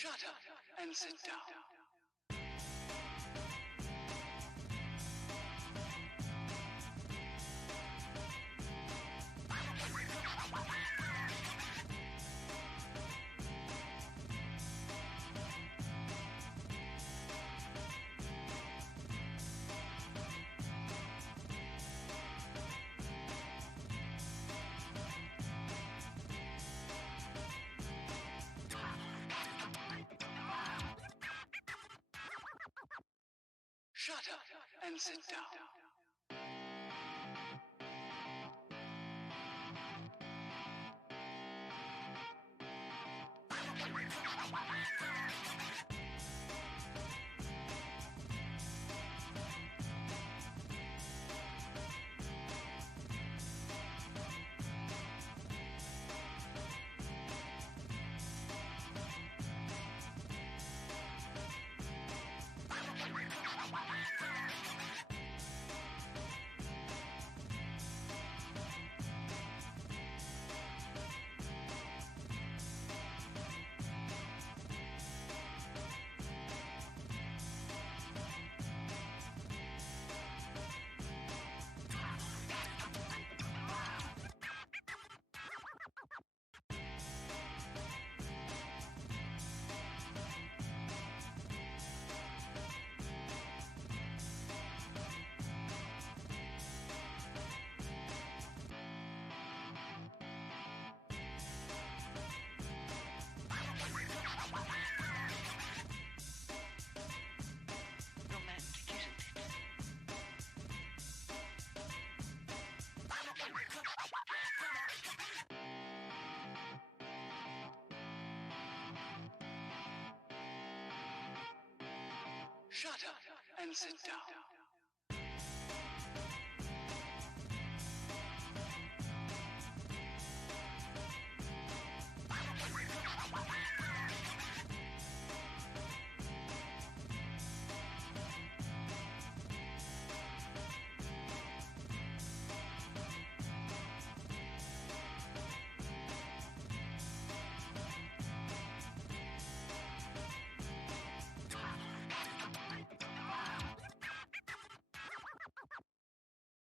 Shut up and sit down. Shut up and sit down. Shut up and sit down.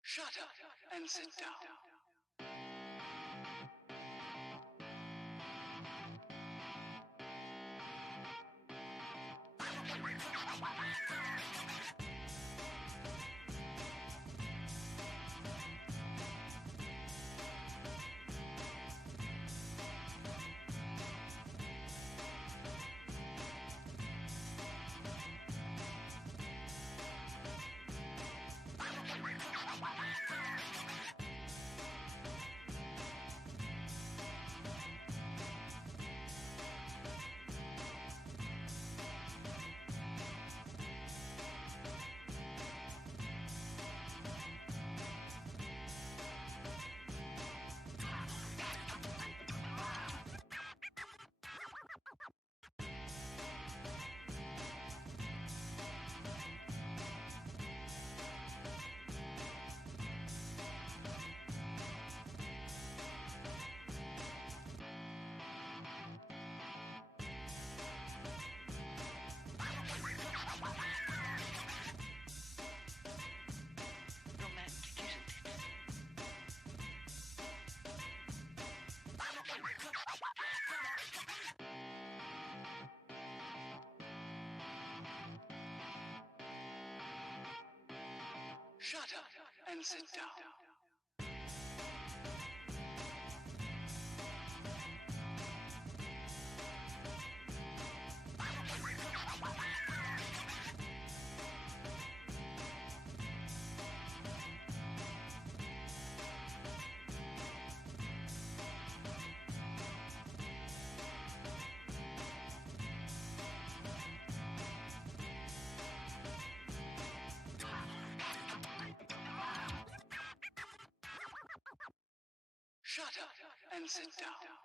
Shut up and sit down. Shut up and sit down. Shut up and sit down.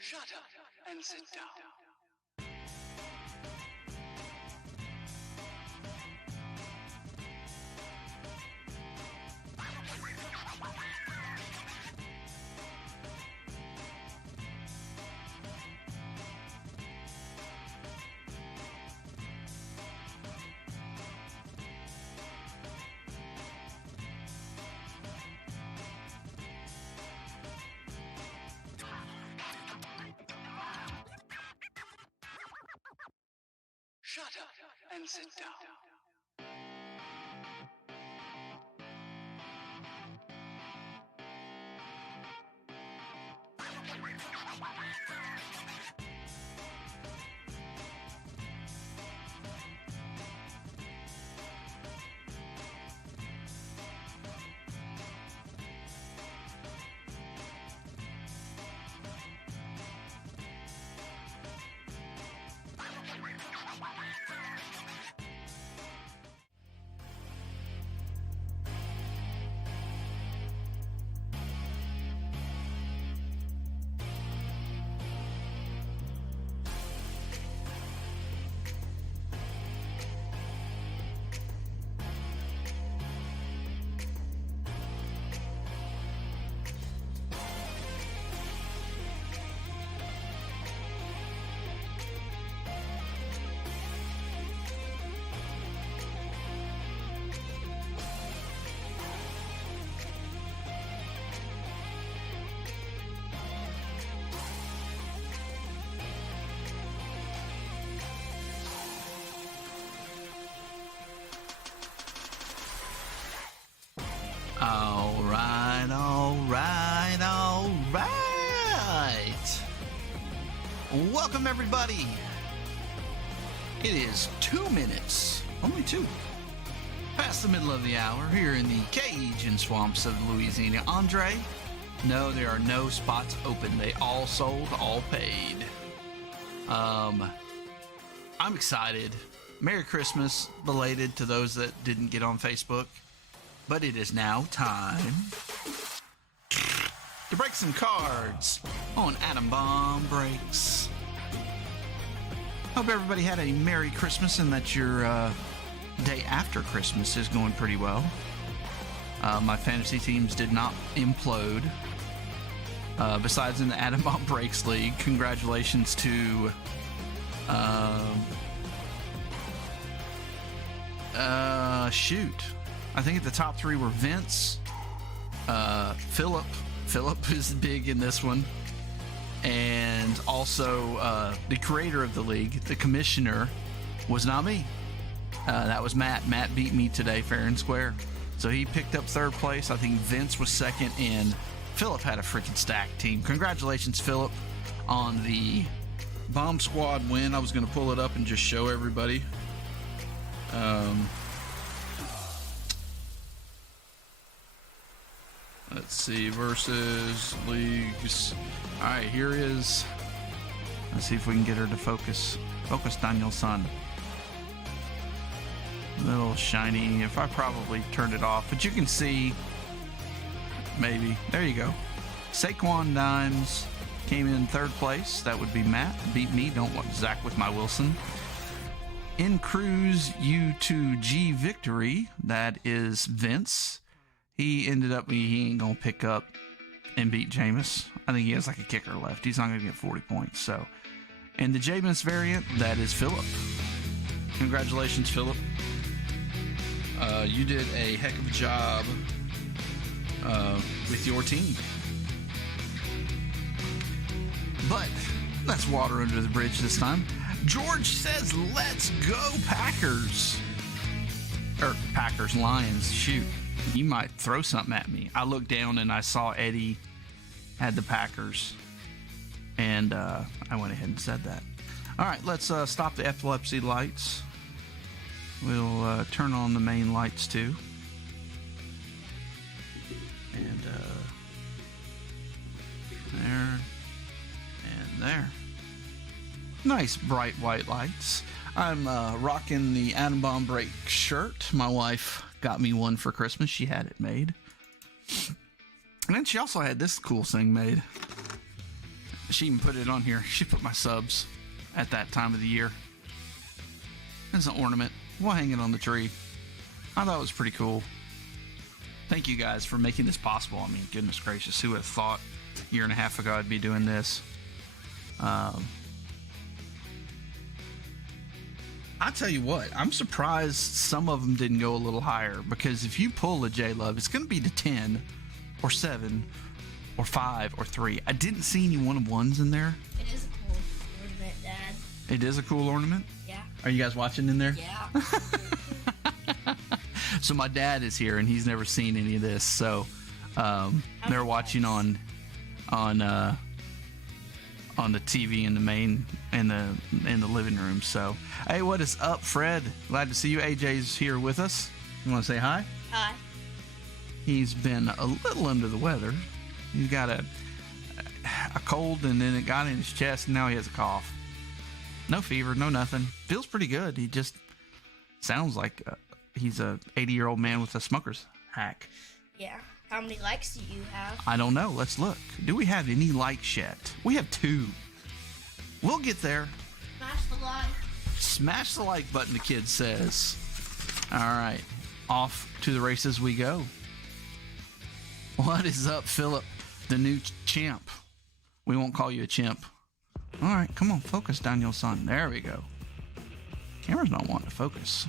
Shut up and sit down. Shut up and sit down. All right. Welcome, everybody. It is 2 minutes, only 2, past the middle of the hour here in the Cajun swamps of Louisiana. Andre, no, there are no spots open. They all sold, all paid. I'm excited. Merry Christmas, belated to those that didn't get on Facebook. But it is now time to break some cards on Atom Bomb Breaks. Hope everybody had a Merry Christmas and that your day after Christmas is going pretty well. My fantasy teams did not implode. Besides in the Atom Bomb Breaks League, congratulations to shoot. I think the top 3 were Vince, Philip. Philip is big in this one. And also the creator of the league, the commissioner, was not me. That was Matt. Matt beat me today fair and square. So he picked up 3rd place. I think Vince was 2nd, and Philip had a freaking stacked team. Congratulations, Philip, on the Bomb Squad win. I was going to pull it up and just show everybody. Let's see, versus leagues. All right, here is. Let's see if we can get her to focus. Focus, Daniel-san. A little shiny. If I probably turned it off, but you can see. Maybe. There you go. Saquon Dimes came in 3rd place. That would be Matt. Beat me. Don't want Zach with my Wilson. In Cruise U2G Victory. That is Vince. He ended up, he ain't going to pick up and beat Jameis. I think he has like a kicker left. He's not going to get 40 points. So, and the Jameis variant, that is Philip. Congratulations, Philip. You did a heck of a job with your team. But let's water under the bridge this time. George says, let's go Packers. Or Packers, Lions, shoot. You might throw something at me. I looked down and I saw Eddie had the Packers. And I went ahead and said that. All right, let's stop the epilepsy lights. We'll turn on the main lights too. And there and there. Nice bright white lights. I'm rocking the Atom Bomb Break shirt. My wife got me one for Christmas. She had it made. And then she also had this cool thing made. She even put it on here. She put my subs at that time of the year. It's an ornament. We'll hang it on the tree. I thought it was pretty cool. Thank you guys for making this possible. I mean, goodness gracious, who would have thought a year and a half ago I'd be doing this? I tell you what, I'm surprised some of them didn't go a little higher, because if you pull a J-Love, it's going to be to 10 or 7 or 5 or 3. I didn't see any one-of-ones in there. It is a cool ornament, Dad. It is a cool ornament? Yeah. Are you guys watching in there? Yeah. So my dad is here, and he's never seen any of this. So they're watching on the TV in the main in the living room. So hey, what is up, Fred? Glad to see you. AJ's here with us. You want to say hi? Hi. He's been a little under the weather. He's got a cold, and then it got in his chest, and now he has a cough. No fever, no nothing. Feels pretty good. He just sounds like he's a 80-year-old man with a smoker's hack. Yeah. How many likes do you have? I don't know. Let's look. Do we have any likes yet? We have 2. We'll get there. Smash the like. Smash the like button, the kid says. All right. Off to the races we go. What is up, Philip, the new champ? We won't call you a chimp. All right. Come on. Focus, Daniel son. There we go. Camera's not wanting to focus.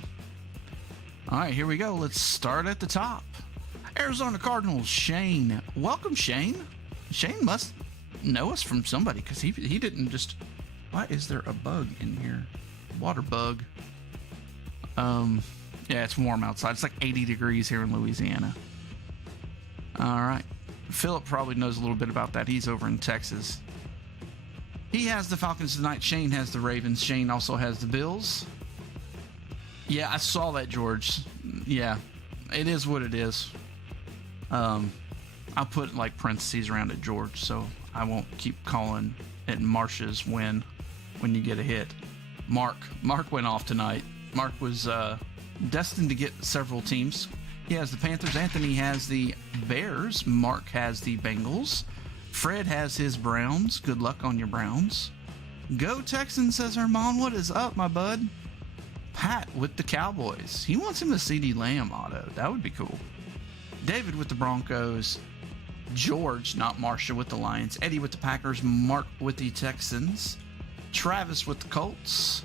All right. Here we go. Let's start at the top. Arizona Cardinals, Shane. Welcome, Shane. Shane must know us from somebody, because he didn't just... Why is there a bug in here? Water bug. Yeah, it's warm outside. It's like 80 degrees here in Louisiana. All right. Philip probably knows a little bit about that. He's over in Texas. He has the Falcons tonight. Shane has the Ravens. Shane also has the Bills. Yeah, I saw that, George. Yeah, it is what it is. I'll put like parentheses around it, George, so I won't keep calling it Marsha's win when you get a hit. Mark went off tonight. Mark was destined to get several teams. He has the Panthers. Anthony has the Bears. Mark has the Bengals. Fred has his Browns. Good luck on your Browns. Go Texans, says Herman. What is up, my bud? Pat with the Cowboys. He wants him a CeeDee Lamb auto. That would be cool. David with the Broncos. George, not Marsha, with the Lions. Eddie with the Packers. Mark with the Texans. Travis with the Colts.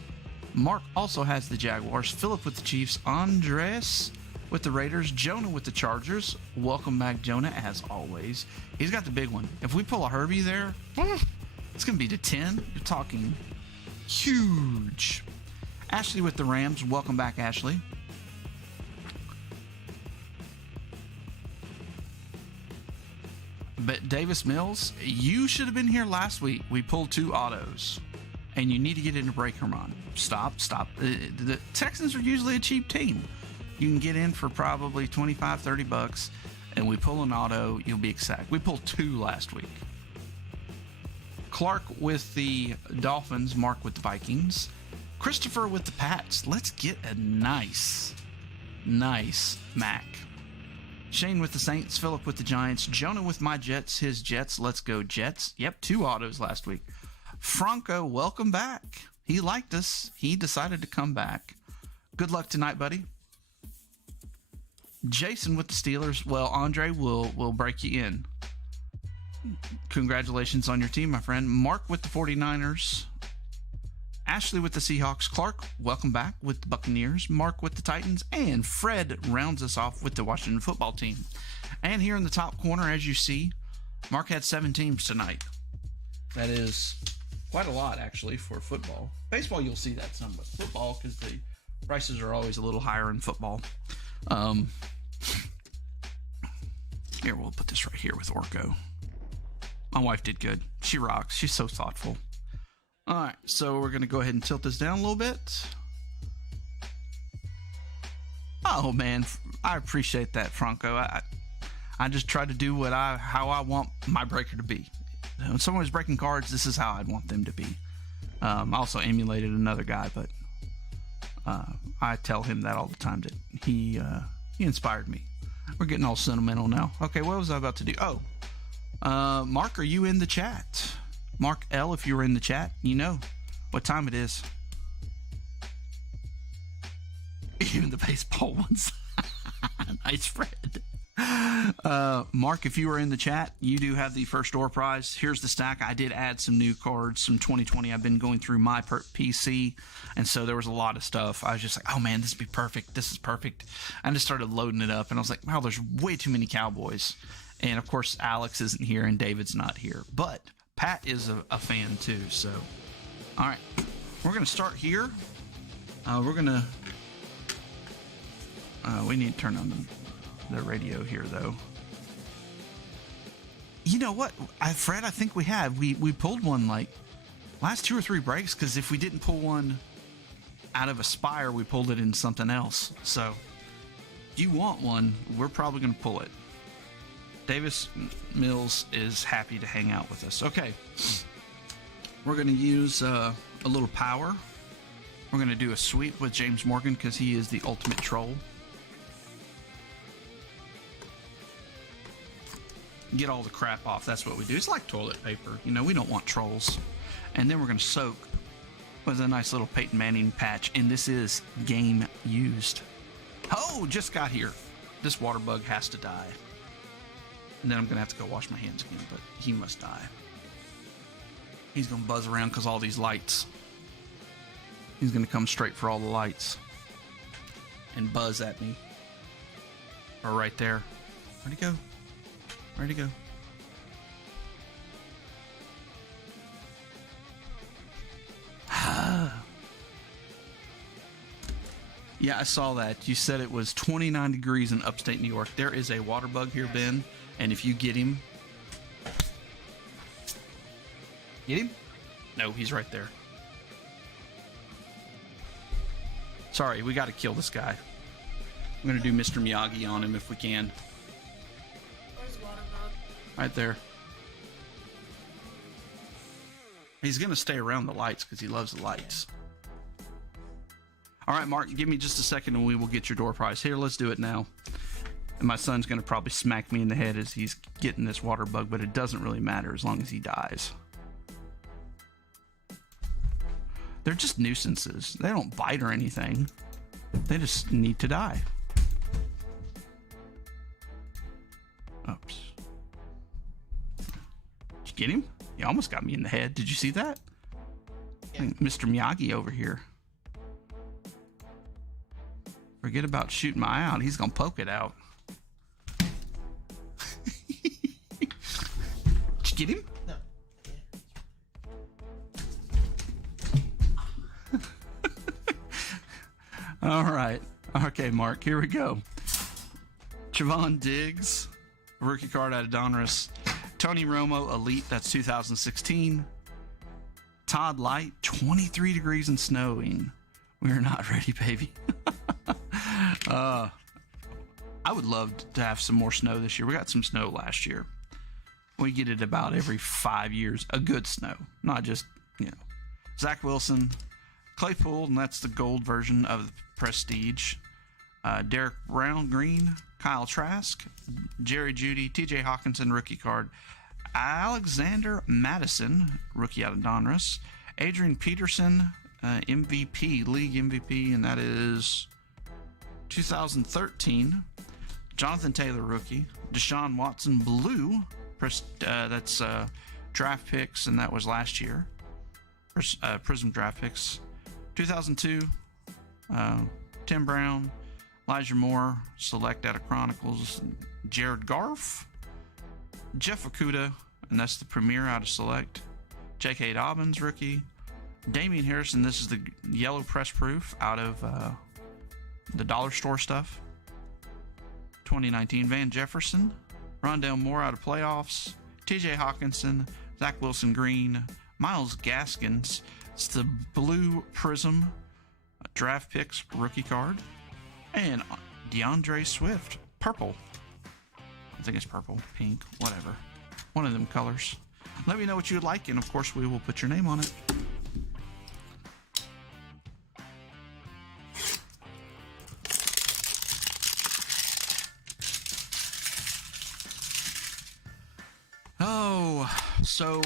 Mark also has the Jaguars. Philip with the Chiefs. Andres with the Raiders. Jonah with the Chargers. Welcome back, Jonah, as always. He's got the big one. If we pull a Herbie there, it's going to be to 10. You're talking huge. Ashley with the Rams. Welcome back, Ashley. But Davis Mills, you should have been here last week. We pulled 2 autos, and you need to get into break, Herman. Stop. The Texans are usually a cheap team. You can get in for probably $25, $30, and we pull an auto, you'll be ecstatic. We pulled 2 last week. Clark with the Dolphins. Mark with the Vikings. Christopher with the Pats. Let's get a nice Mac. Shane with the Saints. Philip with the Giants. Jonah with my Jets. His Jets. Let's go Jets. Yep, 2 autos last week. Franco, welcome back. He liked us. He decided to come back. Good luck tonight, buddy. Jason with the Steelers. Well, Andre will break you in. Congratulations on your team, my friend. Mark with the 49ers. Ashley with the Seahawks. Clark, welcome back with the Buccaneers. Mark with the Titans. And Fred rounds us off with the Washington football team. And here in the top corner, as you see, Mark had 7 teams tonight. That is quite a lot, actually, for football. Baseball, you'll see that some, but football, because the prices are always a little higher in football. Here, we'll put this right here with Orko. My wife did good. She rocks. She's so thoughtful. All right, so we're going to go ahead and tilt this down a little bit. Oh, man, I appreciate that, Franco. I just try to do how I want my breaker to be. When someone is breaking cards, this is how I'd want them to be. I also emulated another guy, but I tell him that all the time, that he inspired me. We're getting all sentimental now. Okay, what was I about to do? Oh, Mark, are you in the chat? Mark L, if you were in the chat, you know what time it is. Even the baseball ones. Nice, Fred. Mark, if you were in the chat, you do have the first door prize. Here's the stack. I did add some new cards, some 2020. I've been going through my PC, and so there was a lot of stuff. I was just like, oh man, this would be perfect. This is perfect. I just started loading it up, and I was like, wow, there's way too many Cowboys. And of course, Alex isn't here, and David's not here. But Pat is a fan too, so. All right, we're going to start here. We're going to... we need to turn on the radio here, though. You know what, Fred? I think we have. We pulled one like last 2 or 3 breaks, because if we didn't pull one out of Aspire, we pulled it in something else. So if you want one, we're probably going to pull it. Davis Mills is happy to hang out with us. Okay. We're going to use a little power. We're going to do a sweep with James Morgan because he is the ultimate troll. Get all the crap off. That's what we do. It's like toilet paper. You know, we don't want trolls. And then we're going to soak with a nice little Peyton Manning patch. And this is game used. Oh, just got here. This water bug has to die. And then I'm going to have to go wash my hands again, but he must die. He's going to buzz around because all these lights. He's going to come straight for all the lights and buzz at me. Or right there. Where'd he go? Where'd he go? Yeah, I saw that. You said it was 29 degrees in upstate New York. There is a water bug here, Ben, and if you get him... Get him? No, he's right there. Sorry, we got to kill this guy. I'm going to do Mr. Miyagi on him if we can. Where's water bug? Right there. He's going to stay around the lights because he loves the lights. All right, Mark, give me just a second and we will get your door prize. Here, let's do it now. And my son's going to probably smack me in the head as he's getting this water bug, but it doesn't really matter as long as he dies. They're just nuisances. They don't bite or anything. They just need to die. Oops. Did you get him? He almost got me in the head. Did you see that? Yeah. Mr. Miyagi over here. Forget about shooting my eye out. He's going to poke it out. Did you get him? No. All right. Okay, Mark, here we go. Javon Diggs, rookie card out of Donruss. Tony Romo, Elite, that's 2016. Todd Light, 23 degrees and snowing. We're not ready, baby. I would love to have some more snow this year. We got some snow last year. We get it about every 5 years. A good snow, not just, you know. Zach Wilson, Claypool, and that's the gold version of the Prestige. Derek Brown, green. Kyle Trask, Jerry Jeudy, TJ Hawkinson, rookie card. Alexander Madison, rookie out of Donruss. Adrian Peterson, MVP, league MVP, and that is 2013. Jonathan Taylor, rookie. Deshaun Watson, blue. That's draft picks, and that was last year. Prism draft picks. 2002. Tim Brown. Elijah Moore, select out of Chronicles. Jared Goff. Jeff Okuda, and that's the premier out of Select. J.K. Dobbins, rookie. Damian Harrison, this is the yellow press proof out of the dollar store stuff. 2019. Van Jefferson. Rondale Moore out of playoffs. T.J. Hawkinson. Zach Wilson, green. Myles Gaskins. It's the blue Prism draft picks rookie card. And DeAndre Swift, purple. I think it's purple, pink, whatever. One of them colors. Let me know what you would like, and of course we will put your name on it. Oh, so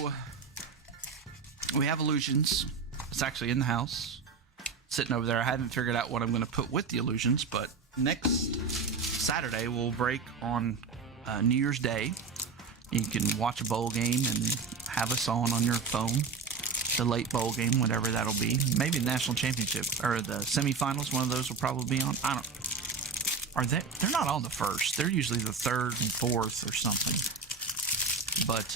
We have illusions. It's actually in the house, sitting over there. I haven't figured out what I'm going to put with the illusions, but next Saturday we'll break on New Year's Day. You can watch a bowl game and have us on your phone. The late bowl game, whatever that'll be. Maybe the national championship or the semifinals. One of those will probably be on. I don't. Are they? They're not on the first. They're usually the third and fourth or something. But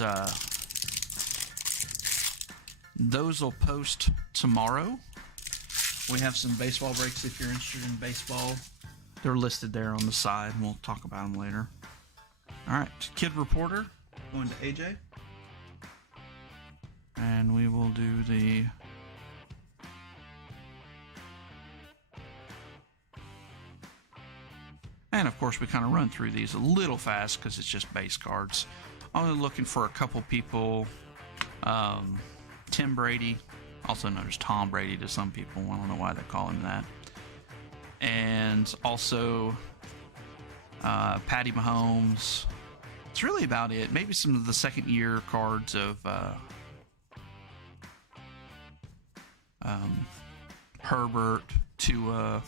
those will post tomorrow. We have some baseball breaks if you're interested in baseball. They're listed there on the side. We'll talk about them later. All right, Kid Reporter going to AJ. And we will do the and of course we kind of run through these a little fast because it's just base cards. I'm only looking for a couple people. Tim Brady, also known as Tom Brady to some people. I don't know why they call him that. And also Patty Mahomes. It's really about it. Maybe some of the second year cards of Herbert, Tua,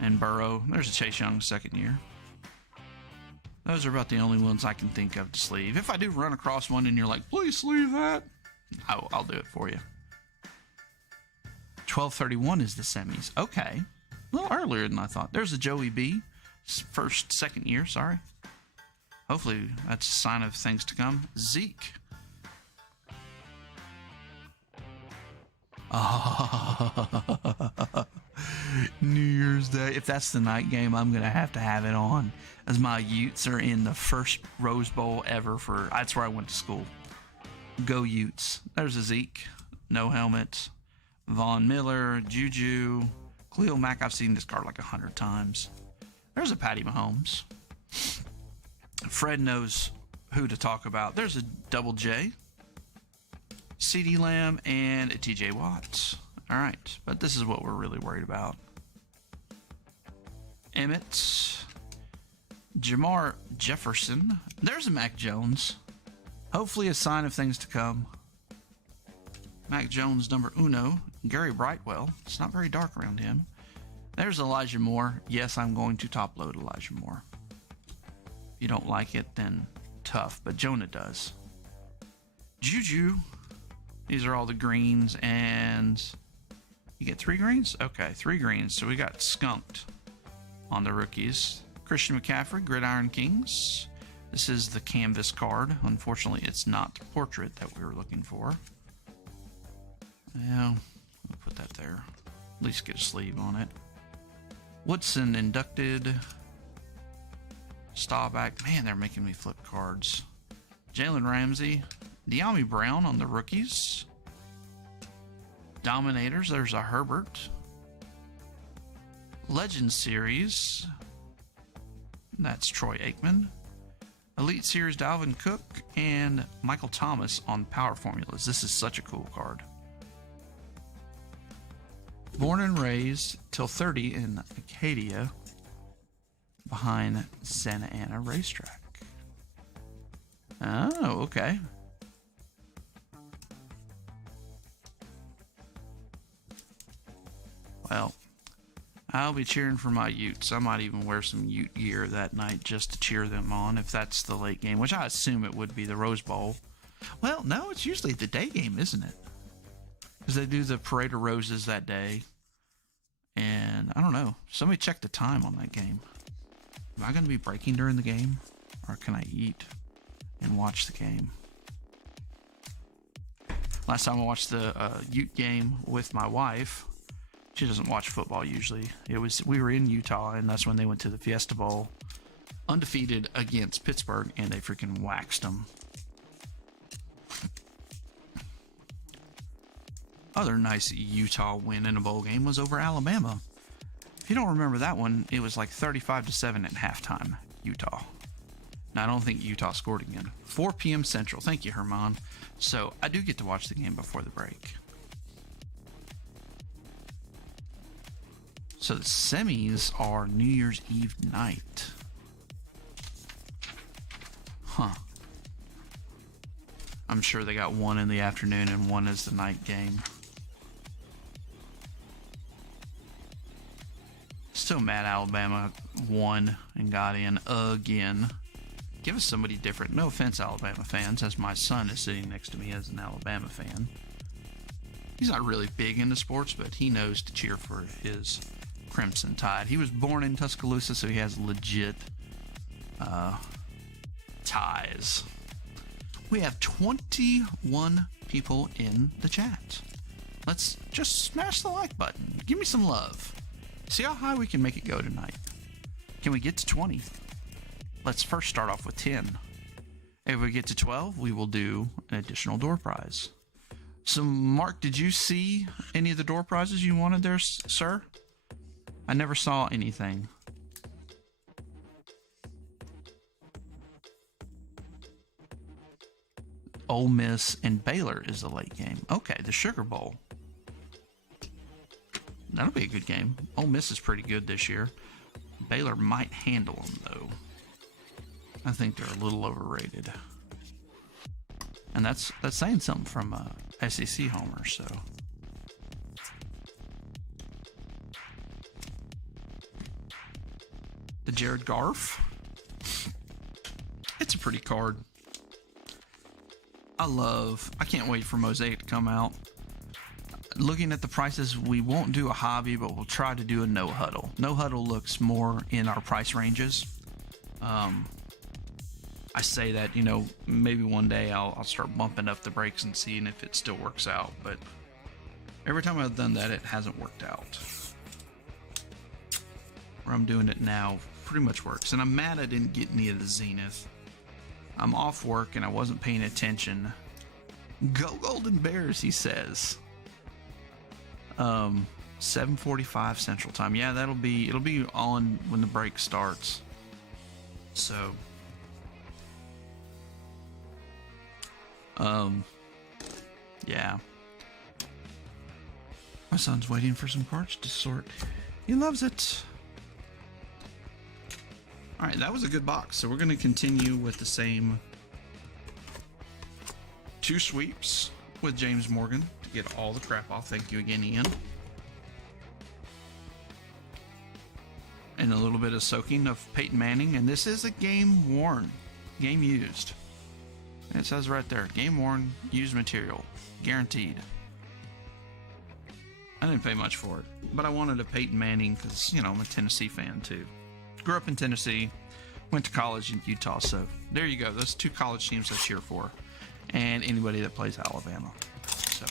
and Burrow. There's a Chase Young second year. Those are about the only ones I can think of to sleeve. If I do run across one and you're like, please sleeve that, I'll do it for you. 12:31 is the semis. Okay. A little earlier than I thought. There's a Joey B. Second year, sorry. Hopefully that's a sign of things to come. Zeke. New Year's Day. If that's the night game, I'm going to have it on, as my Utes are in the first Rose Bowl ever that's where I went to school. Go Utes. There's a Zeke. No helmet. Von Miller. Juju. Khalil Mack. I've seen this card like 100 times. There's a Patty Mahomes. Fred knows who to talk about. There's a Double J. CeeDee Lamb, and a TJ Watt. All right, but this is what we're really worried about. Emmett, Jamar Jefferson. There's a Mac Jones. Hopefully a sign of things to come. Mac Jones, number uno. Gary Brightwell. It's not very dark around him. There's Elijah Moore. Yes, I'm going to top load Elijah Moore. If you don't like it, then tough, but Jonah does. Juju. These are all the greens, and you get 3 greens? Okay, 3 greens. So we got skunked on the rookies. Christian McCaffrey, Gridiron Kings. This is the canvas card. Unfortunately, it's not the portrait that we were looking for. Yeah, I'll put that there. At least get a sleeve on it. Woodson inducted. Staubach. Man, they're making me flip cards. Jalen Ramsey. De'Ami Brown on the rookies. Dominators, there's a Herbert. Legend Series, that's Troy Aikman. Elite Series, Dalvin Cook, and Michael Thomas on Power Formulas. This is such a cool card. Born and raised till 30 in Acadia, behind Santa Ana Racetrack. Oh, okay. Well, I'll be cheering for my Utes. I might even wear some Ute gear that night just to cheer them on if that's the late game, which I assume it would be the Rose Bowl. Well, no, it's usually the day game, isn't it? Because they do the Parade of Roses that day. And I don't know. Somebody check the time on that game. Am I going to be breaking during the game? Or can I eat and watch the game? Last time I watched the Ute game with my wife, she doesn't watch football usually. We were in Utah, and that's when they went to the Fiesta Bowl, undefeated against Pittsburgh, and they freaking waxed them. Other nice Utah win in a bowl game was over Alabama. If you don't remember that one, it was like 35-7 at halftime, Utah. Now, I don't think Utah scored again. 4 p.m. Central. Thank you, Herman. So I do get to watch the game before the break. So the semis are New Year's Eve night. Huh. I'm sure they got one in the afternoon and one is the night game. Still mad Alabama won and got in again. Give us somebody different. No offense, Alabama fans, as my son is sitting next to me as an Alabama fan. He's not really big into sports, but he knows to cheer for his Crimson Tide. He was born in Tuscaloosa, so he has legit ties. We have 21 people in the chat. Let's just smash the like button. Give me some love. See how high we can make it go tonight. Can we get to 20? Let's first start off with 10. If we get to 12, we will do an additional door prize. So, Mark, did you see any of the door prizes you wanted there, sir? I never saw anything. Ole Miss and Baylor is the late game. Okay, the Sugar Bowl. That'll be a good game. Ole Miss is pretty good this year. Baylor might handle them, though. I think they're a little overrated. And that's saying something from SEC homer, so. The Jared Garf. It's a pretty card. I can't wait for Mosaic to come out. Looking at the prices, we won't do a hobby, but we'll try to do a no huddle. No huddle looks more in our price ranges. I say that, maybe one day I'll start bumping up the brakes and seeing if it still works out. But every time I've done that, it hasn't worked out. Where I'm doing it now pretty much works. And I'm mad I didn't get any of the Zenith. I'm off work and I wasn't paying attention. Go Golden Bears, he says. 7:45 Central Time. Yeah, it'll be on when the break starts. So, yeah. My son's waiting for some cards to sort. He loves it. All right, that was a good box. So we're going to continue with the same 2 sweeps with James Morgan to get all the crap off. Thank you again, Ian. And a little bit of soaking of Peyton Manning. And this is a game worn, game used. And it says right there, game worn, used material, guaranteed. I didn't pay much for it, but I wanted a Peyton Manning because, I'm a Tennessee fan too. Grew up in Tennessee, went to college in Utah, so there you go. Those 2 college teams I cheer for, and anybody that plays Alabama. So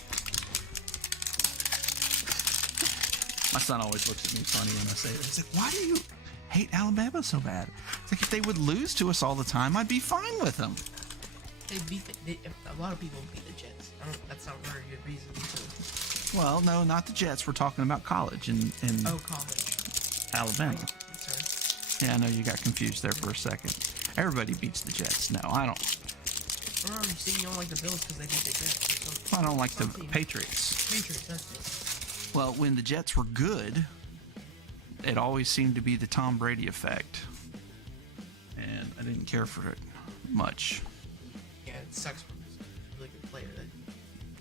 my son always looks at me funny when I say it. He's like, "Why do you hate Alabama so bad?" It's like, if they would lose to us all the time, I'd be fine with them. A lot of people beat the Jets. That's not a very good reason to. Well, no, not the Jets. We're talking about college and college. Alabama. Sorry. Yeah, I know you got confused there for a second. Everybody beats the Jets. No, I don't. Oh, you say you don't like the Bills because they beat the Jets. I don't like the Patriots. Patriots, that's it. Well, when the Jets were good, it always seemed to be the Tom Brady effect. And I didn't care for it much. Yeah, it sucks when there's a really good player that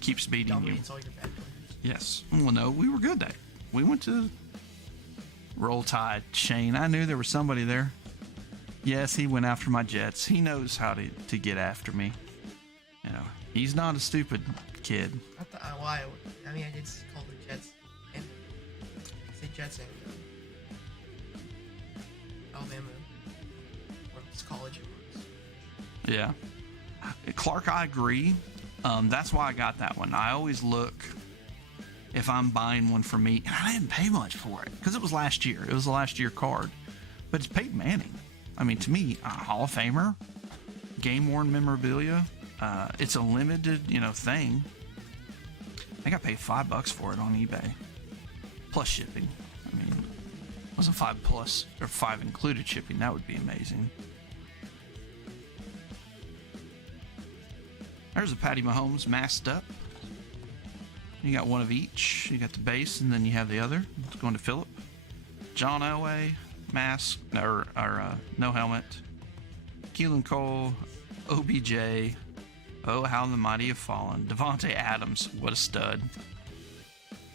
keeps beating you. dominates all your bad players. Yes. Well, no, we were good that. We went to Roll Tide. Shane, I knew there was somebody there. Yes, he went after my Jets. He knows how to get after me. He's not a stupid kid. I did call the Jets and say Jets and Alabama. Or it's college it was. Yeah. Clark, I agree. That's why I got that one. I always look if I'm buying one for me, and I didn't pay much for it because it was last year. It was a last year card, but it's Peyton Manning. I mean, to me, a Hall of Famer, game worn memorabilia. It's a limited, thing. I think I paid $5 for it on eBay, plus shipping. I mean, it wasn't 5 plus or 5 included shipping. That would be amazing. There's a Patty Mahomes masked up. You got one of each. You got the base, and then you have the other. It's going to Phillip. John Elway, mask, or no helmet. Keelan Cole, OBJ, Oh, how the mighty have fallen. Devontae Adams, what a stud.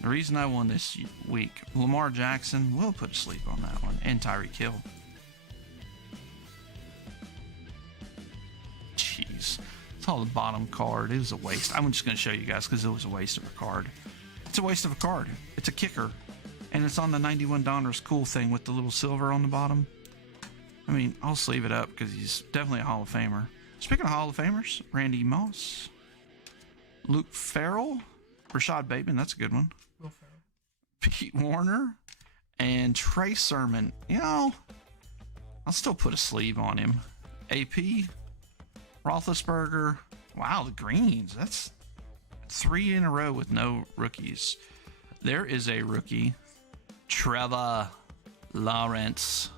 The reason I won this week, Lamar Jackson, we'll put to sleep on that one, and Tyreek Hill. Jeez. It's all the bottom card. It was a waste. I'm just going to show you guys because it was a waste of a card. It's a waste of a card. It's a kicker. And it's on the 91 Donruss cool thing with the little silver on the bottom. I mean, I'll sleeve it up because he's definitely a Hall of Famer. Speaking of Hall of Famers, Randy Moss, Luke Farrell, Rashad Bateman, that's a good one. Will Ferrell. Pete Warner, and Trey Sermon. You know, I'll still put a sleeve on him. AP, Roethlisberger. Wow, the greens. That's 3 in a row with no rookies. There is a rookie, Trevor Lawrence.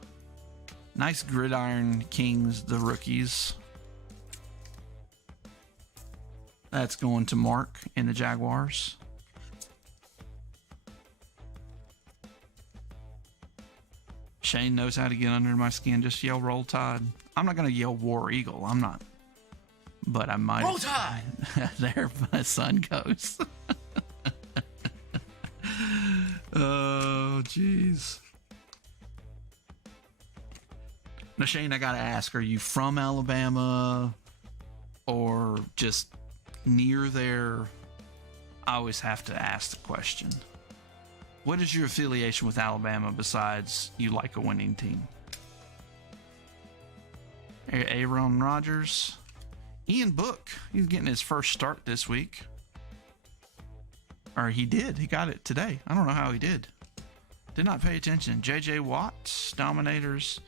Nice Gridiron Kings, the rookies. That's going to Mark in the Jaguars. Shane knows how to get under my skin. Just yell Roll Tide. I'm not going to yell War Eagle. I'm not. But I might. Roll Tide! There my son goes. Oh, jeez. Now, Shane, I got to ask, are you from Alabama or just near there? I always have to ask the question. What is your affiliation with Alabama besides you like a winning team? Aaron Rodgers. Ian Book. He's getting his first start this week. Or he did. He got it today. I don't know how he did. Did not pay attention. J.J. Watt. Dominators.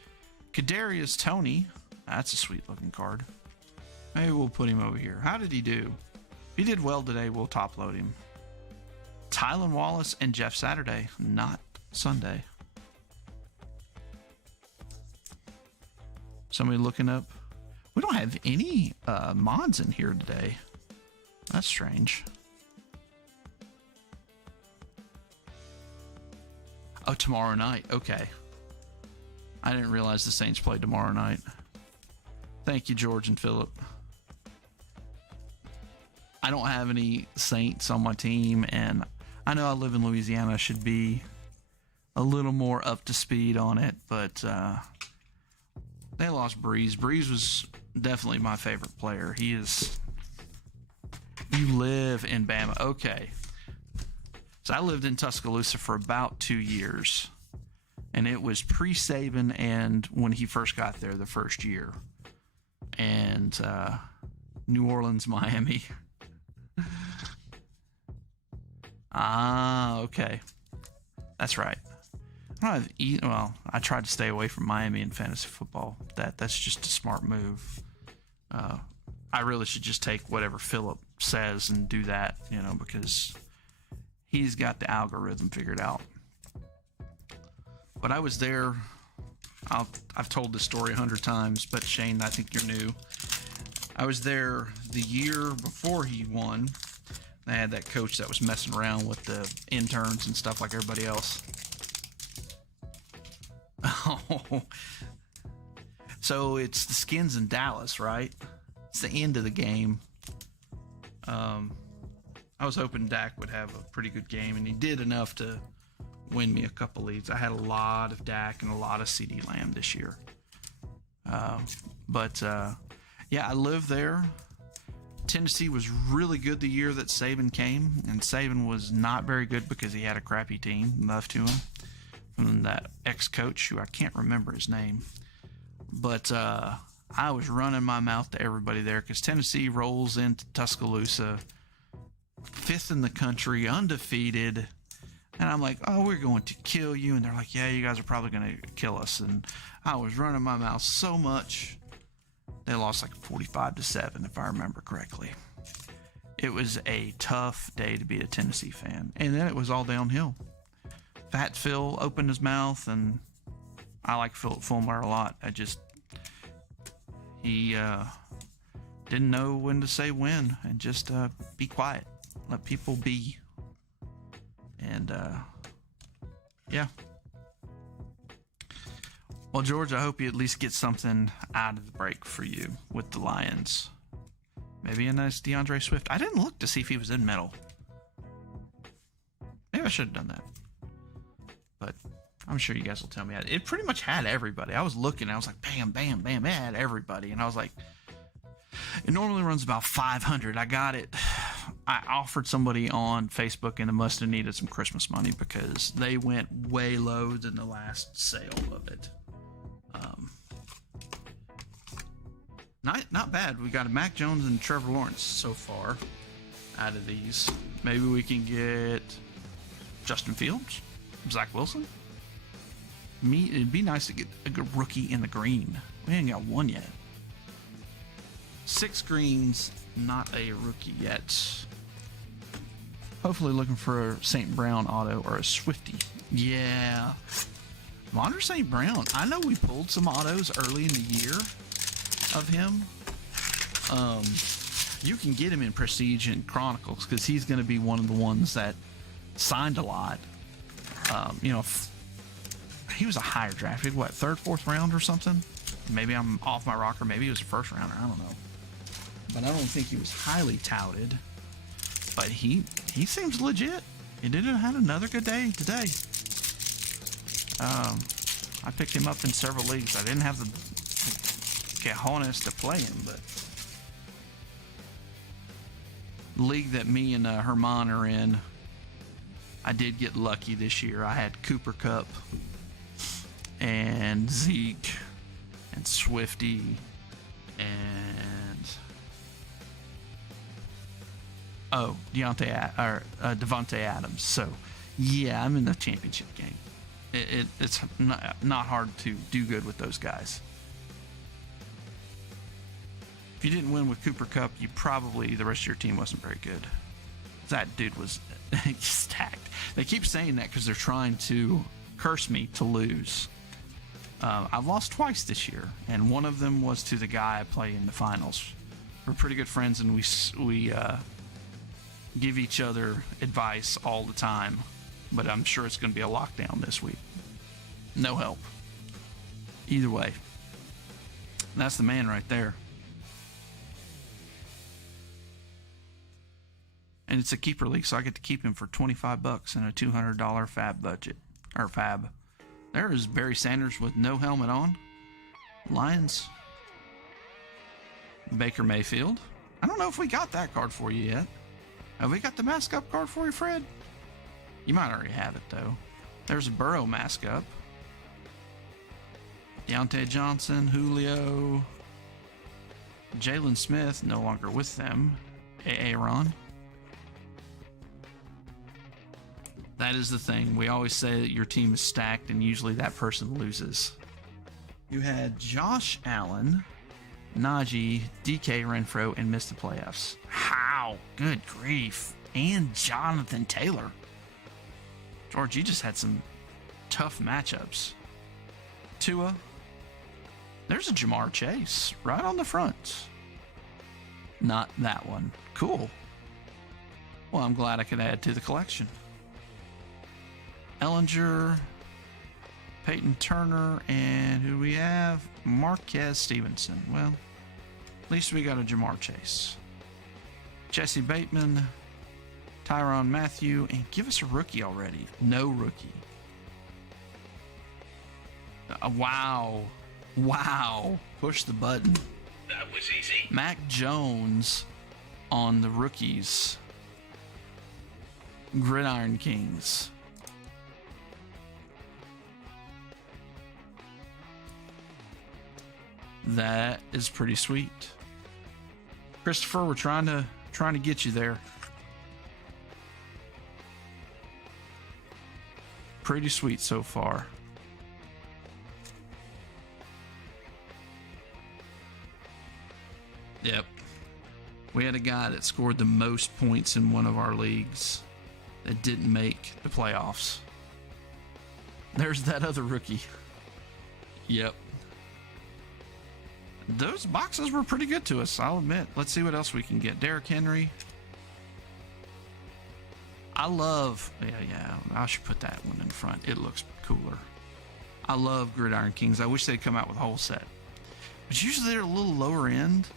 Kadarius Toney. That's a sweet looking card. Maybe we'll put him over here. How did he do? If he did well today, we'll top load him. Tylan Wallace and Jeff Saturday, not Sunday. Somebody looking up. We don't have any mods in here today. That's strange. Oh, tomorrow night. Okay. I didn't realize the Saints played tomorrow night. Thank you, George and Philip. I don't have any Saints on my team, and I know I live in Louisiana. I should be a little more up to speed on it, but they lost Breeze. Breeze was definitely my favorite player. He is... You live in Bama. Okay. So I lived in Tuscaloosa for about 2 years, and it was pre-Saban and when he first got there the first year. And New Orleans, Miami. Okay. That's right. I tried to stay away from Miami in fantasy football. That's just a smart move. I really should just take whatever Philip says and do that, because he's got the algorithm figured out. But I was there. I've told this story 100 times, but Shane, I think you're new. I was there the year before he won. They had that coach that was messing around with the interns and stuff like everybody else. Oh. So it's the Skins in Dallas, right? It's the end of the game. I was hoping Dak would have a pretty good game, and he did enough to win me a couple leads. I had a lot of Dak and a lot of CD Lamb this year. Yeah, I lived there. Tennessee was really good the year that Saban came, and Saban was not very good because he had a crappy team left to him from that ex-coach who I can't remember his name. But I was running my mouth to everybody there because Tennessee rolls into Tuscaloosa, 5th in the country, undefeated. And I'm like, oh, we're going to kill you. And they're like, yeah, you guys are probably going to kill us. And I was running my mouth so much. They lost like 45-7, if I remember correctly. It was a tough day to be a Tennessee fan. And then it was all downhill. Fat Phil opened his mouth, and I like Philip Fulmer a lot. He didn't know when to say when, and just be quiet. Let people be. And, yeah. Well, George, I hope you at least get something out of the break for you with the Lions. Maybe a nice DeAndre Swift. I didn't look to see if he was in metal. Maybe I should have done that. But I'm sure you guys will tell me. It pretty much had everybody. I was looking. I was like, bam, bam, bam. It had everybody. And I was like, it normally runs about 500. I got it. I offered somebody on Facebook, and it must have needed some Christmas money because they went way low than the last sale of it. Not bad. We got a Mac Jones and Trevor Lawrence so far out of these. Maybe we can get Justin Fields, Zach Wilson. It'd be nice to get a good rookie in the green. We ain't got one yet. 6 greens, not a rookie yet. Hopefully looking for a St. Brown auto or a Swifty. Yeah. Monter St. Brown. I know we pulled some autos early in the year of him. You can get him in Prestige and Chronicles because he's going to be one of the ones that signed a lot. He was a higher draft pick, what, 3rd, 4th round or something? Maybe I'm off my rocker. Maybe he was a 1st rounder. I don't know. But I don't think he was highly touted. But he seems legit. He had another good day today. I picked him up in several leagues. I didn't have the cojones to play him, but league that me and Herman are in, I did get lucky this year. I had Cooper Kupp and Zeke and Swifty and Devontae Adams. So yeah, I'm in the championship game. It's not hard to do good with those guys. If you didn't win with Cooper Kupp, the rest of your team wasn't very good. That dude was stacked. They keep saying that because they're trying to curse me to lose. I've lost twice this year, and one of them was to the guy I play in the finals. We're pretty good friends, and we give each other advice all the time, but I'm sure it's going to be a lockdown this week. No help. Either way. That's the man right there. And it's a keeper league, so I get to keep him for $25 in a $200 fab budget. Or fab. There is Barry Sanders with no helmet on. Lions. Baker Mayfield. I don't know if we got that card for you yet. Have we got the mask up card for you, Fred? You might already have it, though. There's a Burrow mask up. Deontay Johnson, Julio. Jalen Smith, no longer with them. Aaron. That is the thing. We always say that your team is stacked, and usually that person loses. You had Josh Allen, Najee, DK Renfro, and missed the playoffs. How? Good grief. And Jonathan Taylor. George, you just had some tough matchups. Tua. There's a Jamar Chase right on the front. Not that one. Cool. Well, I'm glad I could add to the collection. Ellinger, Peyton Turner, and who we have? Marquez Stevenson. Well, at least we got a Jamar Chase. Jesse Bateman, Tyrann Mathieu, and give us a rookie already. No rookie. Wow. Push the button. That was easy. Mac Jones on the rookies. Gridiron Kings. That is pretty sweet. Christopher, we're trying to get you there. Pretty sweet so far. Yep. We had a guy that scored the most points in one of our leagues that didn't make the playoffs. There's that other rookie. Yep. Those boxes were pretty good to us, I'll admit. Let's see what else we can get. Derrick Henry. I should put that one in front. It looks cooler. I love Gridiron Kings. I wish they'd come out with a whole set. But usually they're a little lower end.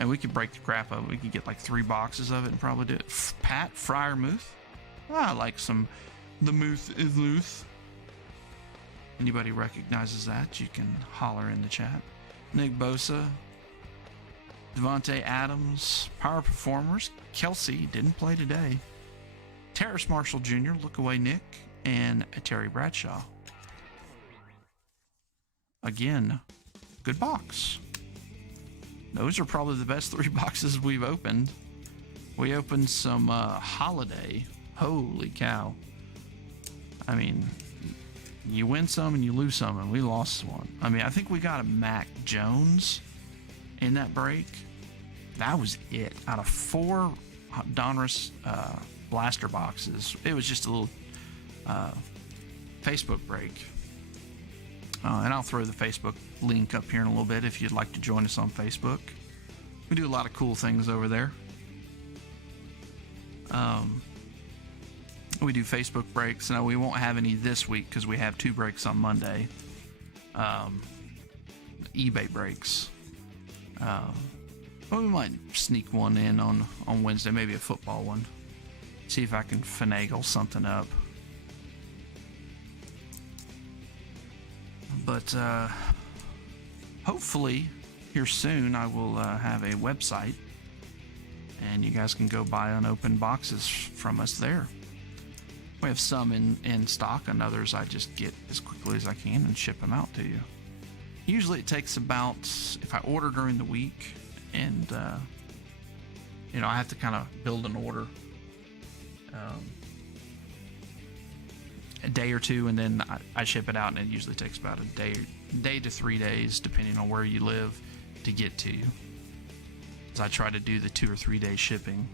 And we could break the crap of it. We could get like 3 boxes of it and probably do it. Pat Fryermuth. I like the Muth is loose. Anybody recognizes that, you can holler in the chat. Nick Bosa. Devontae Adams. Power Performers. Kelsey didn't play today. Terrace Marshall Jr. Look away, Nick. And Terry Bradshaw. Again, good box. Those are probably the best 3 boxes we've opened. We opened some Holiday. Holy cow. I mean, you win some and you lose some, and we lost one. I mean, I think we got a Mac Jones in that break. That was it. Out of 4 Donruss blaster boxes, it was just a little Facebook break. And I'll throw the Facebook link up here in a little bit if you'd like to join us on Facebook. We do a lot of cool things over there. We do Facebook breaks. Now, we won't have any this week because we have 2 breaks on Monday. eBay breaks. But we might sneak one in on Wednesday, maybe a football one. See if I can finagle something up. But hopefully here soon I will have a website, and you guys can go buy unopened boxes from us there. We have some in stock, and others I just get as quickly as I can and ship them out to you. Usually it takes about, if I order during the week, and I have to kind of build an order, a day or 2, and then I ship it out, and it usually takes about a day to 3 days, depending on where you live, to get to you. So I try to do the 2 or 3 day shipping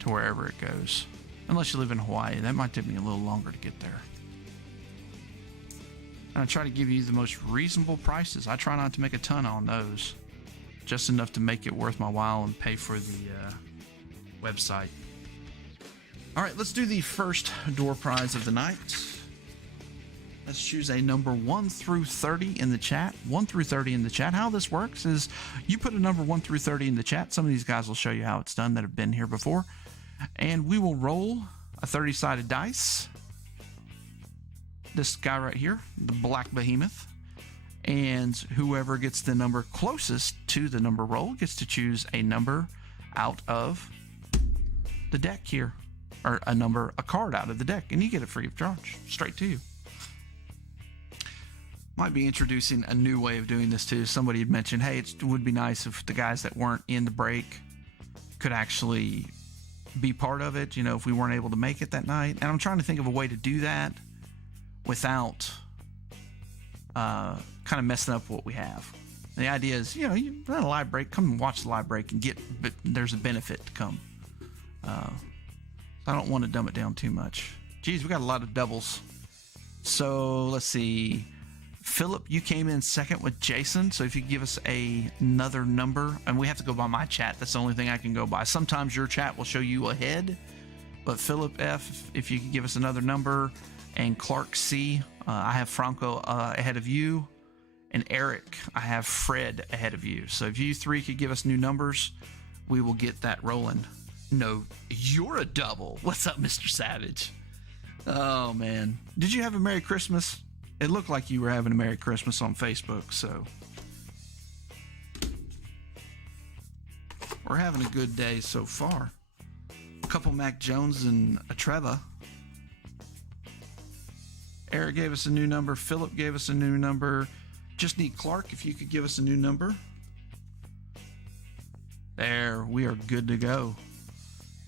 to wherever it goes. Unless you live in Hawaii, that might take me a little longer to get there. And I try to give you the most reasonable prices. I try not to make a ton on those, just enough to make it worth my while and pay for the website. All right, let's do the first door prize of the night. Let's choose a number 1 through 30 in the chat. 1 through 30 in the chat. How this works is you put a number 1 through 30 in the chat. Some of these guys will show you how it's done that have been here before. And we will roll a 30-sided dice. This guy right here, the Black Behemoth. And whoever gets the number closest to the number roll gets to choose a number out of the deck here. Or a card out of the deck. And you get it free of charge, straight to you. Might be introducing a new way of doing this too. Somebody had mentioned, hey, it would be nice if the guys that weren't in the break could actually be part of it, if we weren't able to make it that night. And I'm trying to think of a way to do that without kind of messing up what we have. The idea is, you run a live break, come and watch the live break and but there's a benefit to come. I don't want to dumb it down too much. Geez, we got a lot of doubles. So let's see. Philip, you came in second with Jason. So if you give us another number, and we have to go by my chat. That's the only thing I can go by. Sometimes your chat will show you ahead. But Philip F, if you could give us another number. And Clark C, I have Franco ahead of you. And Eric, I have Fred ahead of you. So if you 3 could give us new numbers, we will get that rolling. No, you're a double. What's up, Mr. Savage? Oh, man. Did you have a Merry Christmas? It looked like you were having a Merry Christmas on Facebook, so. We're having a good day so far. A couple Mac Jones and a Trevor. Eric gave us a new number. Philip gave us a new number. Just need Clark, if you could give us a new number. There, we are good to go.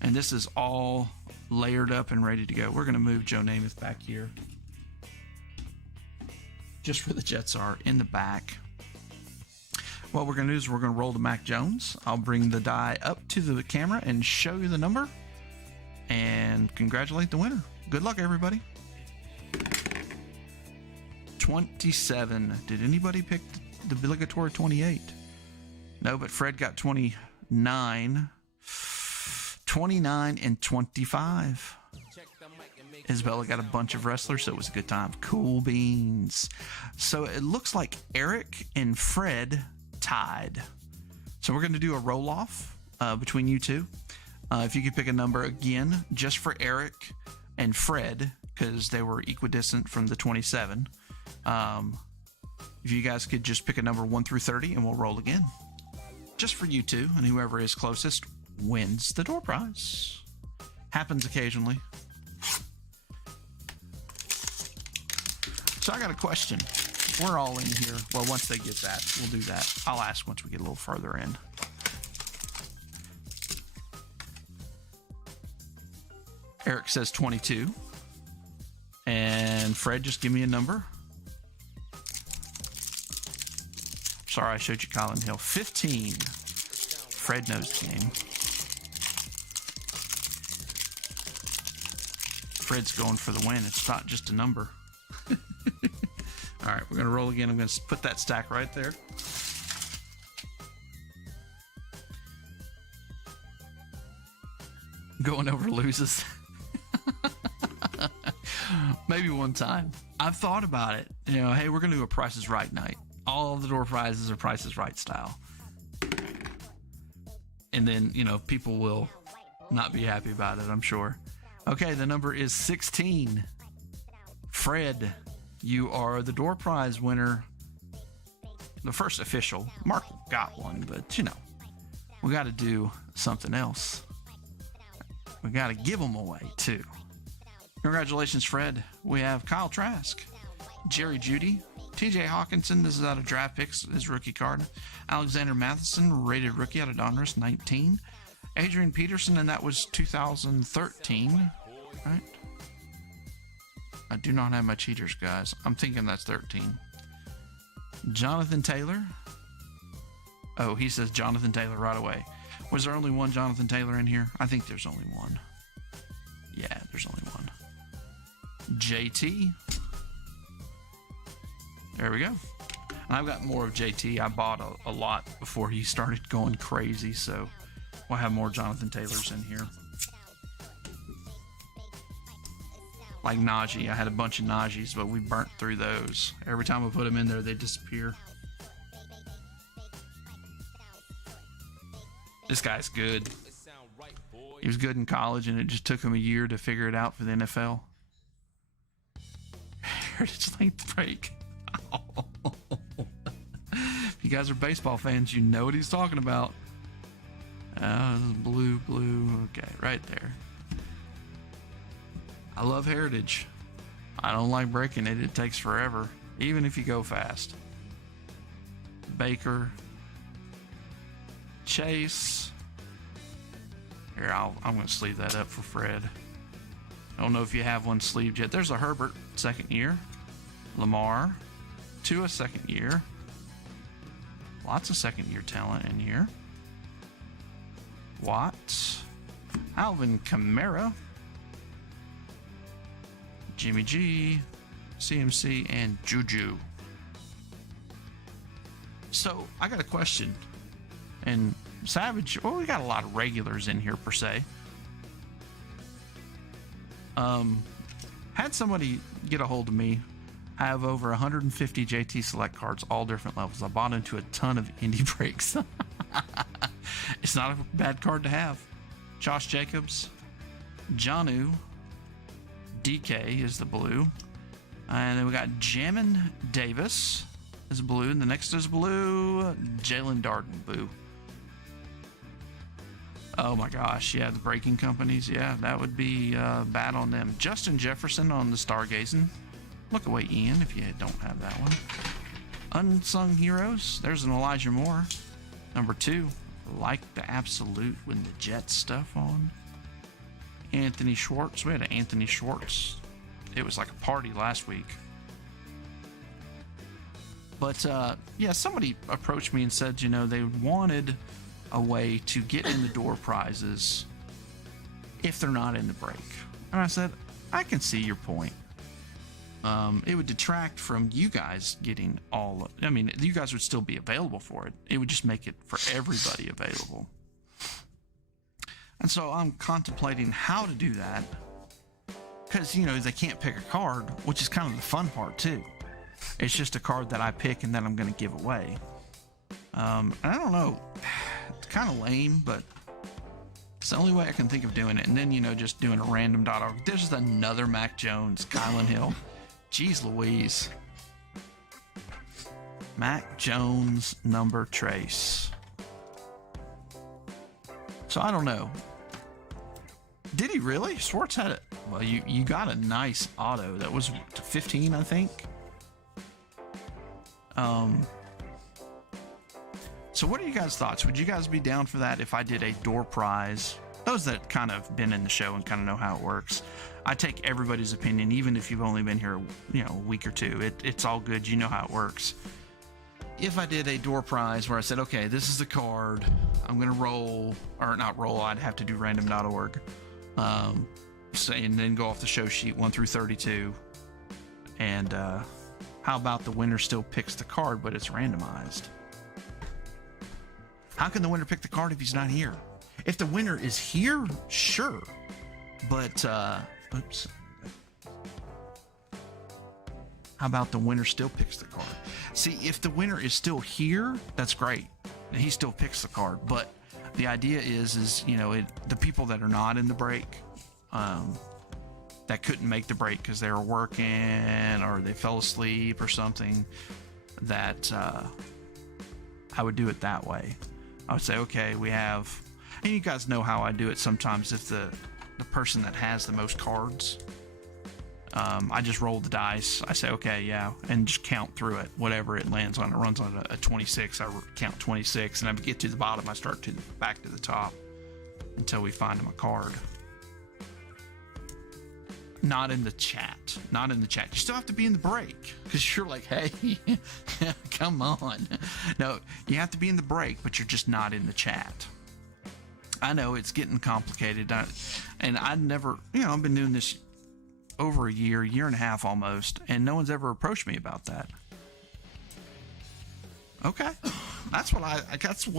And this is all layered up and ready to go. We're going to move Joe Namath back here. Just where the Jets are, in the back. What we're going to do is we're going to roll the Mac Jones. I'll bring the die up to the camera and show you the number. And congratulate the winner. Good luck, everybody. 27. Did anybody pick the obligatory 28? No, but Fred got 29. 29 and 25. Isabella got a bunch of wrestlers, so it was a good time. Cool beans. So it looks like Eric and Fred tied. So we're going to do a roll-off between you two. If you could pick a number again, just for Eric and Fred, because they were equidistant from the 27. If you guys could just pick a number 1 through 30, and we'll roll again. Just for you two, and whoever is closest wins the door prize. Happens occasionally. So I got a question. We're all in here. Well, once they get that, we'll do that. I'll ask once we get a little further in. Eric says 22. And Fred, just give me a number. Sorry, I showed you Colin Hill. 15. Fred knows the game. Fred's going for the win. It's not just a number. All right, we're going to roll again. I'm going to put that stack right there. Going over loses. Maybe one time. I've thought about it. You know, hey, we're going to do a Price is Right night. All of the door prizes are Price is Right style. And then, you know, people will not be happy about it, I'm sure. Okay, the number is 16. Fred, you are the door prize winner. The first official. Mark got one, but, you know, we got to do something else. We got to give them away, too. Congratulations, Fred. We have Kyle Trask, Jerry Judy, TJ Hawkinson. This is out of Draft Picks, his rookie card. Alexander Matheson, rated rookie out of Donruss, 19. Adrian Peterson, and that was 2013, right? I do not have my cheaters, guys. I'm thinking that's 13. Jonathan Taylor. Oh, he says Jonathan Taylor right away. Was there only one Jonathan Taylor in here? I think there's only one. Yeah, there's only one. JT. There we go. And I've got more of JT. I bought a lot before he started going crazy, so we'll have more Jonathan Taylors in here. Like Najee. I had a bunch of Najees, but we burnt through those. Every time we put them in there, they disappear. This guy's good. He was good in college, and it just took him a year to figure it out for the NFL. Heritage length break. If you guys are baseball fans, you know what he's talking about. Blue. Okay, right there. I love Heritage. I don't like breaking it. It takes forever, even if you go fast. Baker. Chase. Here, I'm going to sleeve that up for Fred. I don't know if you have one sleeved yet. There's a Herbert, second year. Lamar, Tua, second year. Lots of second year talent in here. Watts, Alvin Kamara, Jimmy G, CMC, and Juju. So I got a question. And Savage, well, we got a lot of regulars in here per se. Had somebody get a hold of me. I have over 150 JT Select cards, all different levels. I bought into a ton of indie breaks. It's not a bad card to have. Josh Jacobs, Jonnu, DK is the blue. And then we got Jamin Davis is blue. And the next is blue, Jalen Darden, blue. Oh my gosh, yeah, the breaking companies, yeah, that would be bad on them. Justin Jefferson on the Stargazing. Look away, Ian, if you don't have that one. Unsung Heroes, there's an Elijah Moore. Number 2, like the absolute with the Jets stuff on. Anthony Schwartz, we had an Anthony Schwartz. It was like a party last week. But yeah, somebody approached me and said, you know, they wanted a way to get in the door prizes if they're not in the break. And I said, I can see your point. It would detract from you guys getting all of, I mean, you guys would still be available for it. It would just make it for everybody available. And so I'm contemplating how to do that, because, you know, they can't pick a card, which is kind of the fun part too. It's just a card that I pick and that I'm going to give away. And I don't know. kind of lame, but it's the only way I can think of doing it. And then, just doing a random.org. There's just another Mac Jones, Kylan Hill. Jeez Louise. Mac Jones number trace. So I don't know. Did he really? Schwartz had it. Well, you got a nice auto. That was 15, I think. So what are you guys' thoughts? Would you guys be down for that if I did a door prize? Those that kind of been in the show and kind of know how it works. I take everybody's opinion, even if you've only been here, a week or two. It's all good. You know how it works. If I did a door prize where I said, okay, this is the card, I'm going to roll, or not roll, I'd have to do random.org. And then go off the show sheet 1 through 32. And how about the winner still picks the card, but it's randomized? How can the winner pick the card if he's not here? If the winner is here, sure. But, oops. How about the winner still picks the card? See, if the winner is still here, that's great. He still picks the card. But the idea is the people that are not in the break, that couldn't make the break because they were working or they fell asleep or something, that I would do it that way. I would say, okay, we have, and you guys know how I do it sometimes. If the person that has the most cards, I just roll the dice. I say, okay, yeah, and just count through it. Whatever it lands on, it runs on a 26. I count 26, and I get to the bottom. I start back to the top until we find him a card. Not in the chat. Not in the chat. You still have to be in the break because you're like, hey, come on. No, you have to be in the break, but you're just not in the chat. I know it's getting complicated. And I've never, I've been doing this over a year and a half almost, and no one's ever approached me about that. Okay. That's what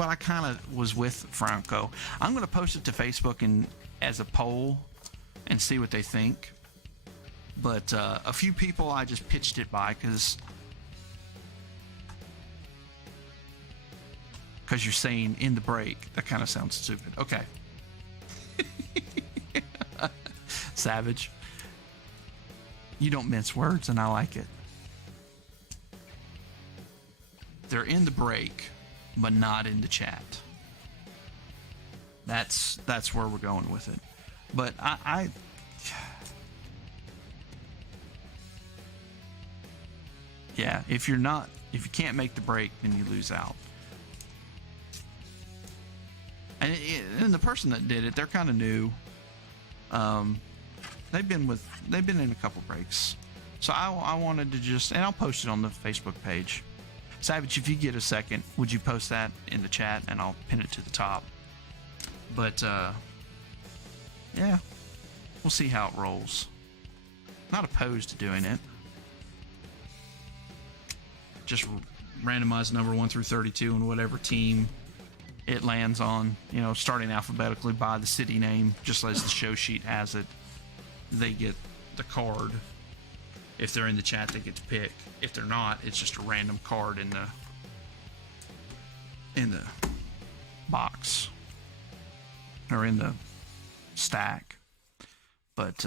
I kind of was with Franco. I'm going to post it to Facebook and as a poll and see what they think. But a few people I just pitched it by because you're saying in the break. That kind of sounds stupid. Okay. Savage. You don't mince words, and I like it. They're in the break, but not in the chat. That's where we're going with it. But I yeah, if you can't make the break, then you lose out. And the person that did it, they're kind of new. They've been in a couple breaks. So I wanted to just, and I'll post it on the Facebook page. Savage, if you get a second, would you post that in the chat and I'll pin it to the top. But yeah, we'll see how it rolls. Not opposed to doing it. Just randomize number 1 through 32 and whatever team it lands on, starting alphabetically by the city name, just as the show sheet has it. They get the card. If they're in the chat, they get to pick. If they're not, it's just a random card in the box or in the stack. But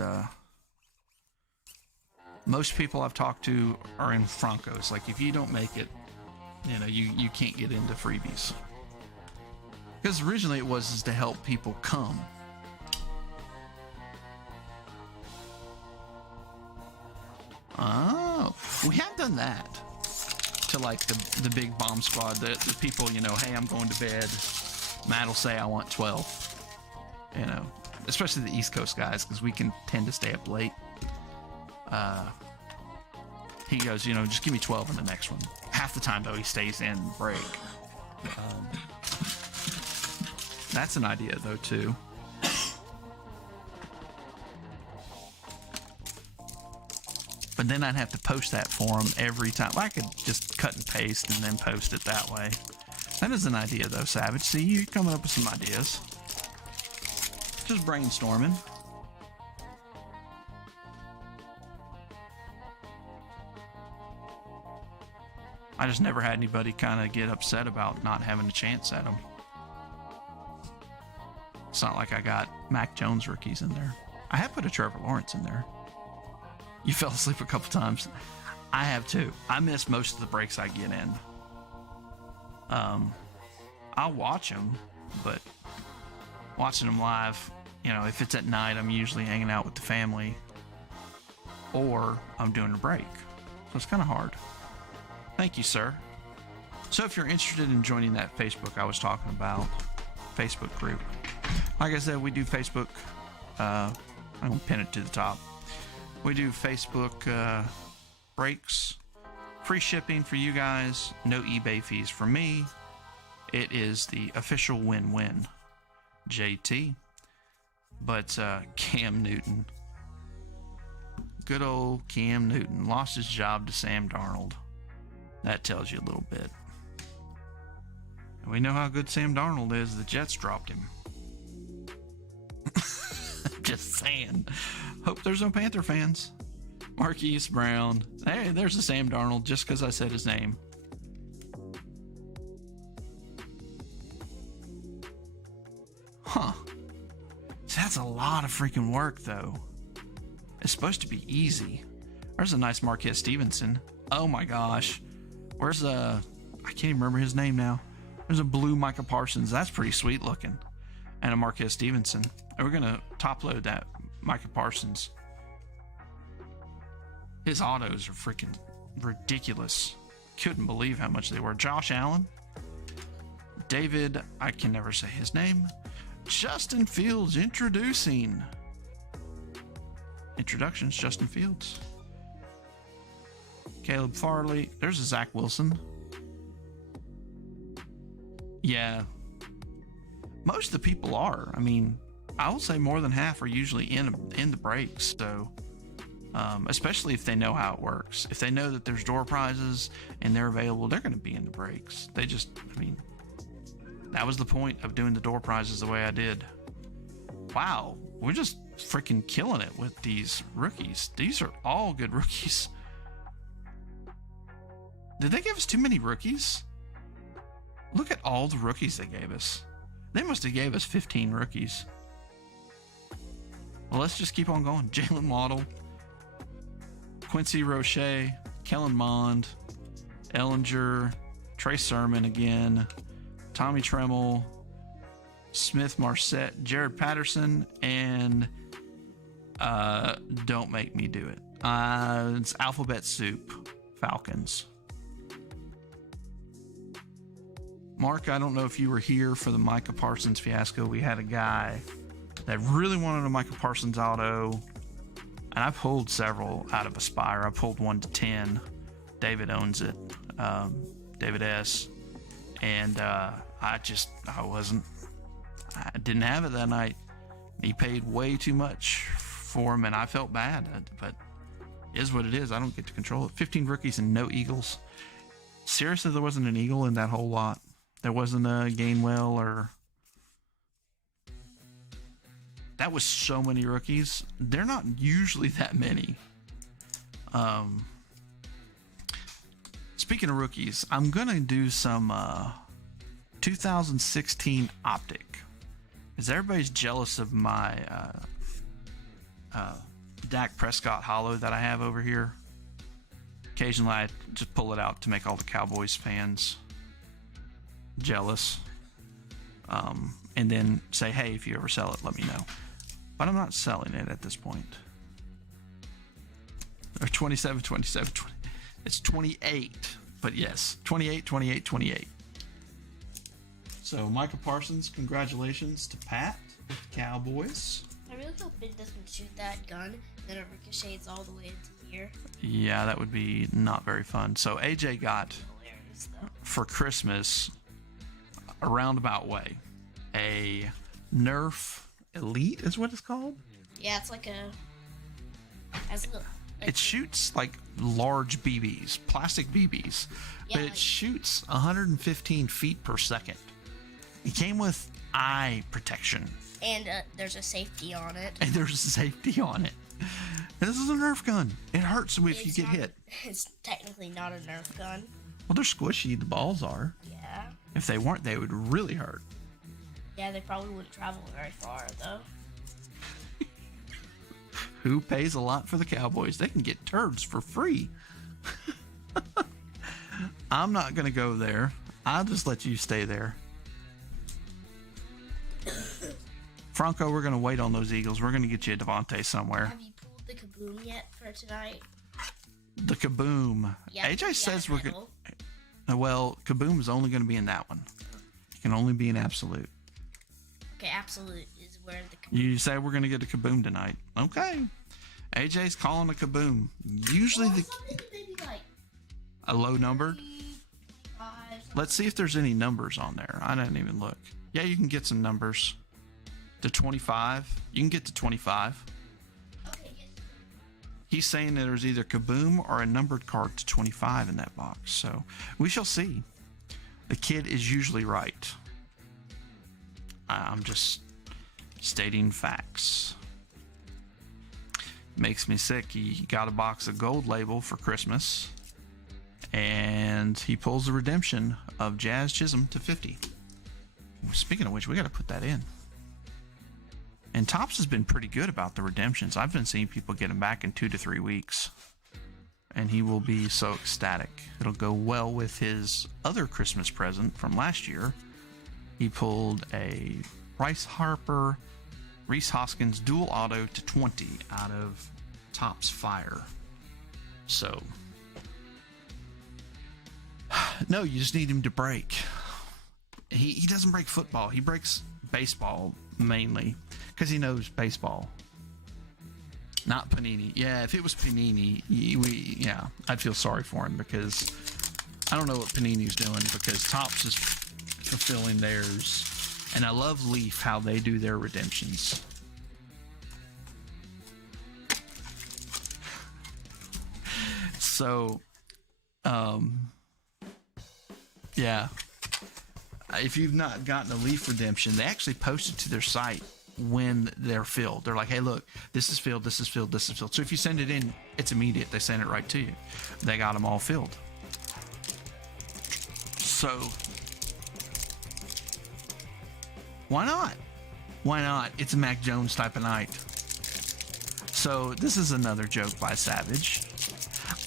most people I've talked to are in Francos. Like, if you don't make it, you can't get into freebies. Because originally it was to help people come. Oh, we have done that to like the big bomb squad. The people, hey, I'm going to bed. Matt will say, I want 12. Especially the East Coast guys, because we can tend to stay up late. He goes, just give me 12 in the next one. Half the time, though, he stays in break. That's an idea, though, too. But then I'd have to post that for him every time. Well, I could just cut and paste and then post it that way. That is an idea, though, Savage. See, you're coming up with some ideas. Just brainstorming. I just never had anybody kind of get upset about not having a chance at them. It's not like I got Mac Jones rookies in there. I have put a Trevor Lawrence in there. You fell asleep a couple times. I have too. I miss most of the breaks I get in. I'll watch them, but watching them live, if it's at night, I'm usually hanging out with the family or I'm doing a break. So it's kind of hard. Thank you, sir. So if you're interested in joining that Facebook I was talking about, Facebook group, like I said, we do Facebook. I'm going to pin it to the top. We do Facebook breaks, free shipping for you guys, no eBay fees for me. It is the official win-win. JT. But Cam Newton. Good old Cam Newton lost his job to Sam Darnold. That tells you a little bit. And we know how good Sam Darnold is. The Jets dropped him. Just saying. Hope there's no Panther fans. Marquise Brown. Hey, there's a Sam Darnold just because I said his name. Huh. That's a lot of freaking work, though. It's supposed to be easy. There's a nice Marquez Stevenson. Oh my gosh. Where's I can't even remember his name now. There's a blue Micah Parsons. That's pretty sweet looking. And a Marquez Stevenson. And we're going to top load that Micah Parsons. His autos are freaking ridiculous. Couldn't believe how much they were. Josh Allen. David, I can never say his name. Justin Fields introducing. Introductions, Justin Fields. Caleb Farley. There's a Zach Wilson. Yeah. Most of the people are. I mean, I will say more than half are usually in the breaks. So, especially if they know how it works. If they know that there's door prizes and they're available, they're going to be in the breaks. That was the point of doing the door prizes the way I did. Wow. We're just freaking killing it with these rookies. These are all good rookies. Did they give us too many rookies? Look at all the rookies they gave us. They must have gave us 15 rookies. Well, let's just keep on going. Jalen Waddle, Quincy Roche, Kellen Mond, Ellinger, Trey Sermon again, Tommy Tremble, Smith Marset, Jared Patterson, and don't make me do it. It's Alphabet Soup, Falcons. Mark, I don't know if you were here for the Micah Parsons fiasco. We had a guy that really wanted a Micah Parsons auto, and I pulled several out of Aspire. I pulled 1 to 10. David owns it, David S. And I didn't have it that night. He paid way too much for him, and I felt bad, but it is what it is. I don't get to control it. 15 rookies and no Eagles. Seriously, there wasn't an Eagle in that whole lot. There wasn't a Gainwell or... That was so many rookies. They're not usually that many. Speaking of rookies, I'm going to do some 2016 Optic. Because everybody's jealous of my Dak Prescott holo that I have over here. Occasionally I just pull it out to make all the Cowboys fans jealous. And then say, hey, if you ever sell it, let me know. But I'm not selling it at this point. Or 27, 27, 20. It's 28. But yes, 28, 28, 28. So, Micah Parsons, congratulations to Pat with the Cowboys. I really hope Ben doesn't shoot that gun, then it ricochets all the way into here. Yeah, that would be not very fun. So, AJ got, for Christmas, a roundabout way, a Nerf Elite is what it's called? Yeah, it's like it shoots like large BBs, plastic BBs, yeah, but it shoots 115 feet per second. It came with eye protection. And there's a safety on it. And there's a safety on it. And this is a Nerf gun. It hurts if you get hit. It's technically not a Nerf gun. Well, they're squishy. The balls are. Yeah. If they weren't, they would really hurt. Yeah, they probably wouldn't travel very far, though. Who pays a lot for the Cowboys? They can get turds for free. I'm not going to go there. I'll just let you stay there. Franco, we're going to wait on those Eagles. We're going to get you a Devontae somewhere. Have you pulled the Kaboom yet for tonight? The Kaboom. Yeah, AJ says we're going going to... Well, Kaboom is only going to be in that one. It can only be in Absolute. Okay, Absolute is where the Kaboom... You say we're going to get a Kaboom tonight. Okay. AJ's calling a Kaboom. Usually Maybe like a low numbered. 5. Let's see if there's any numbers on there. I didn't even look. Yeah, you can get some numbers. To 25. You can get to 25. Okay, yes. He's saying that there's either Kaboom or a numbered card to 25 in that box. So we shall see. The kid is usually right. I'm just stating facts. Makes me sick. He got a box of Gold Label for Christmas. And he pulls the redemption of Jazz Chisholm to 50. Speaking of which, we got to put that in. And Topps has been pretty good about the redemptions. I've been seeing people get them back in 2 to 3 weeks. And he will be so ecstatic. It'll go well with his other Christmas present from last year. He pulled a Bryce Harper, Reese Hoskins dual auto to 20 out of Topps Fire. So, no, you just need him to break. He doesn't break football. He breaks baseball mainly because he knows baseball. Not Panini. Yeah, if it was Panini, I'd feel sorry for him because I don't know what Panini's doing because Topps is fulfilling theirs. And I love Leaf, how they do their redemptions. So, yeah. If you've not gotten a Leaf redemption, they actually post it to their site when they're filled. They're like, hey, look, this is filled, this is filled, this is filled. So if you send it in, it's immediate. They send it right to you. They got them all filled. So, why not? Why not? It's a Mac Jones type of night. So this is another joke by Savage.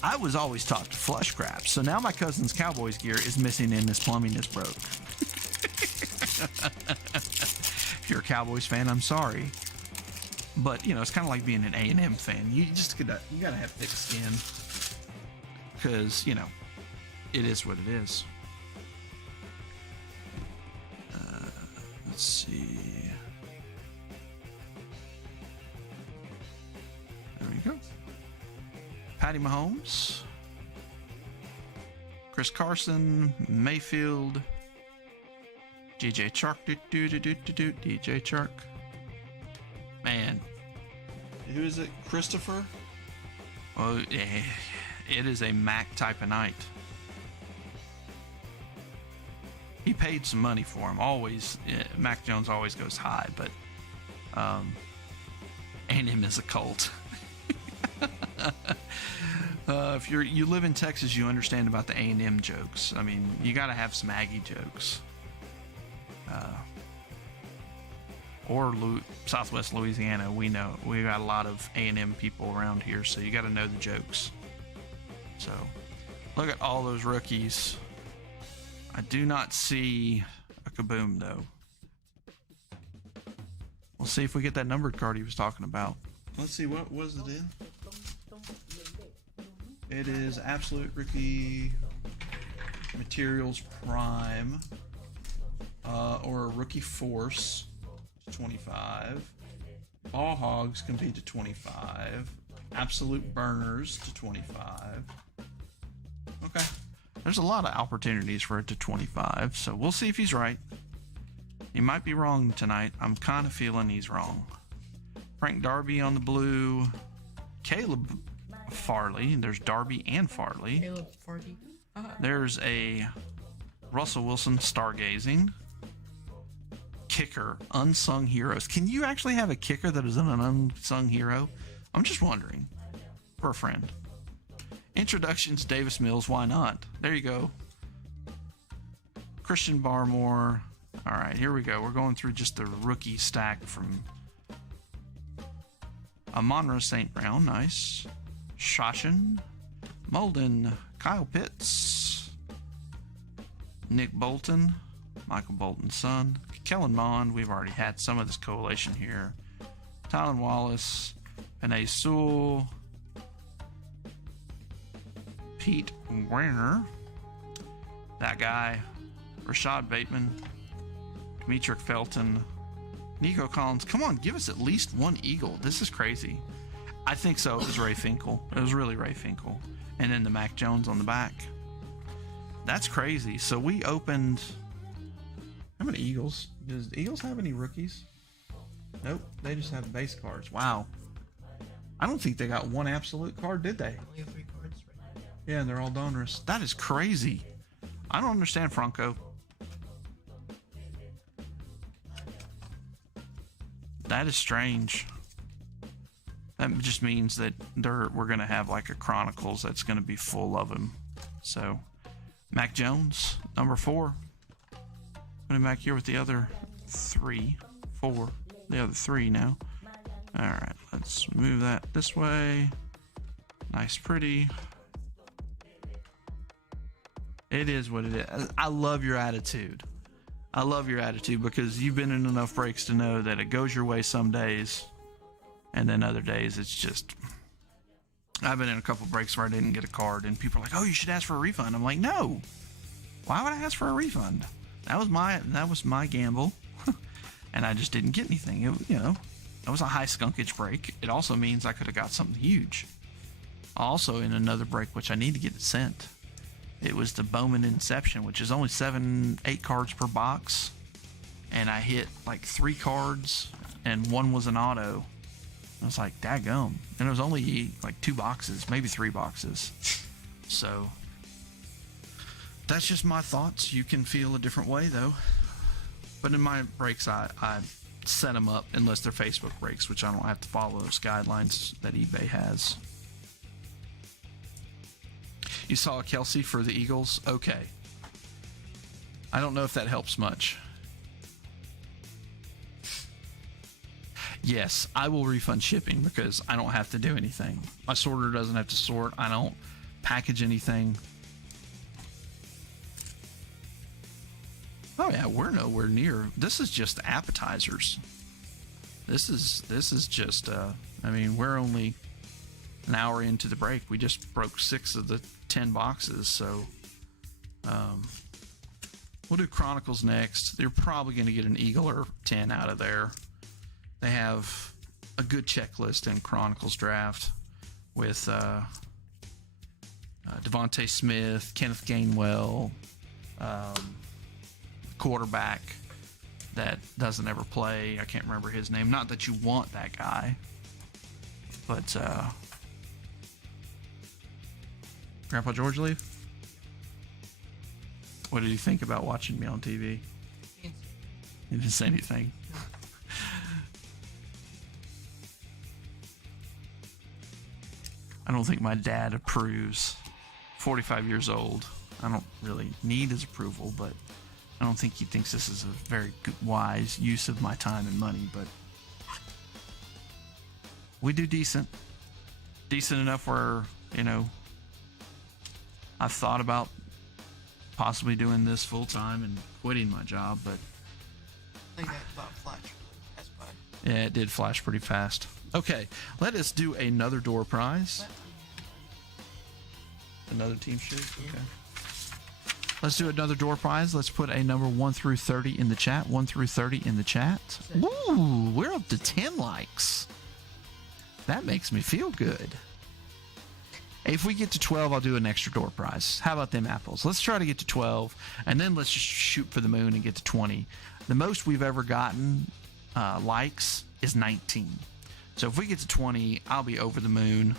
I was always taught to flush crap, so now my cousin's Cowboys gear is missing and his plumbing is broke. If you're a Cowboys fan, I'm sorry. But, you know, it's kind of like being an A&M fan. You gotta have thick skin. Because, you know, it is what it is. Let's see. There we go. Patty Mahomes. Chris Carson. Mayfield. DJ Chark. DJ Chark. Man. Who is it? Christopher? Oh, it is a Mac type of night. He paid some money for him. Always, Mac Jones always goes high, but A&M is a cult. If you live in Texas, you understand about the A&M jokes. I mean, you got to have some Aggie jokes. Or Southwest Louisiana, we know we got a lot of A&M people around here, so you got to know the jokes. So, look at all those rookies. I do not see a Kaboom, though. We'll see if we get that numbered card he was talking about. Let's see, what was it in? It is Absolute Rookie Materials Prime, or a Rookie Force, 25. Ball Hogs can be to 25. Absolute Burners to 25. Okay. There's a lot of opportunities for it to 25, so we'll see if he's right. He might be wrong tonight. I'm kind of feeling he's wrong. Frank Darby on the blue. Caleb Farley. There's Darby and Farley. Caleb Farley. There's a Russell Wilson stargazing. Kicker, unsung heroes. Can you actually have a kicker that is an unsung hero? I'm just wondering. For a friend. Introductions, Davis Mills, why not? There you go. Christian Barmore. All right, here we go. We're going through just the rookie stack from Monroe St. Brown. Nice. Shoshin. Molden. Kyle Pitts. Nick Bolton. Michael Bolton's son. Kellen Mond. We've already had some of this coalition here. Tylen Wallace. Panay Sewell. Pete Werner. That guy. Rashad Bateman. Dmitrik Felton. Nico Collins. Come on, give us at least one Eagle. This is crazy. I think so. It was Ray Finkel. It was really Ray Finkel. And then the Mac Jones on the back. That's crazy. So we opened... How many Eagles? Does the Eagles have any rookies? Nope. They just have base cards. Wow. I don't think they got one absolute card, did they? We have 3 cards right now. Yeah, and they're all Donruss. That is crazy. I don't understand, Franco. That is strange. That just means that we're going to have like a Chronicles that's going to be full of them. So, Mac Jones, number 4. Putting back here with the other 4. The other 3 now. All right, let's move that this way. Nice, pretty. It is what it is. I love your attitude. I love your attitude because you've been in enough breaks to know that it goes your way some days, and then other days it's just... I've been in a couple breaks where I didn't get a card, and people are like, "Oh, you should ask for a refund." I'm like, no. Why would I ask for a refund? That was my gamble, and I just didn't get anything. That was a high skunkage break. It also means I could have got something huge. Also, in another break, which I need to get it sent, it was the Bowman Inception, which is only 7-8 cards per box. And I hit like 3 cards, and 1 was an auto. I was like, daggum. And it was only like 2 boxes, maybe 3 boxes. So, that's just my thoughts. You can feel a different way, though. But in my breaks, I set them up, unless they're Facebook breaks, which I don't have to follow those guidelines that eBay has. You saw Kelsey for the Eagles? Okay. I don't know if that helps much. Yes, I will refund shipping because I don't have to do anything. My sorter doesn't have to sort. I don't package anything. Oh yeah, we're nowhere near. This is just appetizers. This is just we're only an hour into the break. We just broke 6 of the 10 boxes, so we'll do Chronicles next. You're probably going to get an Eagle or 10 out of there. They have a good checklist in Chronicles Draft with Devontae Smith, Kenneth Gainwell, quarterback that doesn't ever play. I can't remember his name. Not that you want that guy, but Grandpa George leave? What did he think about watching me on TV? He didn't say anything. I don't think my dad approves. 45 years old. I don't really need his approval, but I don't think he thinks this is a very good, wise use of my time and money, but we do decent. Decent enough where, I've thought about possibly doing this full time and quitting my job, but I think that thought flashed really fast by. Yeah, it did flash pretty fast. Okay, let us do another door prize. Another team shoot? Okay. Let's do another door prize. Let's put a number 1 through 30 in the chat. 1 through 30 in the chat. Ooh, we're up to 10 likes. That makes me feel good. If we get to 12, I'll do an extra door prize. How about them apples? Let's try to get to 12, and then let's just shoot for the moon and get to 20. The most we've ever gotten likes is 19. So if we get to 20, I'll be over the moon.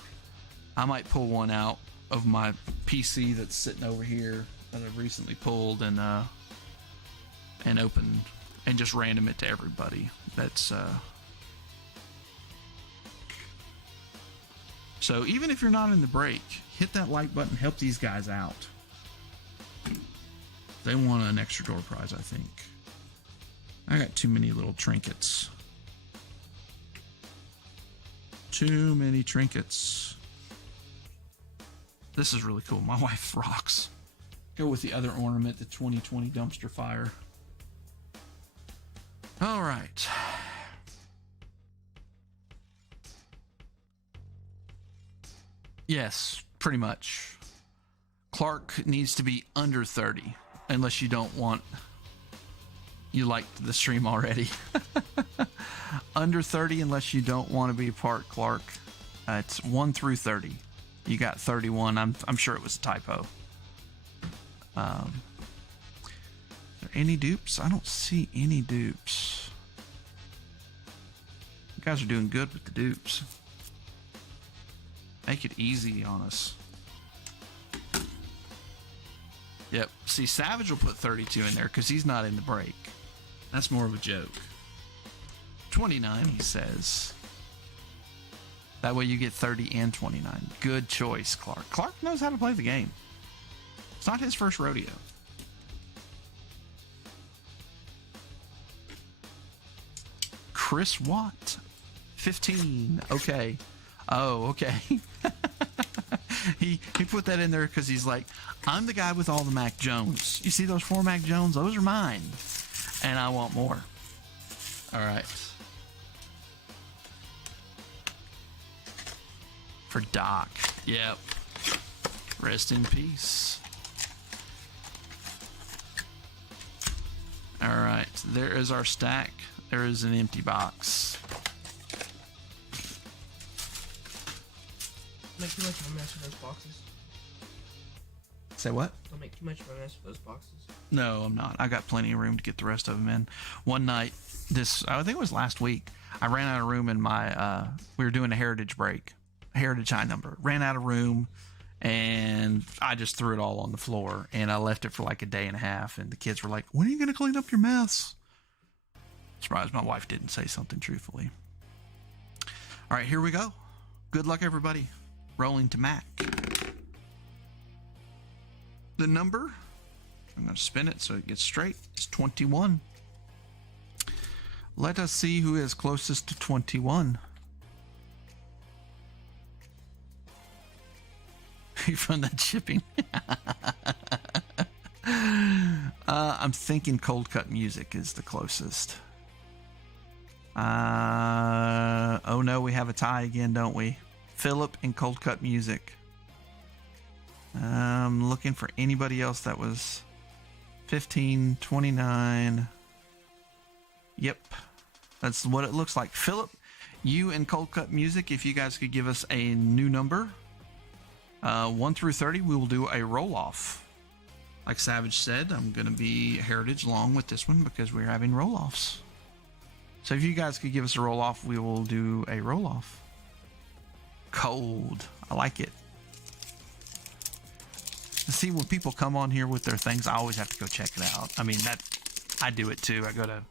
I might pull one out of my PC that's sitting over here that I've recently pulled and open and just random it to everybody. That's so even if you're not in the break, hit that like button, help these guys out. They want an extra door prize, I think. I got too many little trinkets. Too many trinkets. This is really cool. My wife rocks. Go with the other ornament, the 2020 dumpster fire. All right. Yes, pretty much. Clark needs to be under 30, unless you don't want... You liked the stream already. Under 30, unless you don't want to be a part, Clark. It's 1 through 30. You got 31. I'm sure it was a typo. Are there any dupes? I don't see any dupes. You guys are doing good with the dupes. Make it easy on us. Yep. See, Savage will put 32 in there because he's not in the break. That's more of a joke. 29, he says. That way you get 30 and 29. Good choice, Clark. Clark knows how to play the game. It's not his first rodeo. Chris Watt. 15. Okay. Oh, okay. He put that in there because he's like, I'm the guy with all the Mac Jones. You see those 4 Mac Jones? Those are mine. And I want more. All right. For Doc. Yep. Rest in peace. All right. There is our stack. There is an empty box. Make too much of a mess with those boxes. Say what? Don't make too much of a mess with those boxes. No, I'm not. I got plenty of room to get the rest of them in. One night, I think it was last week, I ran out of room in my, we were doing a heritage break, a heritage high number. Ran out of room, and I just threw it all on the floor, and I left it for like a day and a half, and the kids were like, when are you going to clean up your mess? Surprised my wife didn't say something truthfully. All right, here we go. Good luck, everybody. Rolling to Mac. The number, I'm going to spin it so it gets straight, it's 21. Let us see who is closest to 21. You found that shipping? I'm thinking Cold Cut Music is the closest. Oh no, we have a tie again, don't we? Philip and Cold Cut Music. I'm looking for anybody else that was 15, 29. Yep. That's what it looks like. Philip, you and Cold Cut Music, if you guys could give us a new number. 1 through 30, we will do a roll-off. Like Savage said, I'm going to be Heritage along with this one because we're having roll-offs. So if you guys could give us a roll-off, we will do a roll-off. Cold. I like it. See, when people come on here with their things, I always have to go check it out. I mean, I do it too. I go to...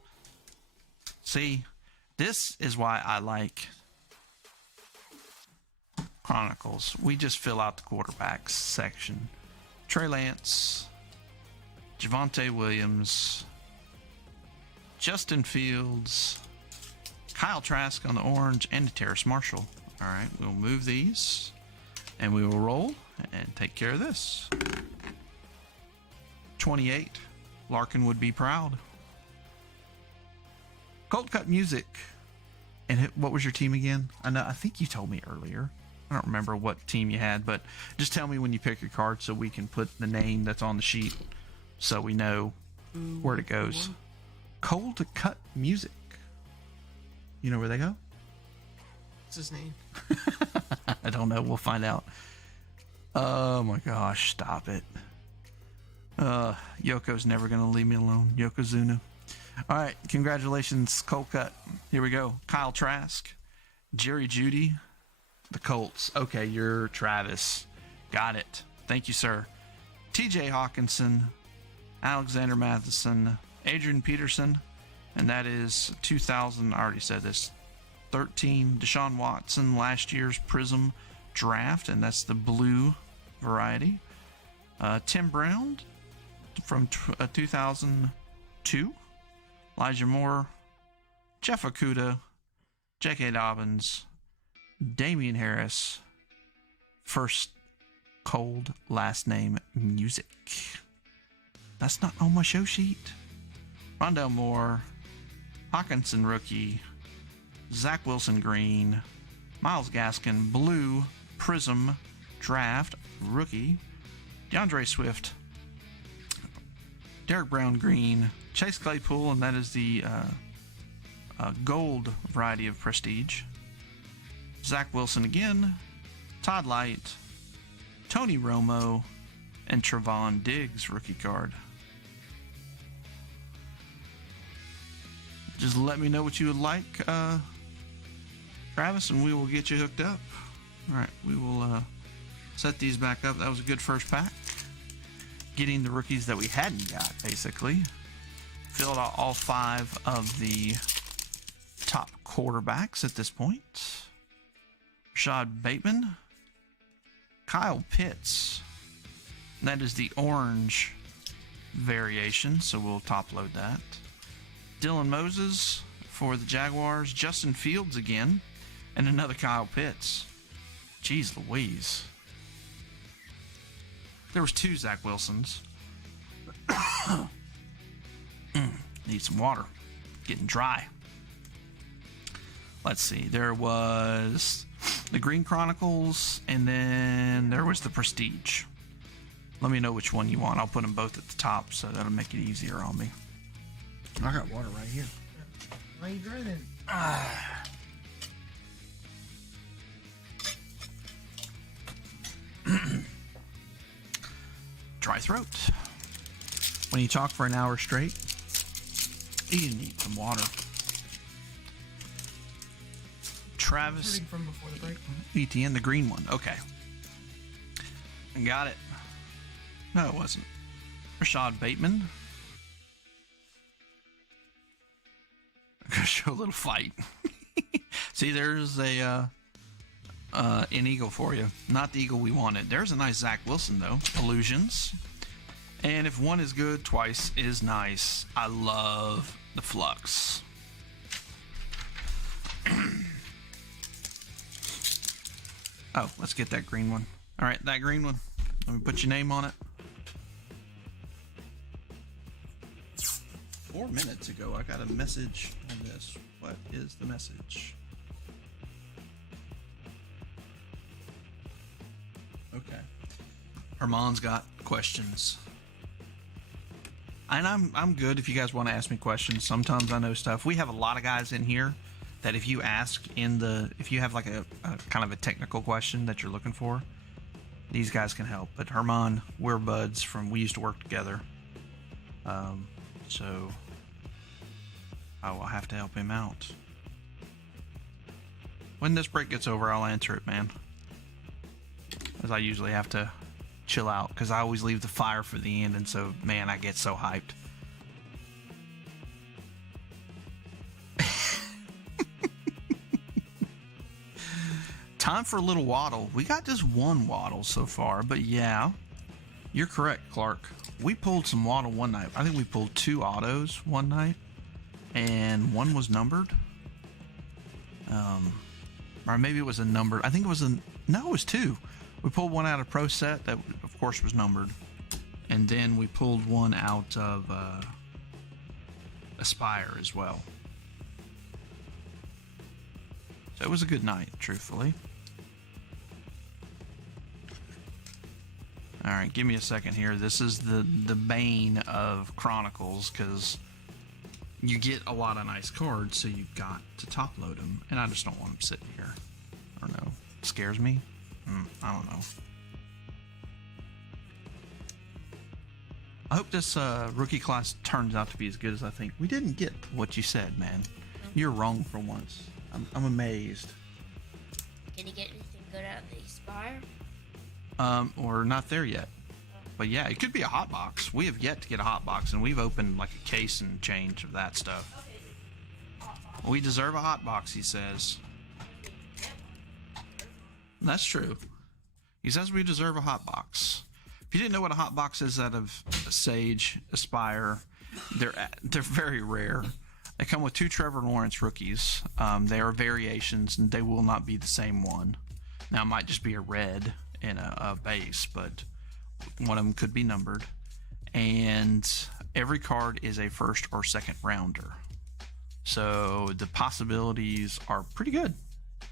See, this is why I like Chronicles. We just fill out the quarterbacks section. Trey Lance, Javonte Williams, Justin Fields, Kyle Trask on the orange, and Terrace Marshall. All right, we'll move these, and we will roll and take care of this. 28. Larkin would be proud. Cold Cut Music. And what was your team again? I think you told me earlier. I don't remember what team you had, but just tell me when you pick your card so we can put the name that's on the sheet so we know where it goes. Cold Cut Music. You know where they go? What's his name? I don't know. We'll find out. Oh my gosh, stop it. Yoko's never going to leave me alone. Yokozuna. All right, congratulations, Cold Cut. Here we go. Kyle Trask, Jerry Jeudy, the Colts. Okay, you're Travis. Got it. Thank you, sir. TJ Hawkinson, Alexander Matheson, Adrian Peterson, and that is 2000. I already said this. 13, Deshaun Watson, last year's Prism draft, and that's the blue variety. Tim Brown from 2002. Elijah Moore, Jeff Okuda, J.K. Dobbins, Damian Harris, first cold last name music. That's not on my show sheet. Rondell Moore, Hawkinson rookie, Zach Wilson green, Myles Gaskin blue, Prism draft rookie, DeAndre Swift, Derek Brown green, Chase Claypool, and that is the gold variety of prestige. Zach Wilson again, Todd Light, Tony Romo, and Trevon Diggs rookie card. Just let me know what you would like, Travis, and we will get you hooked up. All right, we will set these back up. That was a good first pack. Getting the rookies that we hadn't got, basically. Filled out all 5 of the top quarterbacks at this point. Rashad Bateman, Kyle Pitts. That is the orange variation, so we'll top load that. Dylan Moses for the Jaguars. Justin Fields again. And another Kyle Pitts. Jeez Louise. There was 2 Zach Wilsons. Need some water. Getting dry. Let's see. There was the Green Chronicles, and then there was the Prestige. Let me know which one you want. I'll put them both at the top, so that'll make it easier on me. I got water right here. Why are you drinking? Dry throat. When you talk for an hour straight, you need some water. Travis. Reading from before the break. ETN, the green one. Okay. Got it. No, it wasn't. Rashad Bateman. I'm gonna show a little fight. See, there's an eagle for you. Not the eagle we wanted. There's a nice Zach Wilson, though. Illusions. And if one is good, twice is nice. I love the flux. Oh, let's get that green one. All right, that green one. Let me put your name on it. 4 minutes ago, I got a message on this. What is the message? Okay. Herman's got questions. And I'm good if you guys want to ask me questions. Sometimes I know stuff. We have a lot of guys in here that if you ask if you have like a kind of a technical question that you're looking for, these guys can help. But Herman, we're buds we used to work together. So I will have to help him out. When this break gets over, I'll answer it, man. As I usually have to chill out because I always leave the fire for the end, and so, man, I get so hyped. Time for a little waddle. We got just one waddle so far, but yeah, you're correct, Clark. We pulled some waddle one night. I think we pulled 2 autos one night, and one was numbered. Or maybe it was a numbered. I think it was no, it was 2. We pulled one out of Pro Set that, of course, was numbered, and then we pulled one out of Aspire as well. So it was a good night, truthfully. All right, give me a second here. This is the bane of Chronicles because you get a lot of nice cards, so you've got to top load them, and I just don't want them sitting here. I don't know. It scares me. I don't know. I hope this rookie class turns out to be as good as I think. We didn't get what you said, man. You're wrong for once. I'm amazed. Can you get anything good out of the Aspire? We're not there yet. But yeah, it could be a hot box. We have yet to get a hot box, and we've opened like a case and change of that stuff. We deserve a hot box, he says. That's true. He says we deserve a hot box. If you didn't know what a hot box is out of Sage, Aspire, they're very rare. They come with 2 Trevor Lawrence rookies. They are variations, and they will not be the same one. Now, it might just be a red and a base, but one of them could be numbered. And every card is a first or second rounder. So the possibilities are pretty good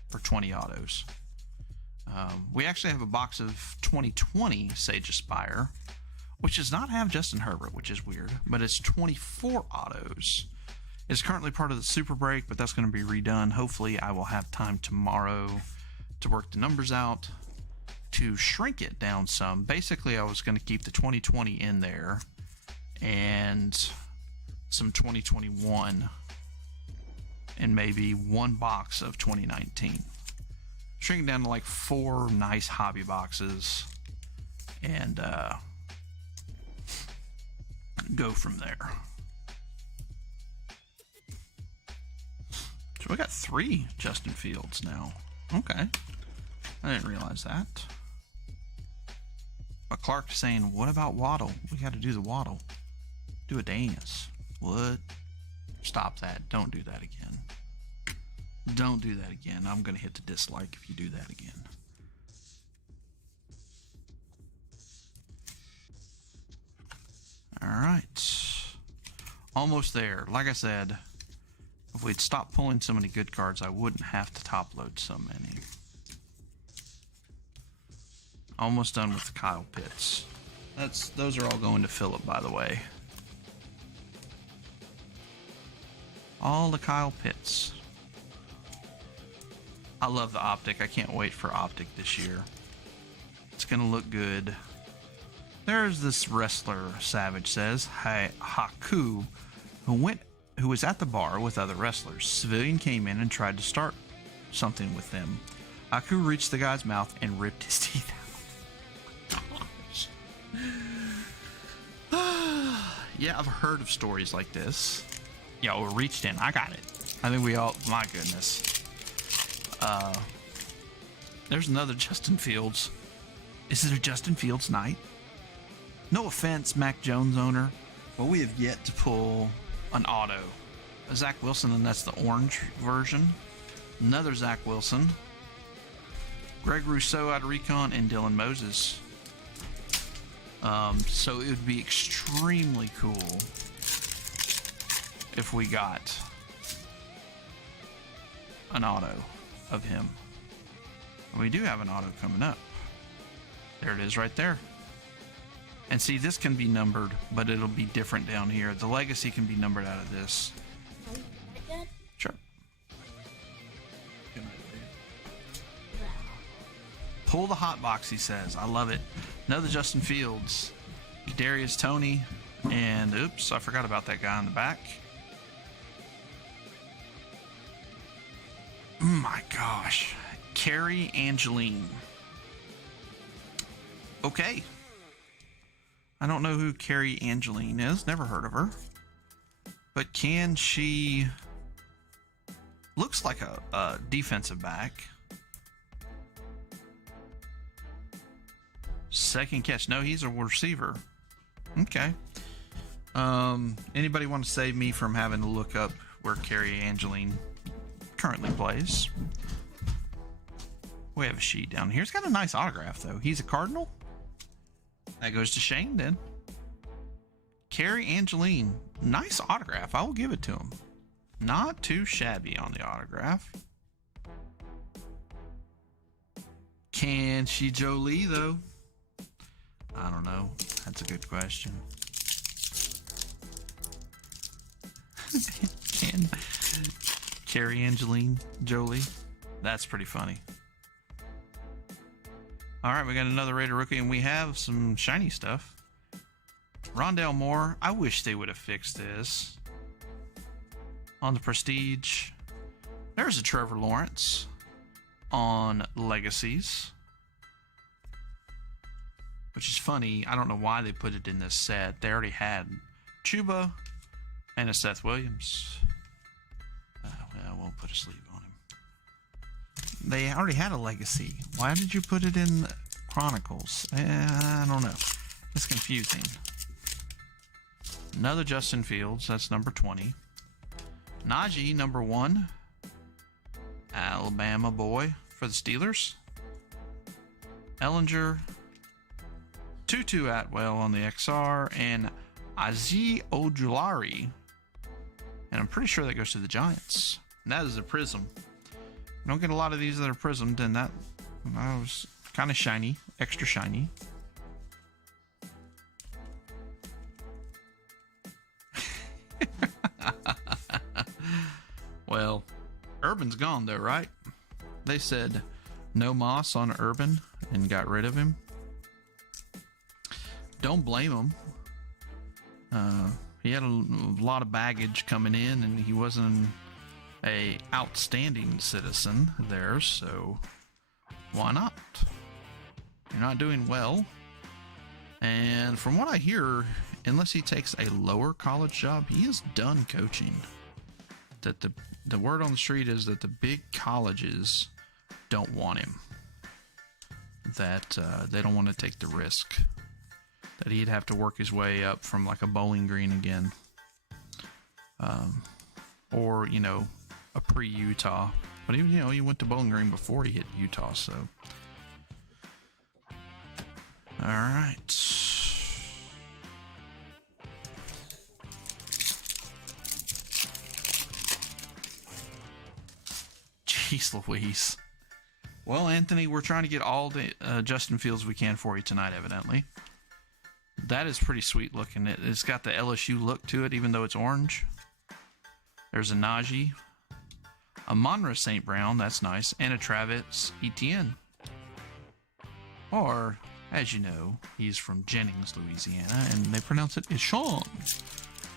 for 20 autos. We actually have a box of 2020 Sage Aspire, which does not have Justin Herbert, which is weird, but it's 24 autos. It's currently part of the Super Break, but that's going to be redone. Hopefully, I will have time tomorrow to work the numbers out, to shrink it down some. Basically, I was going to keep the 2020 in there and some 2021 and maybe one box of 2019. Shrink it down to like 4 nice hobby boxes and go from there. So we got 3 Justin Fields now. Okay. I didn't realize that. But Clark's saying, what about Waddle? We got to do the Waddle. Do a dance. What? Stop that. Don't do that again. Don't do that again. I'm going to hit the dislike if you do that again. All right. Almost there. Like I said, if we'd stopped pulling so many good cards, I wouldn't have to top load so many. Almost done with the Kyle Pitts. Those are all going to Phillip, by the way. All the Kyle Pitts. I love the Optic. I can't wait for Optic this year. It's going to look good. There's this wrestler, Savage says, Haku, who was at the bar with other wrestlers. Civilian came in and tried to start something with them. Haku reached the guy's mouth and ripped his teeth out. Yeah, I've heard of stories like this. Yo, reached in. I got it. I think we all... My goodness. There's another Justin Fields. Is it a Justin Fields night? No offense, Mac Jones owner, but we have yet to pull an auto. A Zach Wilson, and that's the orange version. Another Zach Wilson. Greg Rousseau out of Recon, and Dylan Moses. So it would be extremely cool if we got an auto of him. And we do have an auto coming up. There it is right there. And see, this can be numbered, but it'll be different down here. The legacy can be numbered out of this. Like that? Sure. Pull the hot box, he says. I love it. Another Justin Fields. Darius Toney. And oops, I forgot about that guy in the back. My gosh. Carrie Angeline. Okay. I don't know who Carrie Angeline is. Never heard of her. But can she... Looks like a defensive back. Second catch. No, he's a receiver. Okay. Anybody want to save me from having to look up where Carrie Angeline currently plays? We have a sheet down here. He's got a nice autograph, though. He's a Cardinal. That goes to Shane, then. Carrie Angeline. Nice autograph. I will give it to him. Not too shabby on the autograph. Can she Jolie, though? I don't know. That's a good question. Can Carrie Angeline Jolie? That's pretty funny. All right, we got another Raider rookie, and we have some shiny stuff. Rondale Moore. I wish they would have fixed this. On the Prestige, there's a Trevor Lawrence on Legacies. Which is funny. I don't know why they put it in this set. They already had Chuba and a Seth Williams. Well, we'll put a sleeve on him. They already had a Legacy. Why did you put it in Chronicles? I don't know. It's confusing. Another Justin Fields. That's number 20. Najee, number 1. Alabama boy for the Steelers. Ellinger. Tutu Atwell on the XR. And Azeez Ojulari. And I'm pretty sure that goes to the Giants. And that is a prism. You don't get a lot of these that are prismed, and that was kind of shiny. Extra shiny. Well, Urban's gone though, right? They said no moss on Urban and got rid of him. Don't blame him. He had a lot of baggage coming in, and he wasn't a outstanding citizen there, so why not? You're not doing well. And from what I hear, unless he takes a lower college job, he is done coaching. That the word on the street is that the big colleges don't want him. That they don't want to take the risk. That he'd have to work his way up from like a Bowling Green again. Or, you know, a pre-Utah. But he, you know, he went to Bowling Green before he hit Utah, so. All right. Jeez Louise. Well, Anthony, we're trying to get all the Justin Fields we can for you tonight, evidently. That is pretty sweet looking. It's got the LSU look to it, even though it's orange. There's a Najee. A Monra St. Brown, that's nice. And a Travis Etienne. Or, as you know, he's from Jennings, Louisiana, and they pronounce it Eshon.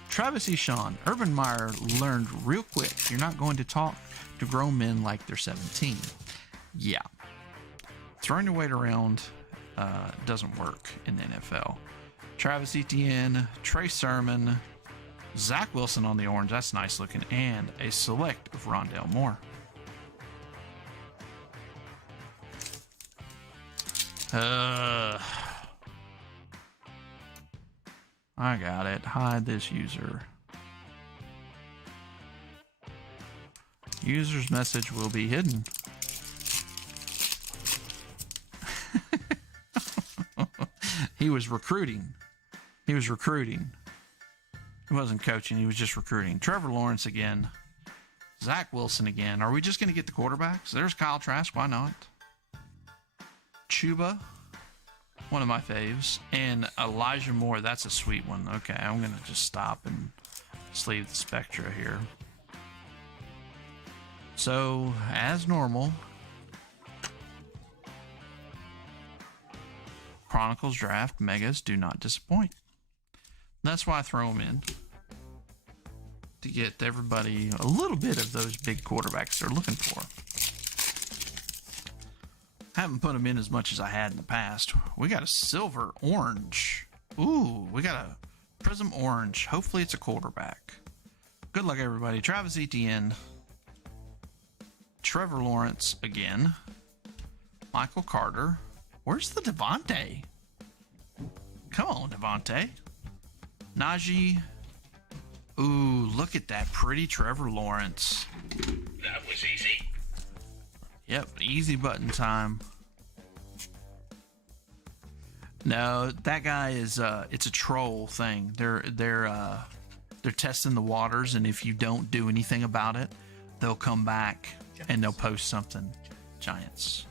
Travis Eshon. Urban Meyer learned real quick. You're not going to talk to grown men like they're 17. Yeah. Throwing your weight around doesn't work in the NFL. Travis Etienne, Trey Sermon, Zach Wilson on the orange. That's nice looking. And a select of Rondale Moore. I got it. Hide this user. User's message will be hidden. He was recruiting. He wasn't coaching. He was just recruiting. Trevor Lawrence again. Zach Wilson again. Are we just going to get the quarterbacks? There's Kyle Trask. Why not? Chuba. One of my faves. And Elijah Moore. That's a sweet one. Okay, I'm going to just stop and just leave the Spectra here. So, as normal, Chronicles Draft Megas do not disappoint. That's why I throw them in. To get everybody a little bit of those big quarterbacks they're looking for. Haven't put them in as much as I had in the past. We got a silver orange. Ooh, we got a prism orange. Hopefully it's a quarterback. Good luck, everybody. Travis Etienne. Trevor Lawrence again. Michael Carter. Where's the Devontae? Come on, Devontae. Najee. Ooh, look at that pretty Trevor Lawrence. That was easy. Yep, easy button time. No, that guy is it's a troll thing. They're testing the waters, and if you don't do anything about it, they'll come back and they'll post something. Giants.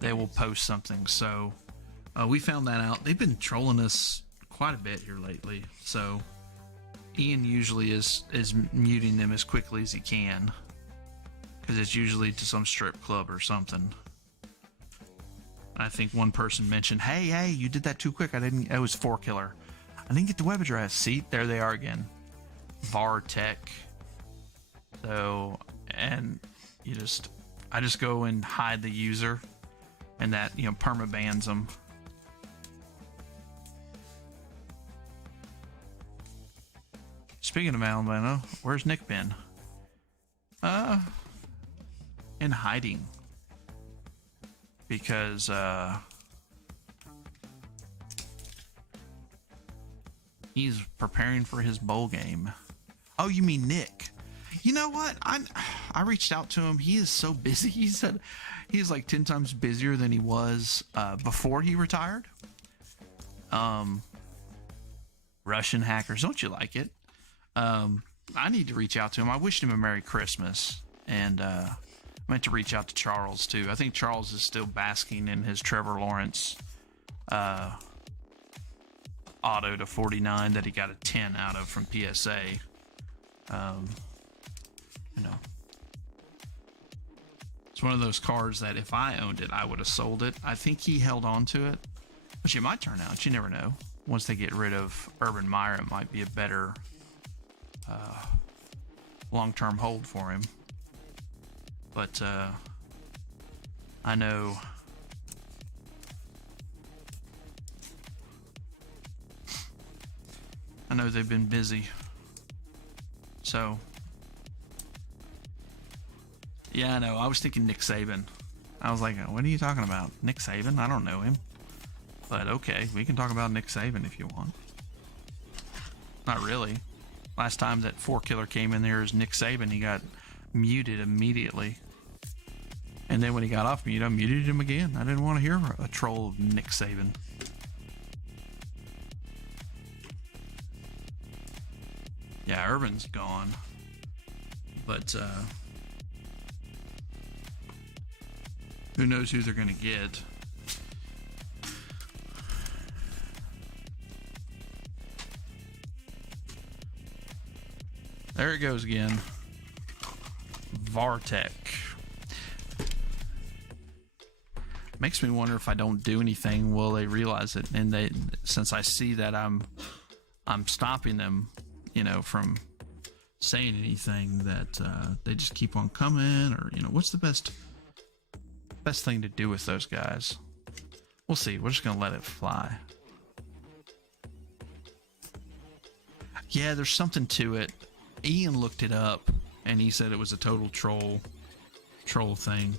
They will post something. So we found that out. They've been trolling us quite a bit here lately. So Ian usually is muting them as quickly as he can, because it's usually to some strip club or something. I think one person mentioned, hey, you did that too quick. It was 4Killer. I didn't get the web address. See, there they are again. Vartech. So, and I just go and hide the user, and that, permabans them. Speaking of Alabama, where's Nick been? In hiding. Because, he's preparing for his bowl game. Oh, you mean Nick? You know what? I reached out to him. He is so busy. He said he's like 10 times busier than he was before he retired. Russian hackers, don't you like it? I need to reach out to him. I wished him a Merry Christmas, and I meant to reach out to Charles too. I think Charles is still basking in his Trevor Lawrence auto to 49 that he got a 10 out of from PSA. You know, it's one of those cards that if I owned it, I would have sold it. I think he held on to it, which it might turn out. You never know. Once they get rid of Urban Meyer, it might be a better long-term hold for him. But I know they've been busy. So yeah, I know. I was thinking Nick Saban. I was like, what are you talking about? Nick Saban? I don't know him. But okay, we can talk about Nick Saban if you want. Not really. Last time that 4-killer came in there as Nick Saban, he got muted immediately. And then when he got off mute, I muted him again. I didn't want to hear a troll of Nick Saban. Yeah, Urban's gone. But who knows who they're going to get. There it goes again. Vartek. Makes me wonder if I don't do anything, will they realize it? And they, since I see that I'm stopping them, you know, from saying anything, that they just keep on coming, or, you know, what's the best thing to do with those guys? We'll see. We're just gonna let it fly. Yeah, there's something to it. Ian looked it up and he said it was a total troll thing.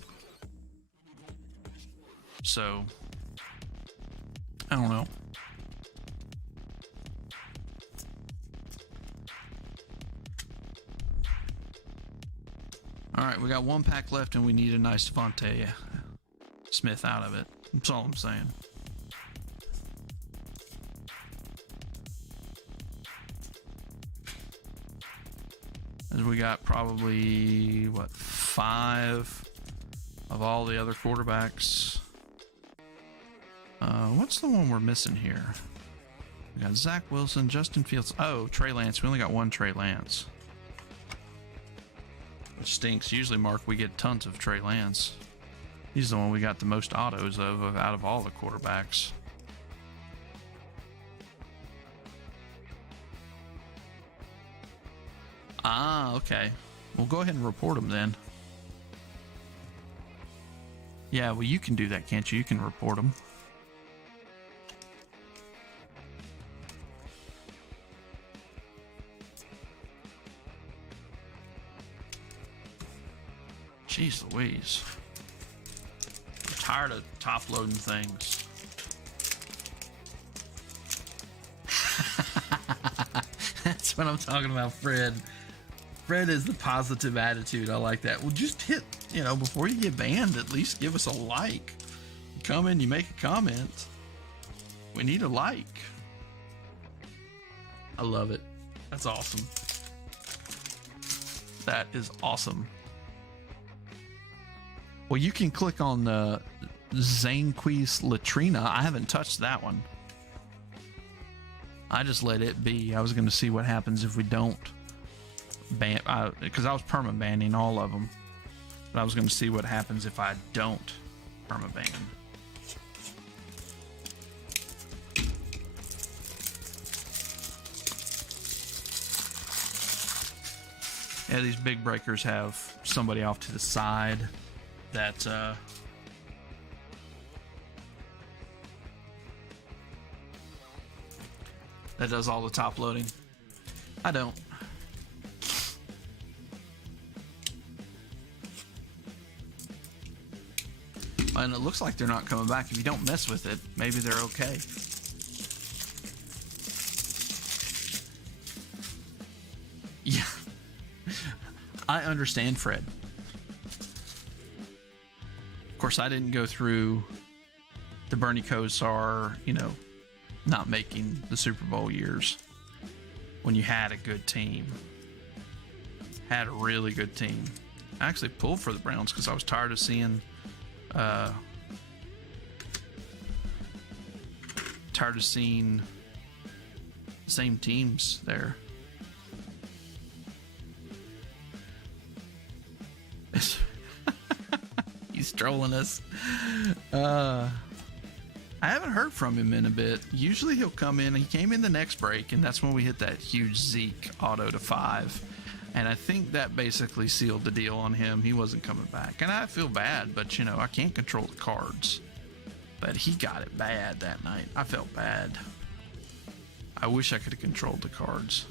So I don't know. All right, we got one pack left and we need a nice Devontae Smith out of it. That's all I'm saying. As we got probably, what, 5 of all the other quarterbacks. What's the one we're missing here? We got Zach Wilson, Justin Fields. Oh, Trey Lance. We only got one Trey Lance. Which stinks. Usually, Mark, we get tons of Trey Lance. He's the one we got the most autos of out of all the quarterbacks. Ah, okay. Well, go ahead and report them then. Yeah, well, you can do that, can't you? You can report them. Jeez Louise. I'm tired of top loading things. That's what I'm talking about, Fred. Fred is the positive attitude. I like that. Well, just hit, you know, before you get banned, at least give us a like. You come in, you make a comment. We need a like. I love it. That's awesome. That is awesome. Well, you can click on the Zanquis Latrina. I haven't touched that one. I just let it be. I was going to see what happens if we don't ban, because I was perma-banning all of them. But I was going to see what happens if I don't perma-ban. Yeah, these big breakers have somebody off to the side that that does all the top loading. I don't. And it looks like they're not coming back. If you don't mess with it, maybe they're okay. Yeah. I understand Fred. Of course, I didn't go through the Bernie Kosar, not making the Super Bowl years when you had a good team. Had a really good team. I actually pulled for the Browns because I was tired of seeing the same teams there. He's trolling us. I haven't heard from him in a bit. Usually he'll come in. He came in the next break, and that's when we hit that huge Zeke auto to 5. And I think that basically sealed the deal on him. He wasn't coming back. And I feel bad, but, I can't control the cards. But he got it bad that night. I felt bad. I wish I could have controlled the cards.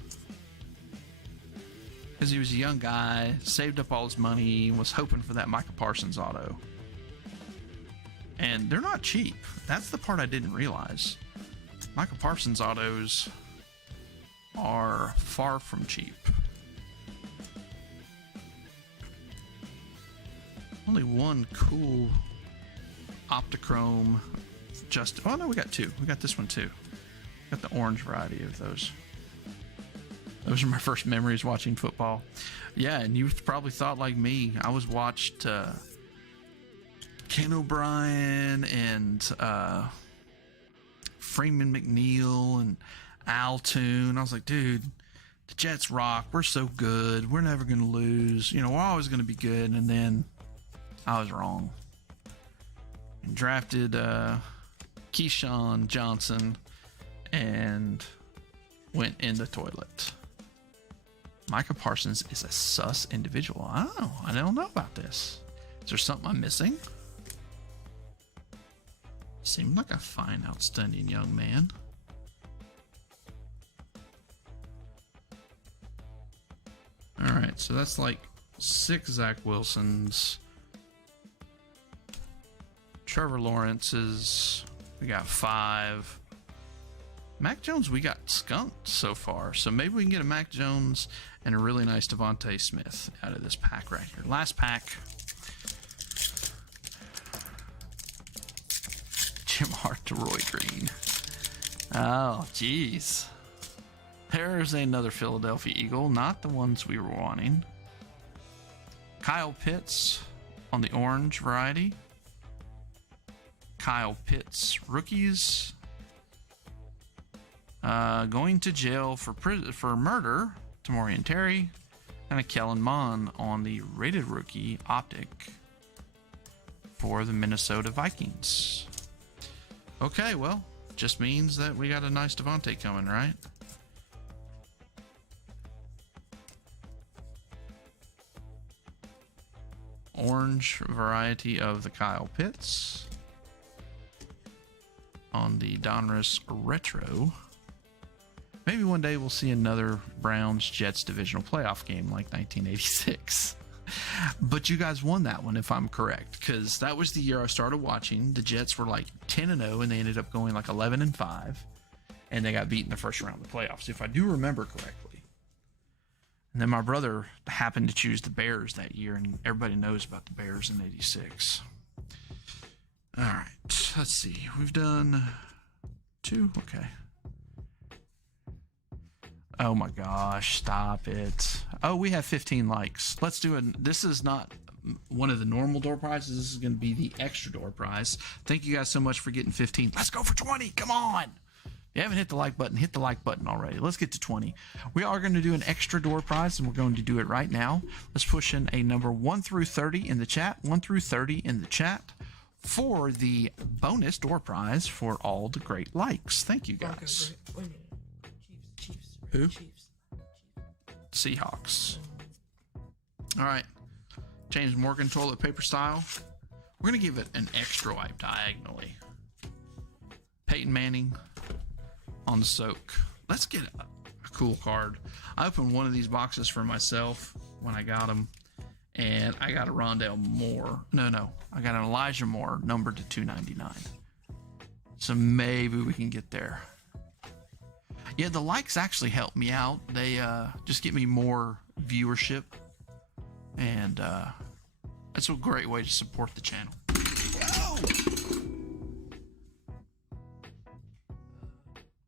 Because he was a young guy, saved up all his money, was hoping for that Micah Parsons auto. And they're not cheap. That's the part I didn't realize. Micah Parsons autos are far from cheap. Only one cool Optichrome. Oh no, we got 2. We got this one too. Got the orange variety of those. Those are my first memories watching football. Yeah, and you probably thought like me. I was watched Ken O'Brien and Freeman McNeil and Al Toon. I was like, dude, the Jets rock. We're so good. We're never going to lose. We're always going to be good. And then I was wrong. And drafted Keyshawn Johnson and went in the toilet. Micah Parsons is a sus individual. I don't know about this. Is there something I'm missing? Seemed like a fine, outstanding young man. Alright, so that's like 6 Zach Wilsons. Trevor Lawrence's. We got 5. Mac Jones, we got skunked so far. So maybe we can get a Mac Jones and a really nice Devontae Smith out of this pack right here. Last pack. Jim Hart to Roy Green. Oh, jeez. There's another Philadelphia Eagle. Not the ones we were wanting. Kyle Pitts on the orange variety. Kyle Pitts rookies. Going to jail for murder, Tamorrion Terry, and a Kellen Mond on the rated rookie optic for the Minnesota Vikings. Okay, well, just means that we got a nice Devontae coming, right? Orange variety of the Kyle Pitts on the Donruss Retro. Maybe one day we'll see another Browns-Jets divisional playoff game like 1986. But you guys won that one, if I'm correct, because that was the year I started watching. The Jets were like 10-0, and they ended up going like 11-5, and they got beat in the first round of the playoffs, if I do remember correctly. And then my brother happened to choose the Bears that year, and everybody knows about the Bears in 86. All right, let's see. We've done 2. Okay. Oh my gosh, stop it. Oh, we have 15 likes. Let's do it. This is not one of the normal door prizes. This is going to be the extra door prize. Thank you guys so much for getting 15. Let's go for 20. Come on. If you haven't hit the like button, hit the like button already. Let's get to 20. We are going to do an extra door prize, and we're going to do it right now. Let's push in a number 1 through 30 in the chat. 1 through 30 in the chat for the bonus door prize for all the great likes. Thank you guys. Wait a minute. Chiefs. Who? Chiefs. Seahawks. All right. James Morgan toilet paper style. We're going to give it an extra wipe diagonally. Peyton Manning on the soak. Let's get a cool card. I opened one of these boxes for myself when I got them, and I got a Rondale Moore. No. I got an Elijah Moore numbered to 299. So maybe we can get there. Yeah, the likes actually help me out. They just get me more viewership And that's a great way to support the channel.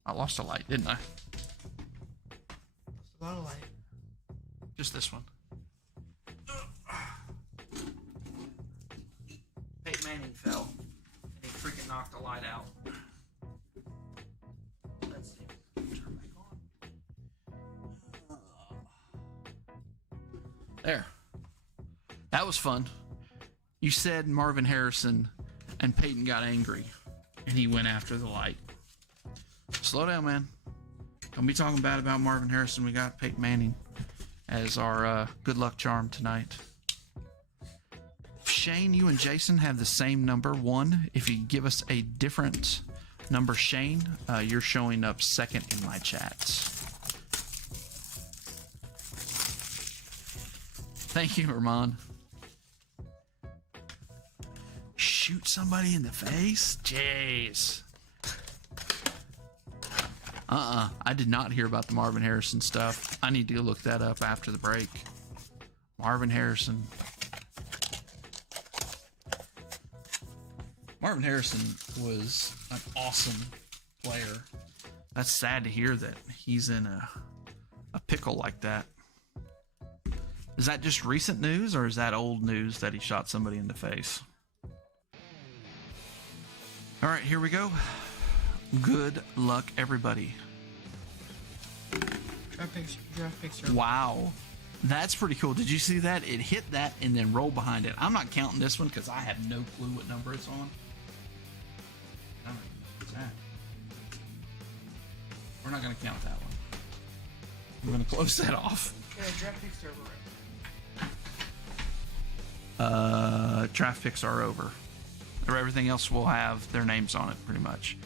I lost a light, didn't I? A lot of light. Just this one. Peyton Manning fell, and he freaking knocked the light out. Let's see. Turn back on. There. That was fun. You said Marvin Harrison, and Peyton got angry, and he went after the light. Slow down, man. Don't be talking bad about Marvin Harrison. We got Peyton Manning as our good luck charm tonight. Shane, you and Jason have the same number, 1. If you give us a different number, Shane, you're showing up second in my chat. Thank you, Herman. Shoot somebody in the face? Jeez. I did not hear about the Marvin Harrison stuff. I need to go look that up after the break. Marvin Harrison. Marvin Harrison was an awesome player. That's sad to hear that he's in a pickle like that. Is that just recent news, or is that old news that he shot somebody in the face? All right, here we go. Good luck, everybody. Draft picks are Wow. That's pretty cool. Did you see that? It hit that and then rolled behind it. I'm not counting this one because I have no clue what number it's on. All right, what's that? We're not going to count that one. I'm going to close that off. yeah, draft picks are over. Draft picks are over. Or everything else will have their names on it, pretty much.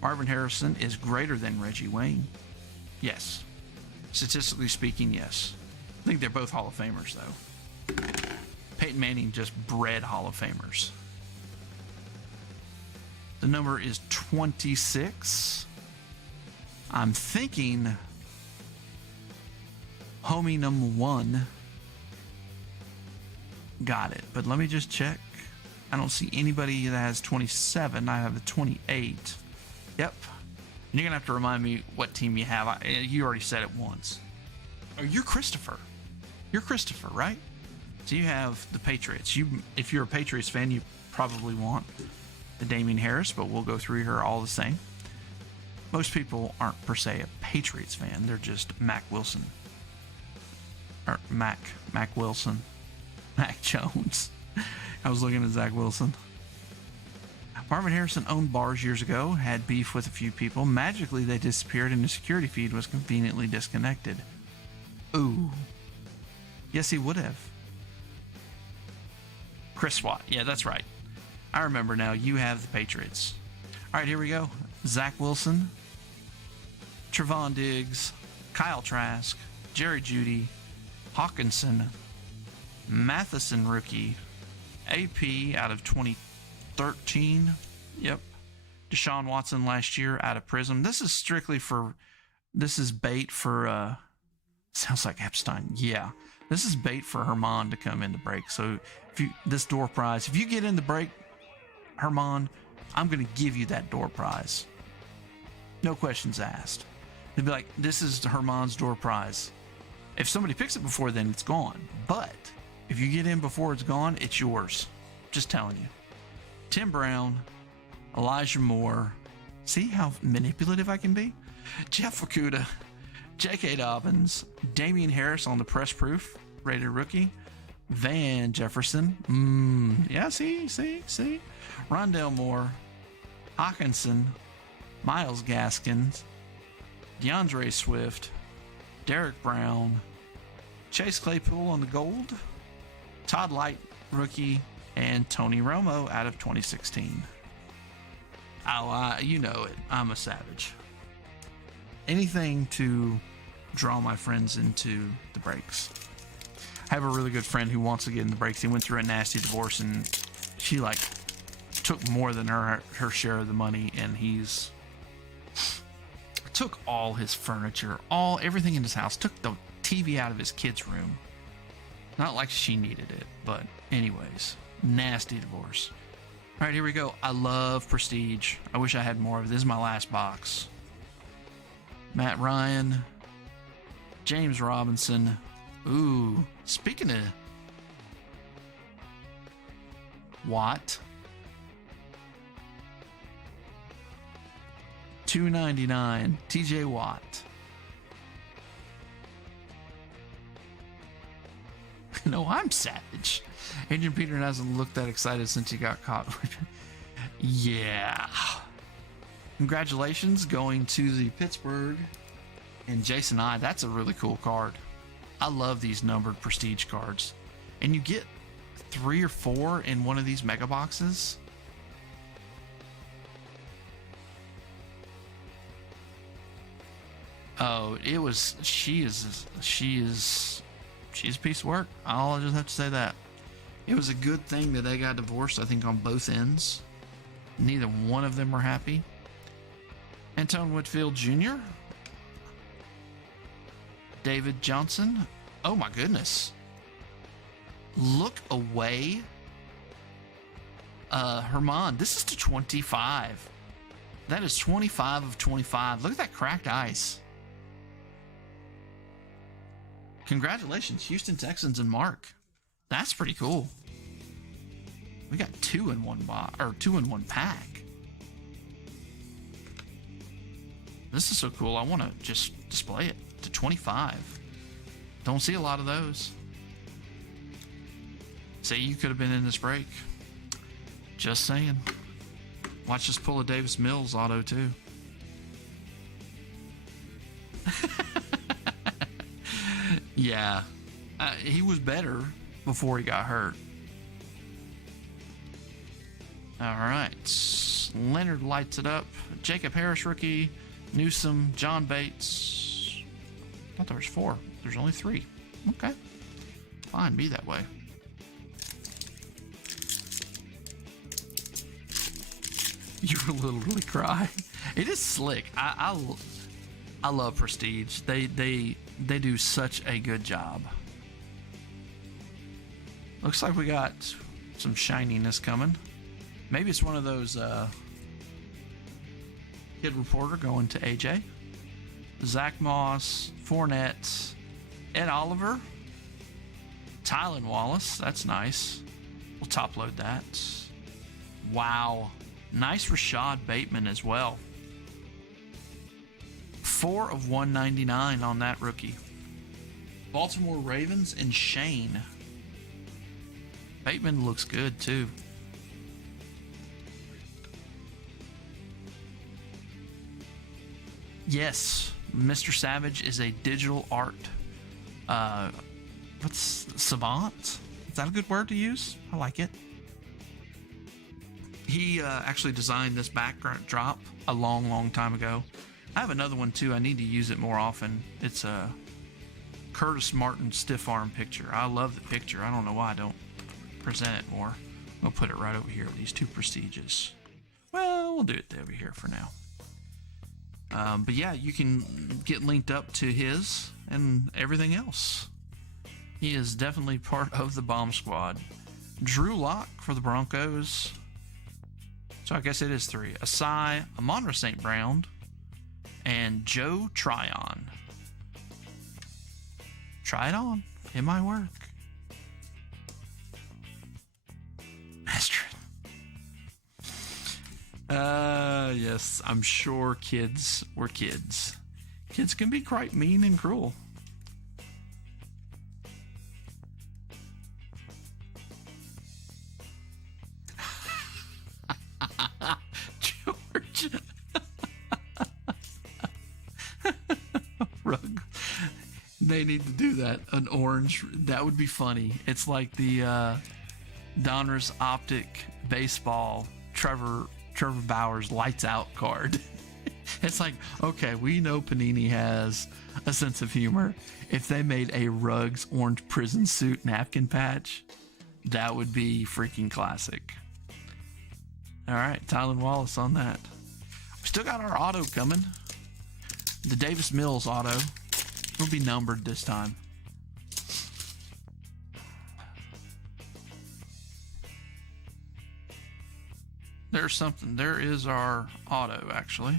Marvin Harrison is greater than Reggie Wayne. Yes. Statistically speaking, yes. I think they're both Hall of Famers, though. Peyton Manning just bred Hall of Famers. The number is 26. I'm thinking homie number 1 got it, but let me just check. I don't see anybody that has 27. I have the 28. Yep. And you're gonna have to remind me what team you have. You already said it once. Oh, you're Christopher. You're Christopher, right? So you have the Patriots. If you're a Patriots fan, you probably want the Damien Harris, but we'll go through here all the same. Most people aren't per se a Patriots fan. They're just Mac Wilson. Or Mac Wilson. Mac Jones. I was looking at Zach Wilson. Marvin Harrison owned bars years ago, had beef with a few people. Magically, they disappeared and the security feed was conveniently disconnected. Ooh. Yes, he would have. Chris Watt. Yeah, that's right. I remember now. You have the Patriots. All right, here we go. Zach Wilson, Trevon Diggs, Kyle Trask, Jerry Jeudy, Hawkinson, Matheson rookie, AP out of 2013. Yep. Deshaun Watson last year out of Prism. This is strictly for, this is bait for, sounds like Epstein. Yeah. This is bait for Herman to come in the break. So if you, this door prize, if you get in the break, Herman, I'm going to give you that door prize. No questions asked. They'd be like, this is Herman's door prize. If somebody picks it before then, it's gone. But if you get in before it's gone, it's yours. Just telling you. Tim Brown, Elijah Moore. See how manipulative I can be? Jeff Okuda, J.K. Dobbins, Damian Harris on the press proof, rated rookie. Van Jefferson. Yeah, see. Rondell Moore, Hawkinson, Myles Gaskins, DeAndre Swift, Derek Brown, Chase Claypool on the gold, Todd Light, rookie, and Tony Romo out of 2016. Oh, you know it. I'm a savage. Anything to draw my friends into the breaks. I have a really good friend who wants to get in the breaks. He went through a nasty divorce, and she took more than her share of the money, and he's took all his furniture, everything in his house, took the TV out of his kids' room. Not like she needed it, but anyways, nasty divorce. All right, here we go. I love Prestige. I wish I had more of it. This is my last box. Matt Ryan, James Robinson. Ooh, speaking of Watt, $2.99. TJ Watt. No, I'm savage. Adrian Peterson hasn't looked that excited since he got caught. Yeah. Congratulations going to the Pittsburgh and Jason I. That's a really cool card. I love these numbered Prestige cards. And you get 3 or 4 in one of these mega boxes. Oh, it was, she's a piece of work. I'll just have to say that. It was a good thing that they got divorced, I think, on both ends. Neither one of them were happy. Antone Whitfield Jr. David Johnson. Oh my goodness. Look away. Herman, this is to 25. That is 25 of 25. Look at that cracked ice. Congratulations, Houston Texans and Mark. That's pretty cool. We got 2 in one box, or 2 in one pack. This is so cool. I want to just display it to 25. Don't see a lot of those. Say you could have been in this break. Just saying. Watch us pull a Davis Mills auto too. Yeah. He was better before he got hurt. All right. Leonard lights it up. Jacob Harris rookie. Newsom. John Bates. I thought there was 4. There's only 3. Okay. Fine. Be that way. You will literally cry. It is slick. I love Prestige. They do such a good job. Looks like we got some shininess coming. Maybe it's one of those Kid Reporter going to AJ. Zach Moss, Fournette, Ed Oliver, Tylan Wallace. That's nice. We'll top load that. Wow. Nice Rashad Bateman as well. 4 of 199 on that rookie. Baltimore Ravens and Shane. Bateman looks good too. Yes, Mr. Savage is a digital art. What's savant? Is that a good word to use? I like it. He actually designed this background drop a long time ago. I have another one too. I need to use it more often. It's a Curtis Martin stiff arm picture. I love the picture. I don't know why I don't present it more. We'll put it right over here with these 2 Prestiges. Well, we'll do it over here for now. But yeah, you can get linked up to his and everything else. He is definitely part of the bomb squad. Drew Lock for the Broncos. So I guess it is 3. Asai, Amon-Ra St. Brown, and Joe Tryon. Try it on. It might work. Astrid. Yes, I'm sure kids were kids. Kids can be quite mean and cruel. George. Rug. They need to do that. An orange. That would be funny. It's like the Donruss Optic baseball Trevor Bauer's lights out card. It's like, okay, we know Panini has a sense of humor. If they made a Ruggs orange prison suit napkin patch, that would be freaking classic. All right, Tylan Wallace on that. We still got our auto coming. The Davis Mills auto will be numbered this time. There's something. There is our auto, actually.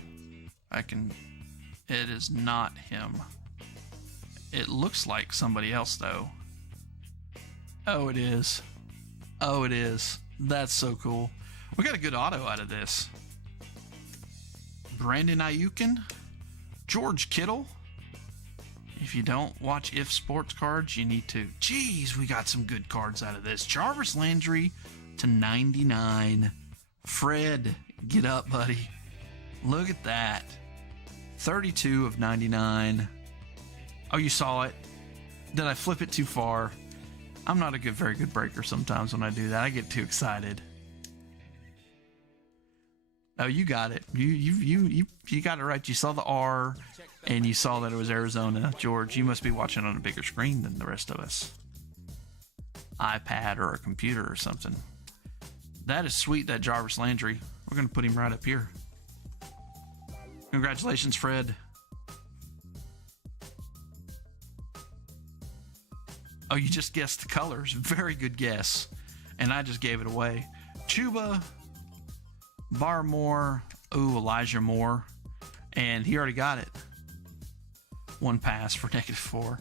It is not him. It looks like somebody else, though. Oh, it is. Oh, it is. That's so cool. We got a good auto out of this. Brandon Ayukin, George Kittle. If you don't watch If Sports Cards, you need to. Jeez, we got some good cards out of this. Jarvis Landry to 99. Fred, get up, buddy. Look at that. 32 of 99. Oh, you saw it? Did I flip it too far? I'm not a very good breaker sometimes when I do that. I get too excited. Oh, you got it. You got it right. You saw the R, and you saw that it was Arizona. George, you must be watching on a bigger screen than the rest of us. iPad or a computer or something. That is sweet, that Jarvis Landry. We're going to put him right up here. Congratulations, Fred. Oh, you just guessed the colors. Very good guess. And I just gave it away. Chuba, Barmore, Elijah Moore. And he already got it. One pass for -4. All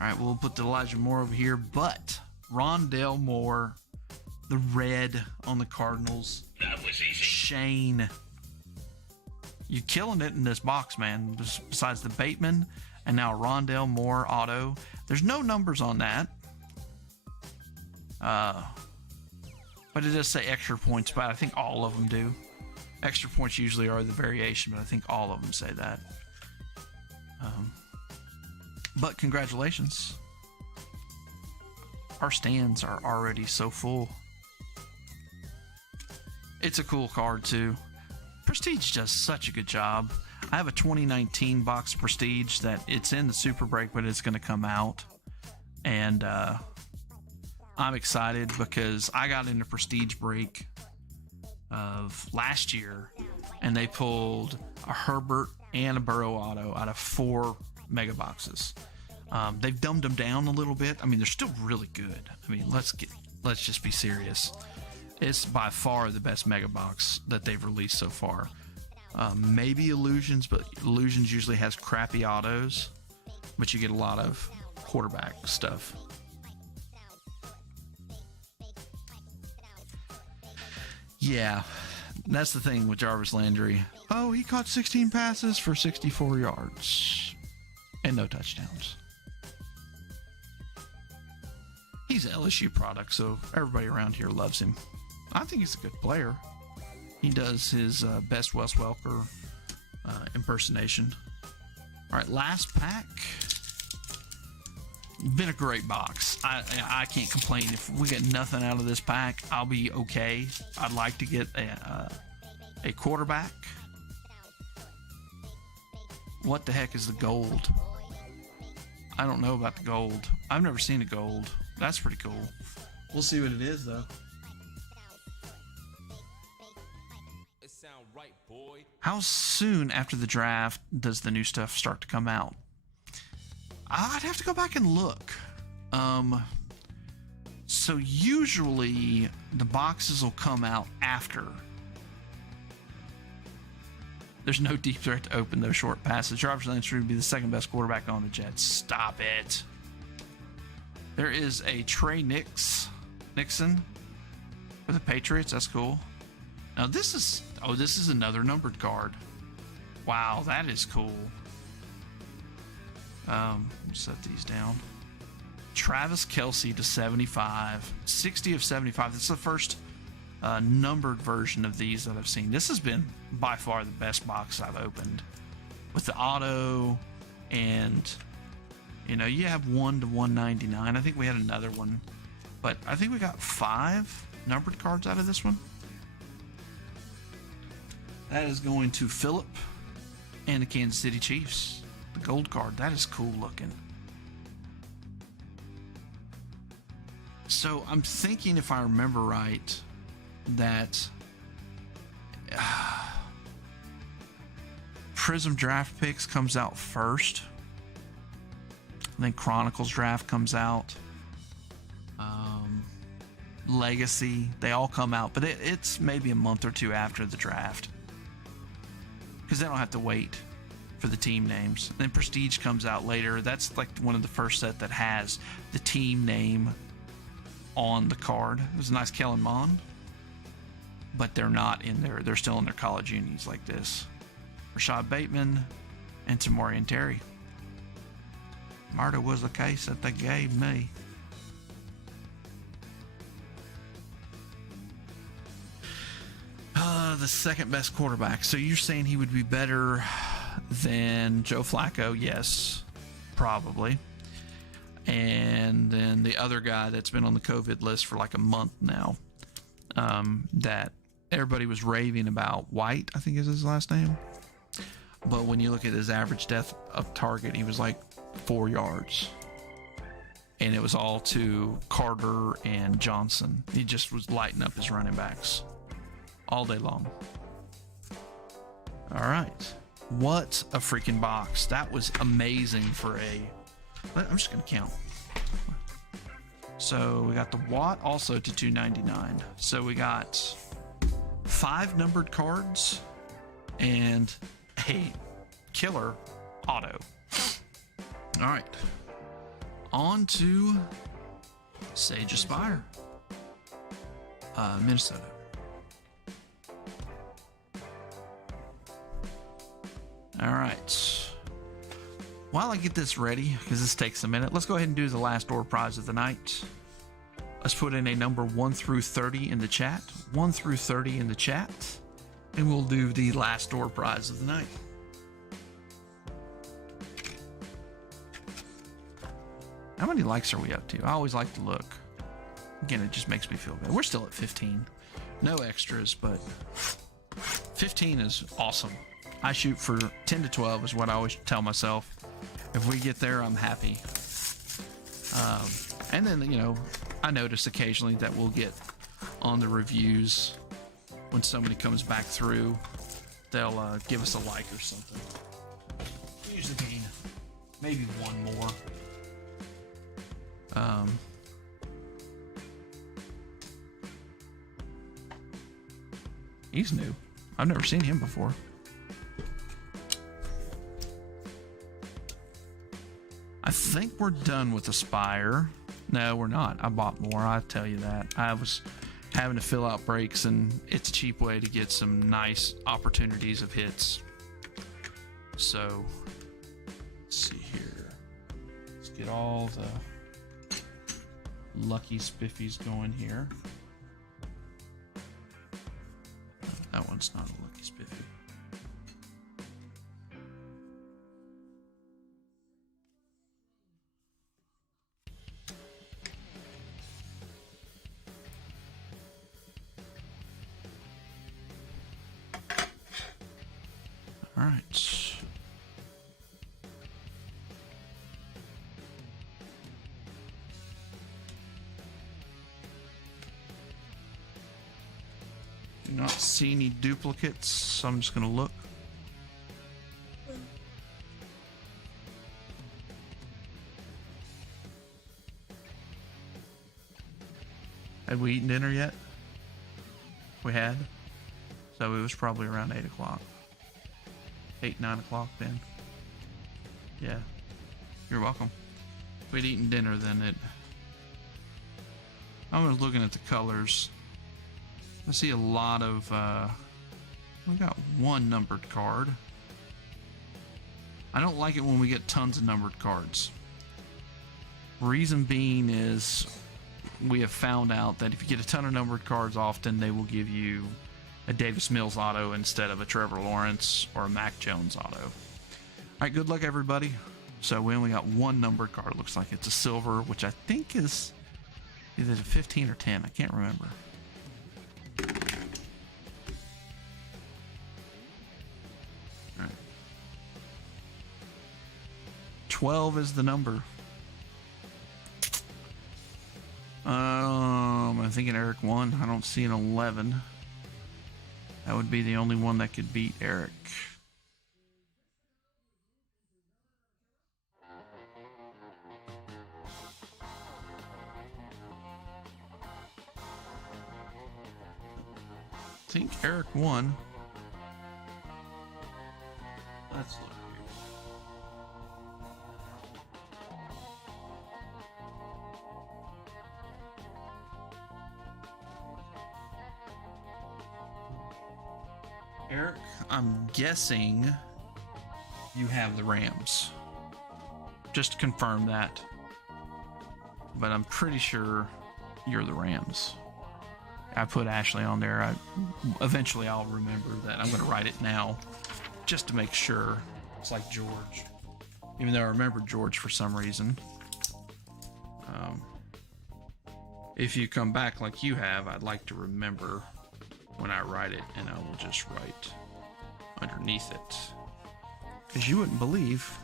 right, we'll put the Elijah Moore over here. But Rondell Moore, the red on the Cardinals. That was easy. Shane. You're killing it in this box, man. Besides the Bateman and now Rondell Moore auto. There's no numbers on that. But it does say extra points, but I think all of them do. Extra points usually are the variation, but I think all of them say that. But congratulations. Our stands are already so full. It's a cool card, too. Prestige does such a good job. I have a 2019 box Prestige that it's in the Super Break, but it's going to come out. And I'm excited because I got into Prestige Break of last year, and they pulled a Herbert and a Burrow auto out of 4 mega boxes. They've dumbed them down a little bit. I mean, they're still really good. I mean, let's just be serious. It's by far the best mega box that they've released so far. Maybe Illusions, but Illusions usually has crappy autos, but you get a lot of quarterback stuff. Yeah, that's the thing with Jarvis Landry. Oh, he caught 16 passes for 64 yards and no touchdowns. He's an LSU product, so everybody around here loves him. I think he's a good player. He does his best Wes Welker impersonation. All right, last pack. Been a great box. I can't complain. If we get nothing out of this pack, I'll be okay. I'd like to get a quarterback. What the heck is the gold? I don't know about the gold. I've never seen a gold. That's pretty cool. We'll see what it is, though. How soon after the draft does the new stuff start to come out? I'd have to go back and look. So usually the boxes will come out after. There's no deep threat to open those short passes. Jarvis Landry would be the second best quarterback on the Jets. Stop it. There is a Trey Nixon for the Patriots. That's cool. Now this is another numbered card. Wow, that is cool. Set these down. Travis Kelce to 75. 60 of 75. This is the first numbered version of these that I've seen. This has been by far the best box I've opened. With the auto and, you have 1 to 199. I think we had another one. But I think we got 5 numbered cards out of this one. That is going to Phillip and the Kansas City Chiefs. The gold card. That is cool looking. So I'm thinking, if I remember right, that Prism Draft Picks comes out first. And then Chronicles Draft comes out. Legacy, they all come out, but it's maybe a month or two after the draft because they don't have to wait for the team names. Then Prestige comes out later. That's like one of the first set that has the team name on the card. It was a nice Kellen Mond, but they're not in there. They're still in their college unis like this. Rashad Bateman and Tamorian Terry. Murder was the case that they gave me. The second best quarterback. So you're saying he would be better than Joe Flacco? Yes, probably. And then the other guy that's been on the COVID list for like a month now, that everybody was raving about, White, I think is his last name. But when you look at his average depth of target, he was like 4 yards. And it was all to Carter and Johnson. He just was lighting up his running backs all day long. All right. What a freaking box. That was amazing for I'm just going to count. So we got the Watt also to 299. So we got 5 numbered cards and a killer auto. All right. On to Sage Aspire. Minnesota. All right. While I get this ready, because this takes a minute, let's go ahead and do the last door prize of the night. Let's put in a number 1 through 30 in the chat. 1 through 30 in the chat. And we'll do the last door prize of the night. How many likes are we up to? I always like to look. Again, it just makes me feel good. We're still at 15. No extras, but 15 is awesome. I shoot for 10 to 12 is what I always tell myself. If we get there, I'm happy. And then, you know, I notice occasionally that we'll get on the reviews when somebody comes back through, they'll give us a like or something. Usually gain maybe one more. He's new. I've never seen him before. I think we're done with Aspire. No, we're not. I bought more. I tell you that. I was having to fill out breaks, and it's a cheap way to get some nice opportunities of hits. So, let's see here. Let's get all the lucky spiffies going here. That one's not a lucky spiffy. All right. Do not see any duplicates, so I'm just going to look. Had we eaten dinner yet? We had. So it was probably around 8 o'clock. 8, 9 o'clock then. Yeah. You're welcome. If we'd eaten dinner, then it... I was looking at the colors. I see a lot of... we got one numbered card. I don't like it when we get tons of numbered cards. Reason being is we have found out that if you get a ton of numbered cards, often they will give you a Davis Mills auto instead of a Trevor Lawrence or a Mac Jones auto. All right, good luck, everybody. So we only got one numbered card. It looks like it's a silver, which I think is either a 15 or 10. I can't remember. All right. 12 is the number. I'm thinking Eric won. I don't see an 11. That would be the only one that could beat Eric. think Eric won. Let's look here. Eric, I'm guessing you have the Rams. Just to confirm that. But I'm pretty sure you're the Rams. I put Ashley on there. Eventually I'll remember that. I'm going to write it now just to make sure. It's like George. Even though I remember George for some reason. If you come back like you have, I'd like to remember when I write it, and I will just write underneath it. Because you wouldn't believe.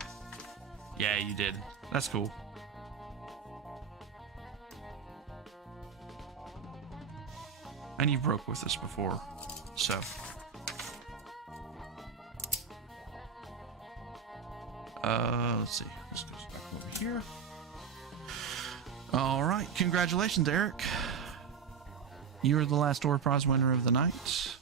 Yeah, you did. That's cool. And you broke with us before, so. Let's see. This goes back over here. All right. Congratulations, Eric. You are the last door prize winner of the night.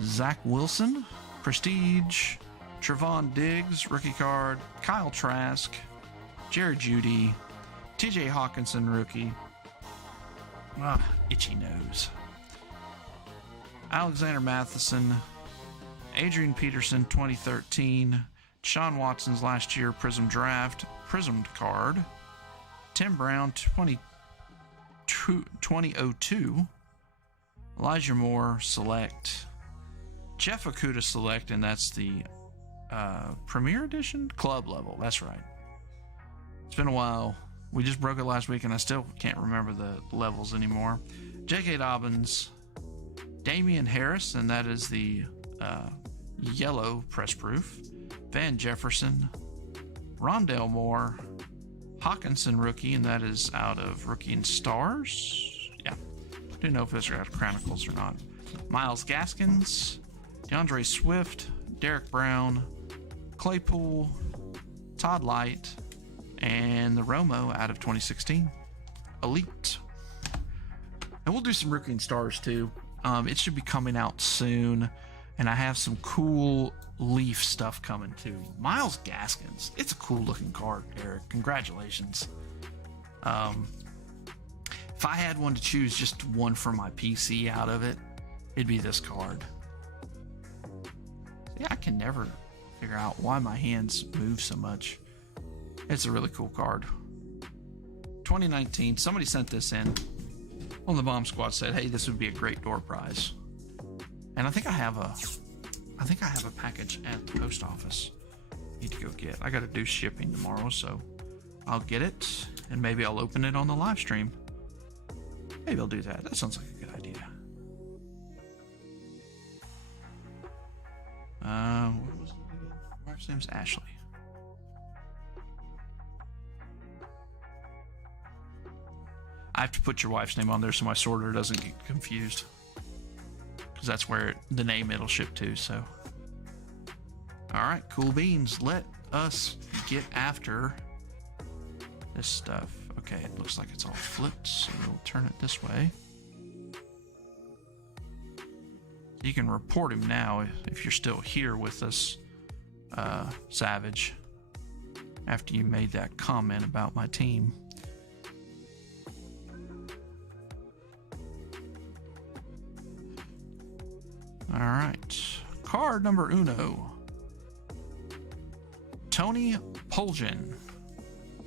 Zach Wilson, Prestige, Trevon Diggs, rookie card, Kyle Trask, Jerry Jeudy, TJ Hawkinson, rookie. Itchy nose. Alexander Matheson, Adrian Peterson, 2013, Sean Watson's last year Prism Draft, Prismed card, Tim Brown, 2002, Elijah Moore, select, Jeff Okuda, select, and that's the Premier Edition? Club level, that's right. It's been a while. We just broke it last week, and I still can't remember the levels anymore. J.K. Dobbins, Damian Harris, and that is the yellow press proof. Van Jefferson, Rondale Moore, Hawkinson rookie, and that is out of Rookie and Stars. Yeah, didn't know if this was out of Chronicles or not. Miles Gaskins, DeAndre Swift, Derek Brown, Claypool, Todd Light, and the Romo out of 2016. Elite. And we'll do some Rookie and Stars too. It should be coming out soon. And I have some cool Leaf stuff coming too. Miles Gaskins. It's a cool looking card, Eric. Congratulations. If I had one to choose, just one for my PC out of it, it'd be this card. See, I can never figure out why my hands move so much. It's a really cool card. 2019, somebody sent this in. Well, the Bomb Squad said, hey, this would be a great door prize. And I think I have a package at the post office. Need to go get. I got to do shipping tomorrow, so I'll get it, and maybe I'll open it on the live stream. Maybe I'll do that. That sounds like a good idea. What was it again? My wife's name's Ashley. I have to put your wife's name on there so my sorter doesn't get confused. Because that's where the name it'll ship to, so. Alright, cool beans. Let us get after this stuff. Okay, it looks like it's all flipped, so we'll turn it this way. You can report him now if you're still here with us, Savage, after you made that comment about my team. All right, card number uno. Tony Poljan,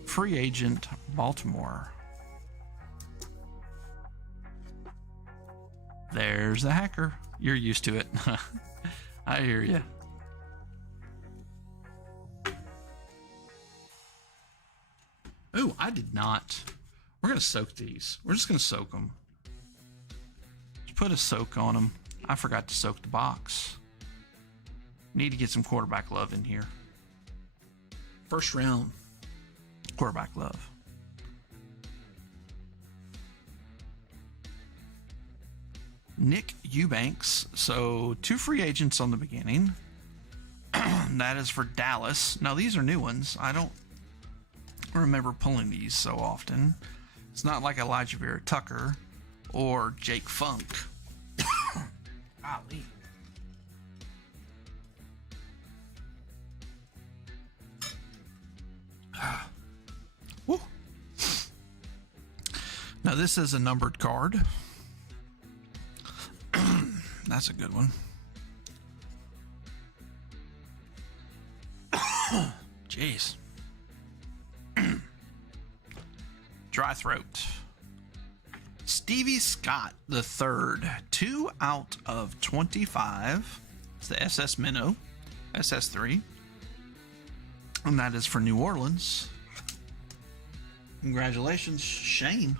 free agent, Baltimore. There's the hacker. You're used to it. I hear you. Ooh, I did not. We're going to soak these. We're just going to soak them. Just put a soak on them. I forgot to soak the box. Need to get some quarterback love in here. First round quarterback love. Nick Eubanks. So 2 free agents on the beginning. That is for Dallas. Now these are new ones. I don't remember pulling these so often. It's not like Elijah Vera Tucker or Jake Funk. Golly. Woo. Now this is a numbered card. That's a good one. Jeez. Dry throat. Stevie Scott the third, 2 out of 25. It's the SS Minnow, SS3, and that is for New Orleans. Congratulations, Shane.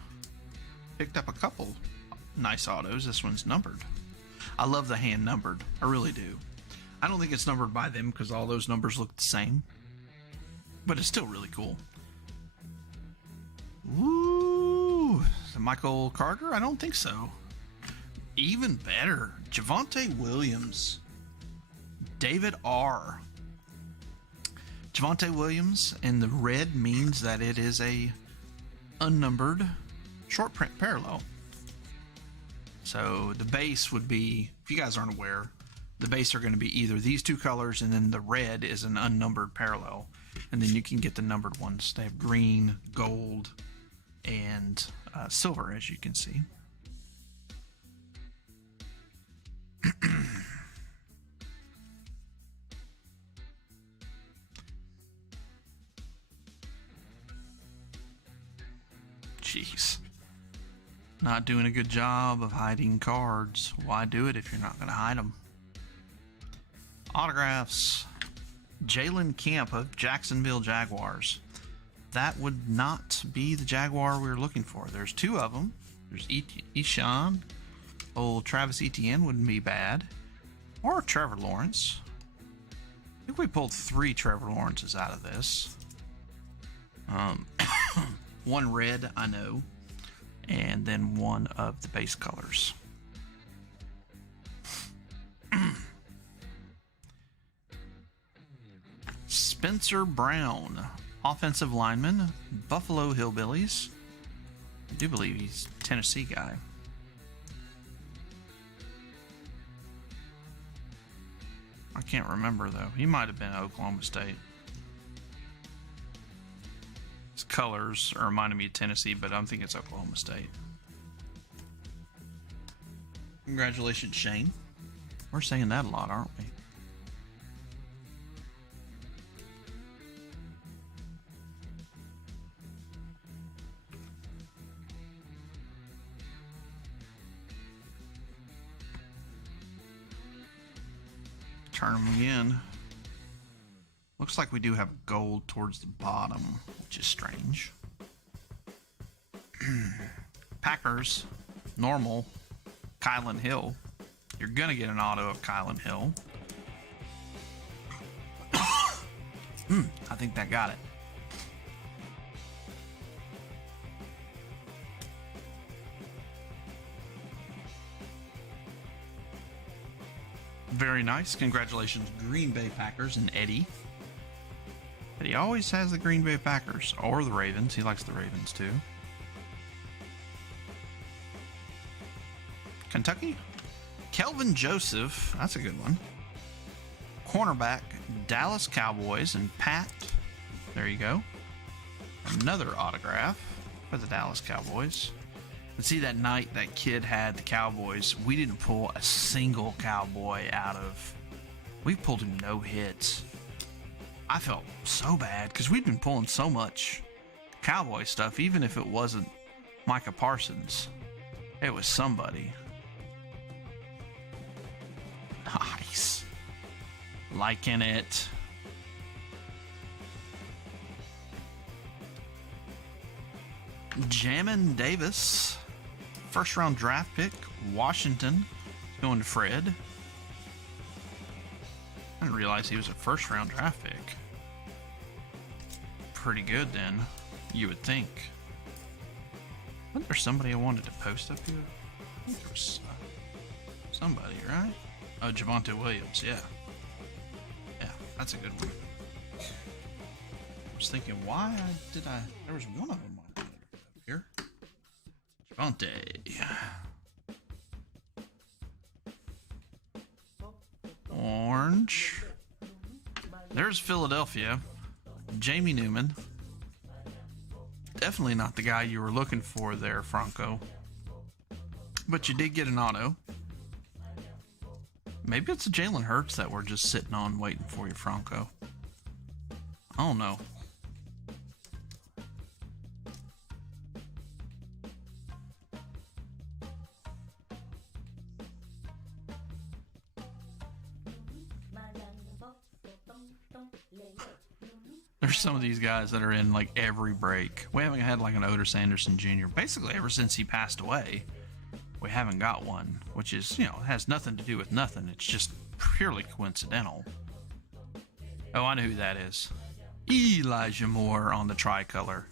Picked up a couple nice autos. This one's numbered. I love the hand numbered. I really do. I don't think it's numbered by them because all those numbers look the same, but it's still really cool. Woo! Is it Michael Carter? I don't think so. Even better, Javonte Williams. David R. Javonte Williams, and the red means that it is a unnumbered short print parallel. So the base would be, if you guys aren't aware, the base are going to be either these two colors, and then the red is an unnumbered parallel. And then you can get the numbered ones. They have green, gold, and silver, as you can see. Jeez. Not doing a good job of hiding cards. Why do it if you're not going to hide them? Autographs. Jalen Camp of Jacksonville Jaguars. That would not be the Jaguar we were looking for. There's two of them. There's Eshawn. Old Travis Etienne wouldn't be bad. Or Trevor Lawrence. I think we pulled 3 Trevor Lawrences out of this. One red, I know. And then one of the base colors. Spencer Brown, offensive lineman, Buffalo Hillbillies. I do believe he's a Tennessee guy. I can't remember though. He might have been Oklahoma State. His colors are reminding me of Tennessee, but I don't think it's Oklahoma State. Congratulations, Shane. We're saying that a lot, aren't we? Turn them again. Looks like we do have gold towards the bottom, which is strange. Packers, normal, Kylan Hill. You're going to get an auto of Kylan Hill. I think that got it. Very nice. Congratulations, Green Bay Packers and Eddie. But he always has the Green Bay Packers or the Ravens. He likes the Ravens too. Kentucky. Kelvin Joseph. That's a good one. Cornerback, Dallas Cowboys, and Pat. There you go. Another autograph for the Dallas Cowboys. And see, that night that kid had the Cowboys, we didn't pull a single Cowboy out of... We pulled him no hits. I felt so bad because we'd been pulling so much Cowboy stuff, even if it wasn't Micah Parsons. It was somebody. Nice. Liking it. Jamin Davis, first round draft pick, Washington, going to Fred. I didn't realize he was a first round draft pick. Pretty good then, you would think. Wasn't there somebody I wanted to post up here? I think there was somebody, right? Oh, Javonte Williams, yeah. Yeah, that's a good one. I was thinking, why did I... There was one of them I wanted to put up here. Fonte. Orange. There's Philadelphia. Jamie Newman. Definitely not the guy you were looking for there, Franco. But you did get an auto. Maybe it's a Jalen Hurts that we're just sitting on waiting for you, Franco. I don't know. There's some of these guys that are in like every break. We haven't had like an Otis Anderson Jr. basically ever since he passed away. We haven't got one, which is, you know, has nothing to do with nothing. It's just purely coincidental. Oh, I know who that is. Elijah Moore on the tricolor.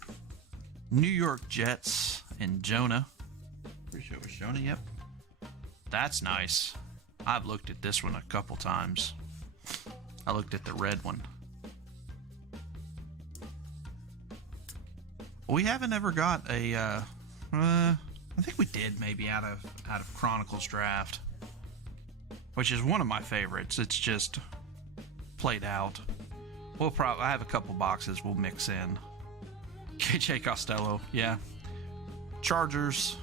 New York Jets and Jonah. Pretty sure it was Jonah, yep. That's nice. I've looked at this one a couple times. I looked at the red one. We haven't ever got a, I think we did maybe out of Chronicles Draft, which is one of my favorites. It's just played out. I have a couple boxes we'll mix in. KJ Costello, yeah. Chargers,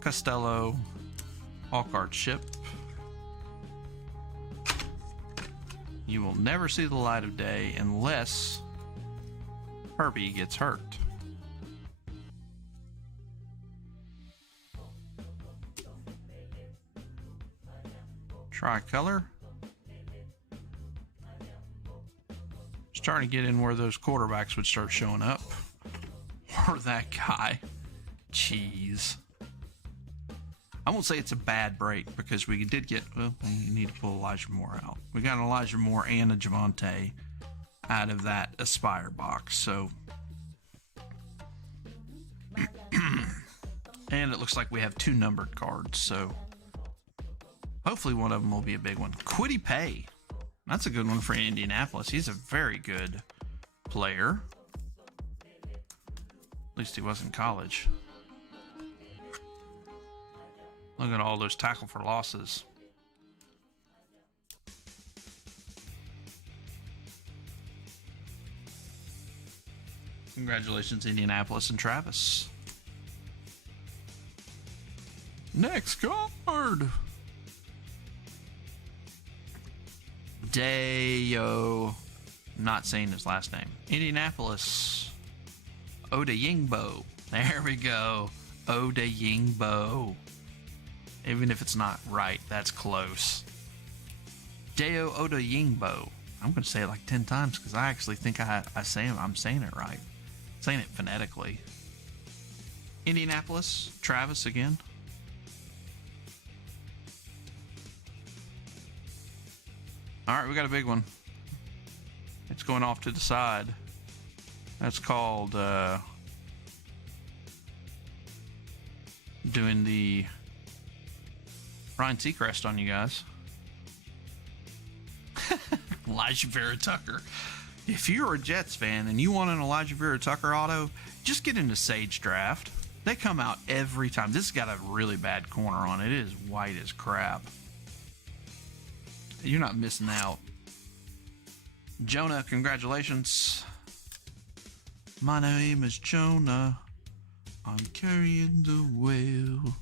Costello, all card ship. You will never see the light of day unless Herbie gets hurt. Tricolor. Starting to get in where those quarterbacks would start showing up. Or that guy. Jeez. I won't say it's a bad break because we did get, well, we need to pull Elijah Moore out. We got an Elijah Moore and a Javonte out of that Aspire box, so. And it looks like we have 2 numbered cards, so hopefully one of them will be a big one. Kwity Paye. That's a good one for Indianapolis. He's a very good player. At least he was in college. Look at all those tackle for losses. Congratulations, Indianapolis and Travis. Next card. Dayo. I'm not saying his last name. Indianapolis. Odeyingbo. There we go. Odeyingbo. Even if it's not right, that's close. Dayo Odeyingbo. I'm going to say it like 10 times because I actually think I'm saying it right. Saying it phonetically. Indianapolis. Travis again. All right, we got a big one. It's going off to the side. That's called doing the Ryan Seacrest on you guys. Elijah Vera Tucker. If you're a Jets fan and you want an Elijah Vera Tucker auto, just get into Sage Draft. They come out every time. This has got a really bad corner on it. It is white as crap. You're not missing out. Jonah, congratulations. My name is Jonah. I'm carrying the whale.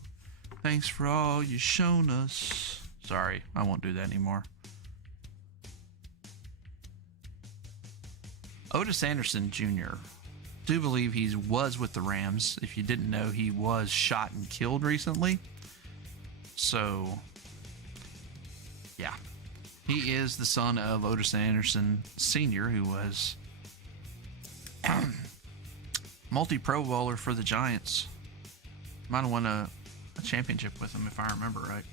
Thanks for all you've shown us. Sorry, I won't do that anymore. Otis Anderson Jr. Do believe he was with the Rams. If you didn't know, he was shot and killed recently. So, yeah. He is the son of Otis Anderson Sr., who was multi-Pro Bowler for the Giants. Might have won a championship with him, if I remember right.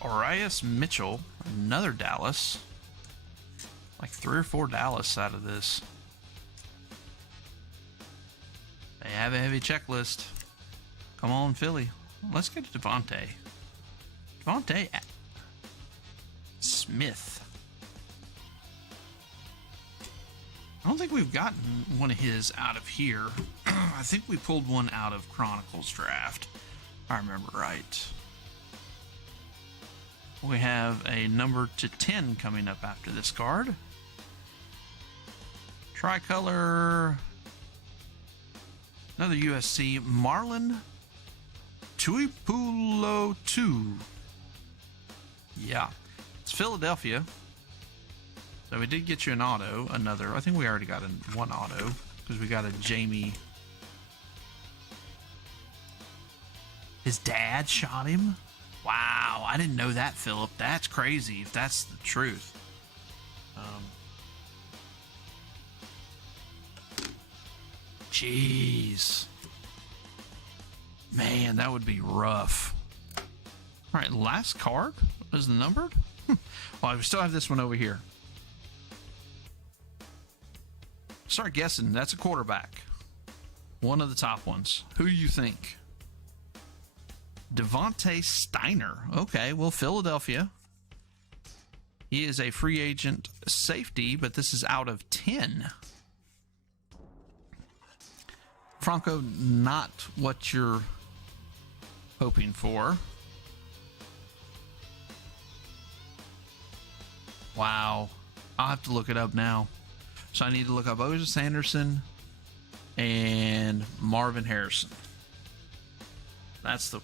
Arias Mitchell, another Dallas. Like 3 or 4 Dallas out of this. They have a heavy checklist. Come on, Philly. Let's get to Devontae. Devontae Smith. I don't think we've gotten one of his out of here. I think we pulled one out of Chronicles Draft. If I remember right. We have a number to 10 coming up after this card. Tricolor. Another USC. Marlon Tuipulo 2. Yeah. It's Philadelphia. So we did get you an auto. Another. I think we already got one auto. Because we got a Jamie. His dad shot him? Wow. I didn't know that, Philip. That's crazy if that's the truth. Jeez. Man, that would be rough. All right, last card is the numbered. Well, we still have this one over here. Start guessing. That's a quarterback. One of the top ones. Who do you think? Devontae Steiner. Okay, well, Philadelphia. He is a free agent safety, but this is out of 10. Franco, not what you're hoping for. Wow. I'll have to look it up now. So I need to look up Otis Anderson and Marvin Harrison. That's the...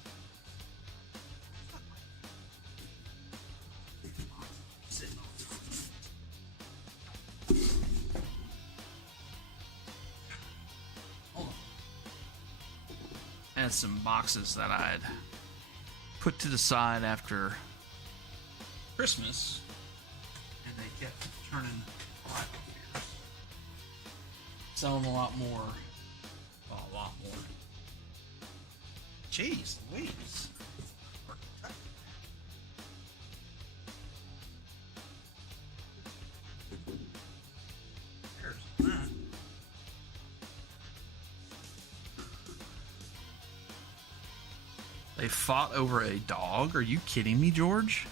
Had some boxes that I had put to the side after Christmas, and they kept turning black here. Selling a lot more. Oh, a lot more. Jeez Louise. There's that. They fought over a dog? Are you kidding me, George?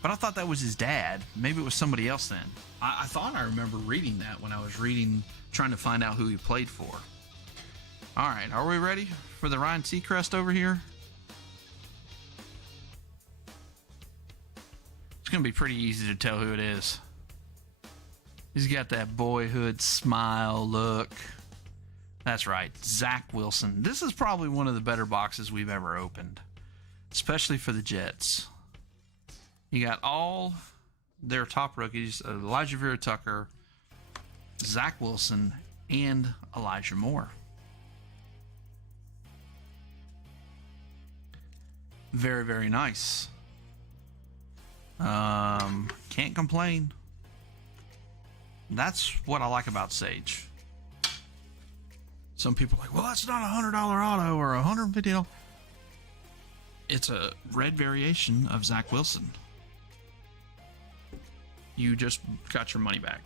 But I thought that was his dad. Maybe it was somebody else then. I thought I remember reading that when I was trying to find out who he played for. All right, are we ready for the Ryan Seacrest over here? It's going to be pretty easy to tell who it is. He's got that boyhood smile look. That's right, Zach Wilson. This is probably one of the better boxes we've ever opened, especially for the Jets. You got all their top rookies, Elijah Vera Tucker, Zach Wilson, and Elijah Moore. Very, very nice. Can't complain. That's what I like about Sage. Some people are like, well, that's not a $100 auto or $150. It's a red variation of Zach Wilson. You just got your money back.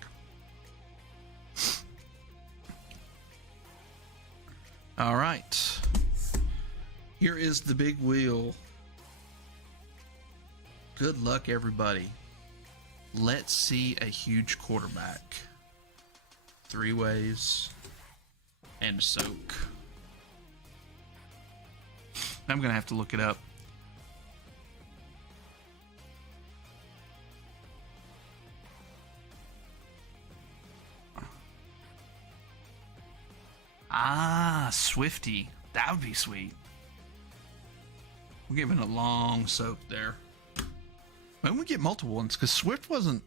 All right. Here is the big wheel. Good luck, everybody. Let's see a huge quarterback. 3 ways and a soak. I'm going to have to look it up. Ah, Swifty. That would be sweet. We're giving a long soak there. When we get multiple ones, because Swift wasn't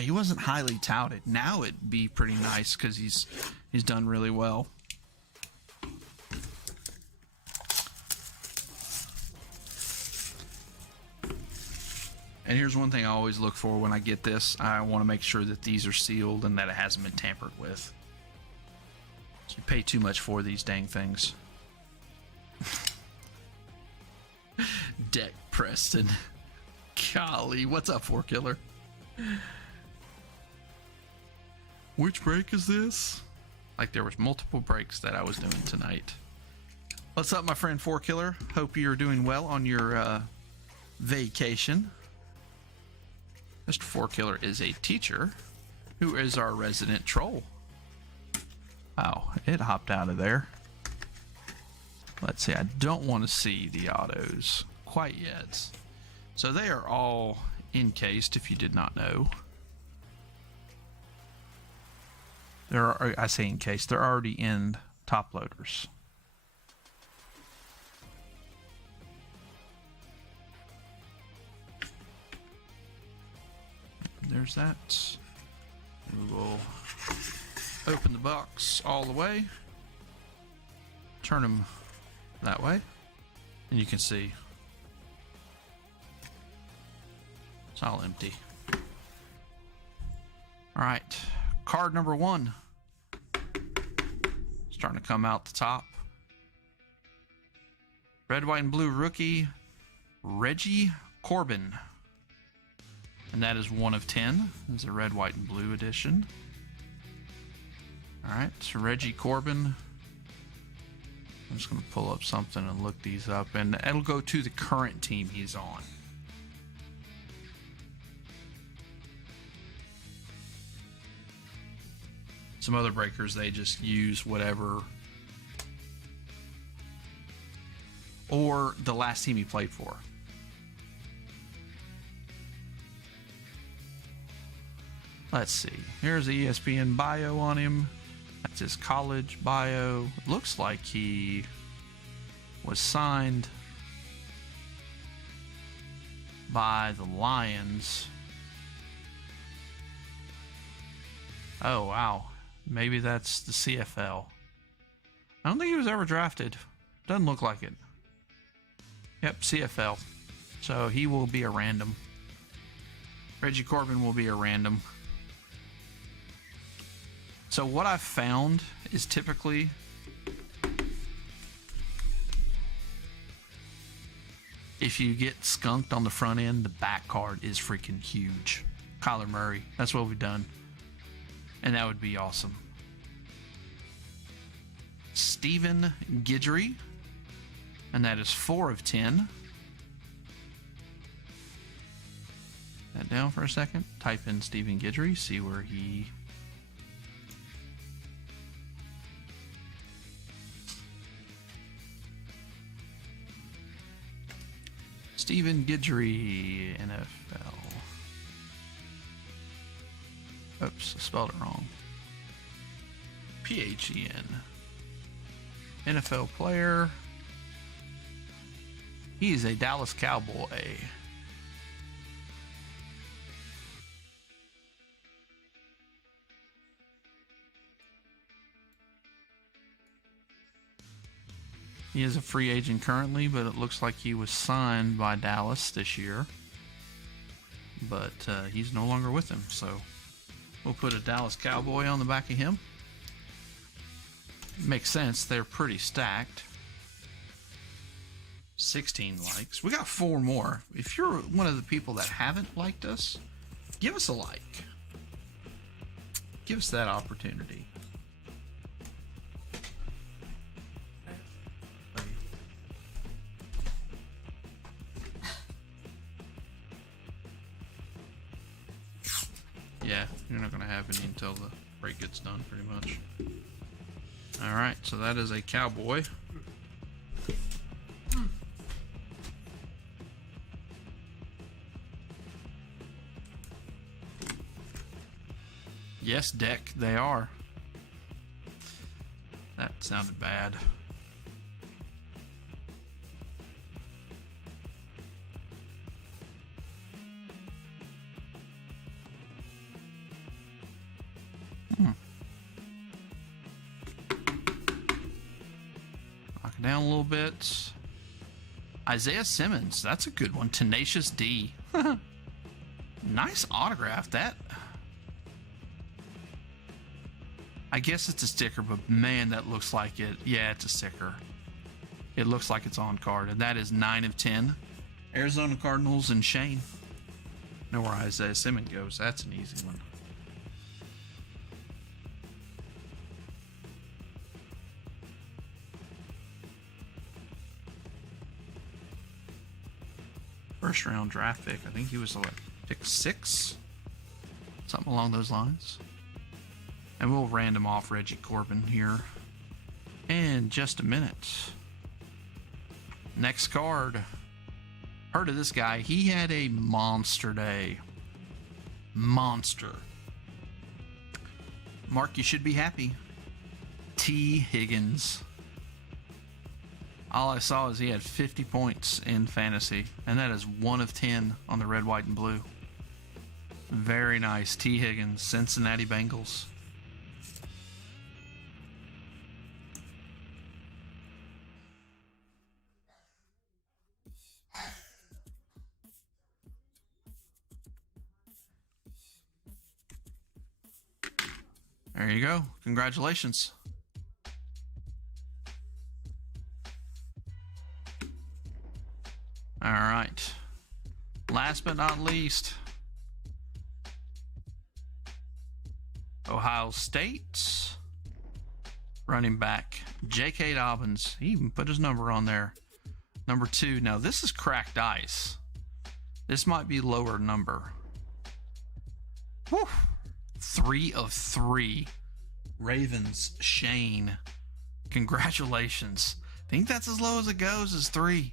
he wasn't highly touted. Now it'd be pretty nice because he's done really well. And here's one thing I always look for when I get this. I want to make sure that these are sealed and that it hasn't been tampered with. So you pay too much for these dang things. Deck Preston. Golly, what's up, 4Killer? Which break is this? Like there was multiple breaks that I was doing tonight. What's up, my friend 4Killer? Hope you're doing well on your vacation. Mr. 4Killer is a teacher who is our resident troll. Wow, it hopped out of there. Let's see, I don't want to see the autos quite yet. So they are all encased, if you did not know. I say encased, they're already in top loaders. There's that. We will open the box all the way, turn them that way, and you can see it's all empty. All right, card number 1 starting to come out the top. Red, white, and blue rookie Reggie Corbin. And that is 1 of 10. It's a red, white, and blue edition. Alright, so Reggie Corbin. I'm just going to pull up something and look these up. And it'll go to the current team he's on. Some other breakers, they just use whatever. Or the last team he played for. Let's see. Here's the ESPN bio on him. That's his college bio. Looks like he was signed by the Lions. Oh, wow. Maybe that's the CFL. I don't think he was ever drafted. Doesn't look like it. Yep, CFL. So he will be a random. Reggie Corbin will be a random. So what I've found is typically if you get skunked on the front end, the back card is freaking huge. Kyler Murray. That's what we've done. And that would be awesome. Stephen Guidry. And that is 4 of 10. That down for a second. Type in Stephen Guidry. See where he... Stephen Guidry, NFL. Oops, I spelled it wrong. PHEN. NFL player. He is a Dallas Cowboy. He is a free agent currently, but it looks like he was signed by Dallas this year. But he's no longer with them, so we'll put a Dallas Cowboy on the back of him. Makes sense, they're pretty stacked. 16 likes. We got 4 more. If you're one of the people that haven't liked us, give us a like. Give us that opportunity. Yeah, you're not going to have any until the break gets done, pretty much. Alright, so that is a Cowboy. Yes, deck, they are. That sounded bad. Knock it down a little bit. Isaiah Simmons, that's a good one. Tenacious D. Nice autograph. That... I guess it's a sticker, but man, that looks like it. Yeah, it's a sticker. It looks like it's on card, and that is 9 of 10. Arizona Cardinals and Shane. Know where Isaiah Simmons goes. That's an easy one. first round draft pick. I think he was like pick 6, something along those lines. And we'll random off Reggie Corbin here in just a minute. Next card. Heard of this guy. He had a monster day. Monster. Mark, you should be happy. T. Higgins. All I saw is he had 50 points in fantasy, and that is 1 of 10 on the red, white, and blue. Very nice. T. Higgins, Cincinnati Bengals. There you go. Congratulations. All right. Last but not least, Ohio State running back J.K. Dobbins. He even put his number on there. Number 2. Now, this is cracked ice. This might be lower number. Whew. 3 of 3. Ravens, Shane. Congratulations. I think that's as low as it goes, is 3.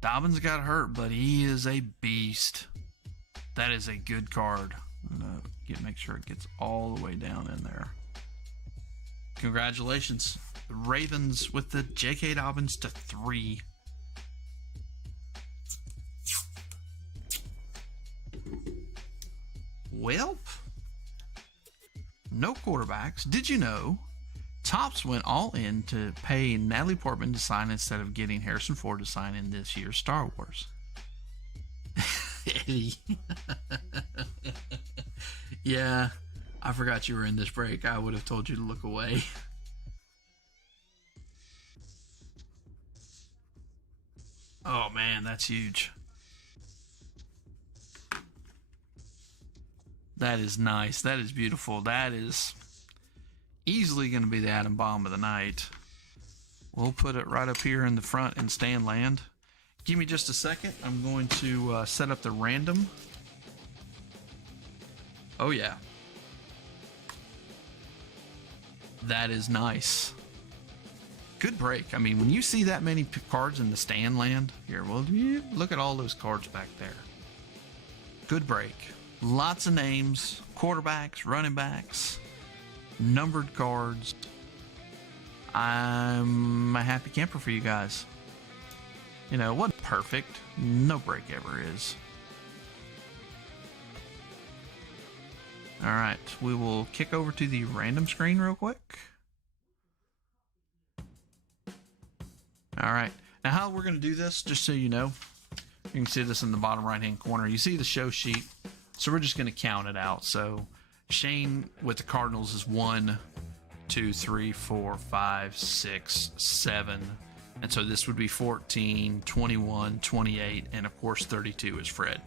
Dobbins got hurt, but he is a beast. That is a good card. I'm gonna make sure it gets all the way down in there. Congratulations. The Ravens with the J.K. Dobbins to 3. Welp. No quarterbacks. Did you know Topps went all in to pay Natalie Portman to sign instead of getting Harrison Ford to sign in this year's Star Wars? Eddie. Yeah, I forgot you were in this break. I would have told you to look away. Oh man, that's huge. That is nice. That is beautiful. That is easily going to be the atom bomb of the night. We'll put it right up here in the front in stand land. Give me just a second. I'm going to set up the random. Oh, yeah. That is nice. Good break. I mean, when you see that many cards in the stand land, here, well, look at all those cards back there. Good break. Lots of names, quarterbacks, running backs, numbered cards. I'm a happy camper for you guys. You know, it wasn't perfect. No break ever is. All right, we will kick over to the random screen real quick. All right, now how we're going to do this, just so you know, you can see this in the bottom right-hand corner. You see the show sheet. So we're just going to count it out. So Shane with the Cardinals is 1, 2, 3, 4, 5, 6, 7. And so this would be 14, 21, 28, and of course 32 is Fred.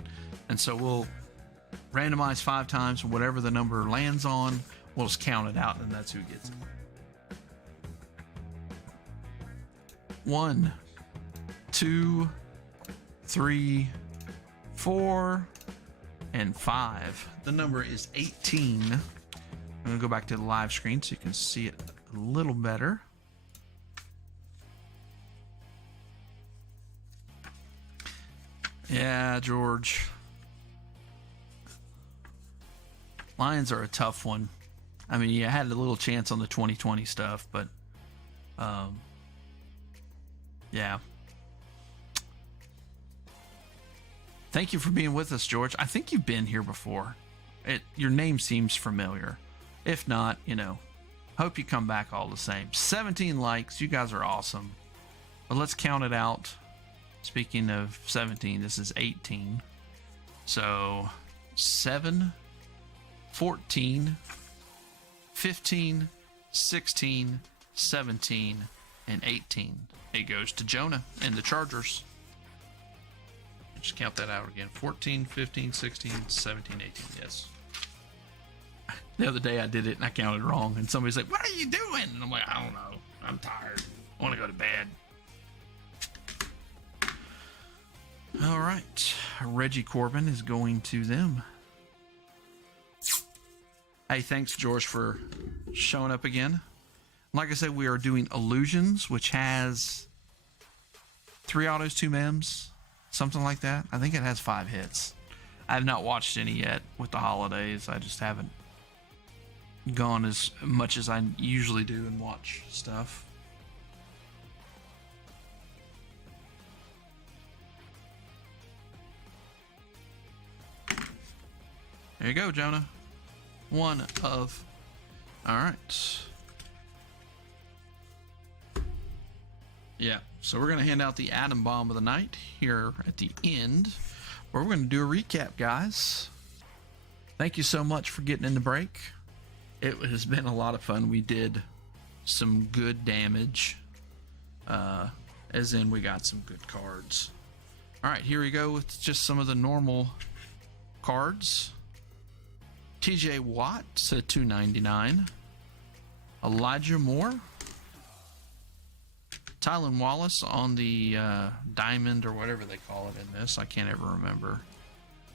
And so we'll randomize 5 times. Whatever the number lands on, we'll just count it out, and that's who gets it. 1, 2, 3, 4, and 5. The number is 18. I'm going to go back to the live screen so you can see it a little better. Yeah, George. Lions are a tough one. I mean, you had a little chance on the 2020 stuff, but yeah. Thank you for being with us, George. I think you've been here before. Your name seems familiar. If not, you know, hope you come back all the same. 17 likes. You guys are awesome. But let's count it out. Speaking of 17, this is 18. So 7, 14, 15, 16, 17, and 18. It goes to Jonah and the Chargers. Just count that out again. 14, 15, 16, 17, 18. Yes. The other day I did it and I counted wrong. And somebody's like, what are you doing? And I'm like, I don't know. I'm tired. I want to go to bed. All right. Reggie Corbin is going to them. Hey, thanks, George, for showing up again. Like I said, we are doing Illusions, which has 3 autos, 2 mems, something like that. I think it has 5 hits. I have not watched any yet with the holidays. I just haven't gone as much as I usually do and watch stuff. There you go, Jonah. One of. All right. Yeah, so we're going to hand out the Atom Bomb of the night here at the end, where we're going to do a recap, guys. Thank you so much for getting in the break. It has been a lot of fun. We did some good damage, as in we got some good cards. All right, here we go with just some of the normal cards. TJ Watt at $2.99. Elijah Moore. Tylan Wallace on the diamond or whatever they call it in this. I can't ever remember.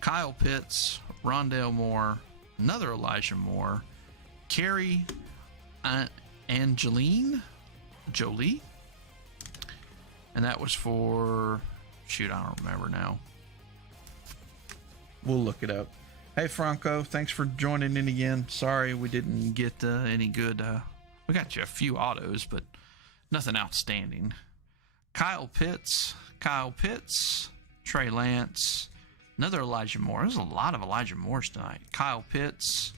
Kyle Pitts, Rondale Moore, another Elijah Moore, Carrie Angeline Jolie, and that was for, shoot, I don't remember now. We'll look it up. Hey, Franco, thanks for joining in again. Sorry we didn't get any good. We got you a few autos, but nothing outstanding. Kyle Pitts, Trey Lance, another Elijah Moore. There's a lot of Elijah Moores tonight. Kyle Pitts,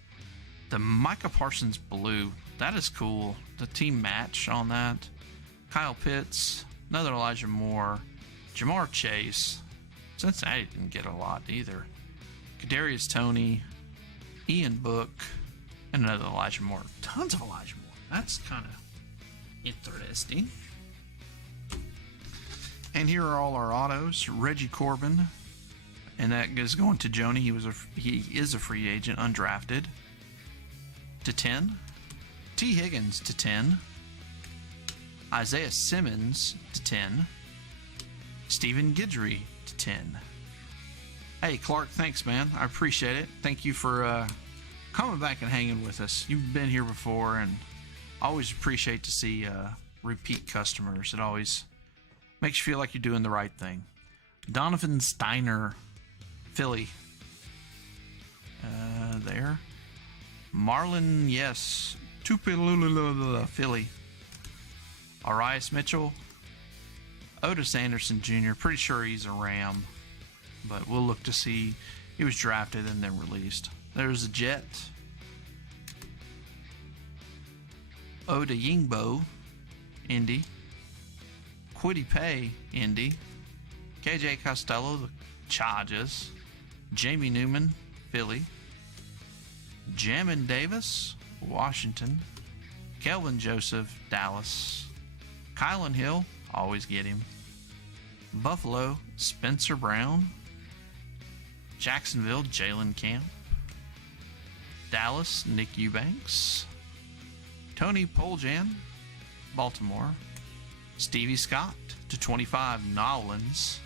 the Micah Parsons blue. That is cool. The team match on that. Kyle Pitts, another Elijah Moore, Jamar Chase. Cincinnati didn't get a lot either. Kadarius Toney, Ian Book, and another Elijah Moore. Tons of Elijah Moore. That's kind of interesting. And here are all our autos. Reggie Corbin, and that is going to Joni. He is a free agent, undrafted. To 10. T. Higgins to 10. Isaiah Simmons to 10. Stephen Guidry to 10. Hey, Clark, thanks, man. I appreciate it. Thank you for coming back and hanging with us. You've been here before, and I always appreciate to see repeat customers. It always makes you feel like you're doing the right thing. Donovan Steiner, Philly. There. Marlon, yes. Tupilululula, Philly. Arias Mitchell. Otis Anderson Jr. Pretty sure he's a Ram, but we'll look to see. He was drafted and then released. There's a Jet. Oda Yingbo, Indy. Quiddy Pay, Indy. KJ Costello, the Chargers. Jamie Newman, Philly. Jamin Davis, Washington. Kelvin Joseph, Dallas. Kylan Hill, always get him. Buffalo, Spencer Brown. Jacksonville, Jalen Camp. Dallas, Nick Eubanks. Tony Poljan, Baltimore. Stevie Scott to 25, Nolans.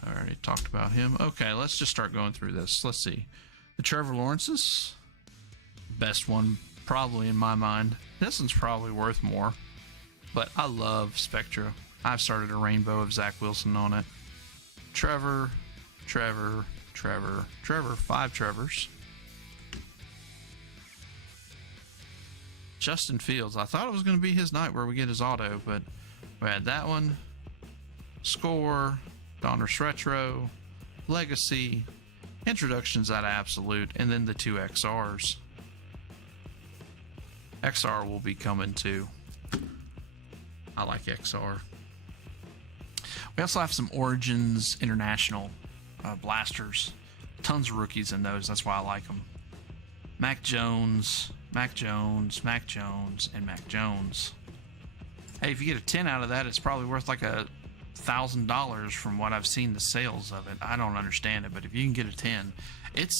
I already talked about him. Okay, let's just start going through this. Let's see. The Trevor Lawrence's. Best one, probably in my mind. This one's probably worth more. But I love Spectra. I've started a rainbow of Zach Wilson on it. Trevor. 5 Trevors. Justin Fields. I thought it was going to be his night where we get his auto, but we had that one. Score. Donruss Retro. Legacy. Introductions at Absolute. And then the 2 XRs. XR will be coming too. I like XR. We also have some Origins International blasters. Tons of rookies in those. That's why I like them. Mac Jones, and Mac Jones. Hey, if you get a 10 out of that, it's probably worth like $1,000 from what I've seen the sales of it. I don't understand it, but if you can get a 10, it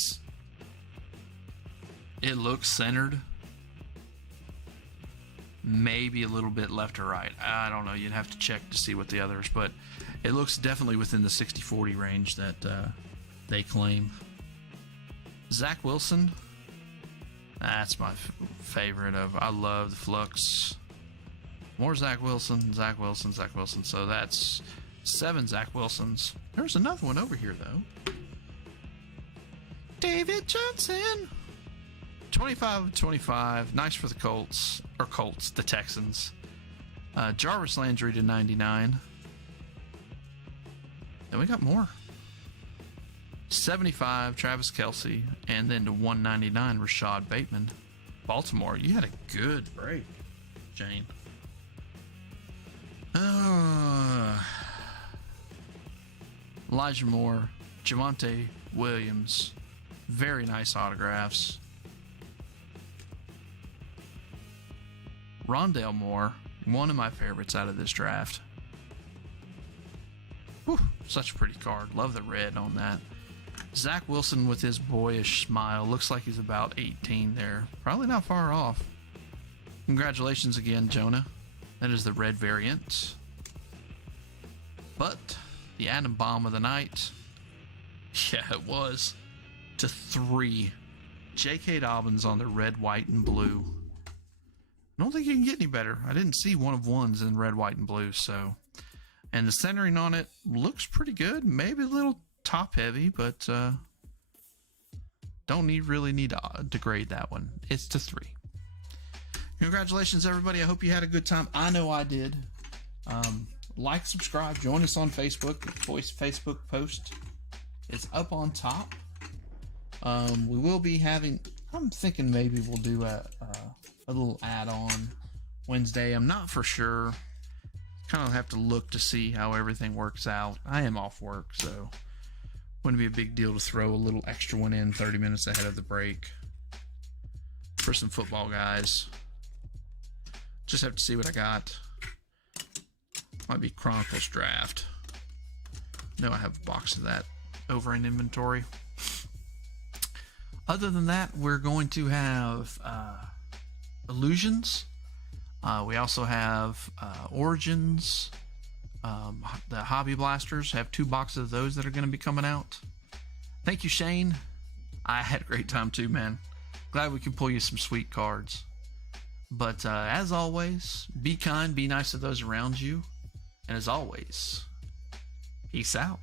looks centered. maybe a little bit left or right. I don't know. You'd have to check to see what the others, but it looks definitely within the 60-40 range that they claim. Zach Wilson, that's my favorite of. I love the Flux. More Zach Wilson, Zach Wilson, Zach Wilson. So that's 7 Zach Wilsons. There's another one over here, though. David Johnson. 25 of 25. Nice for the Colts. Or Colts, the Texans. Jarvis Landry to 99. Then we got more. 75, Travis Kelce. And then to 199, Rashad Bateman. Baltimore, you had a good break, Jane. Elijah Moore, Javonte Williams. Very nice autographs. Rondale Moore, one of my favorites out of this draft. Whew, such a pretty card. Love the red on that. Zach Wilson with his boyish smile. Looks like he's about 18 there. Probably not far off. Congratulations again, Jonah. That is the red variant. But the atom bomb of the night. Yeah, it was. To 3. J.K. Dobbins on the red, white, and blue. I don't think you can get any better. I didn't see one of ones in red, white, and blue, so. And the centering on it looks pretty good. Maybe a little top heavy, but don't really need to degrade that one. It's to 3. Congratulations, everybody. I hope you had a good time. I know I did. Like, subscribe, join us on Facebook. The voice Facebook post is up on top. We will be having, I'm thinking maybe we'll do a little add-on Wednesday. I'm not for sure. Kind of have to look to see how everything works out. I am off work, so wouldn't be a big deal to throw a little extra one in 30 minutes ahead of the break for some football guys. Just have to see what I got. Might be Chronicles Draft. No, I have a box of that over in inventory. Other than that, we're going to have Illusions. We also have Origins. The Hobby Blasters. Have 2 boxes of those that are going to be coming out. Thank you, Shane. I had a great time too, man. Glad we could pull you some sweet cards. But as always, be kind, be nice to those around you. And as always, peace out.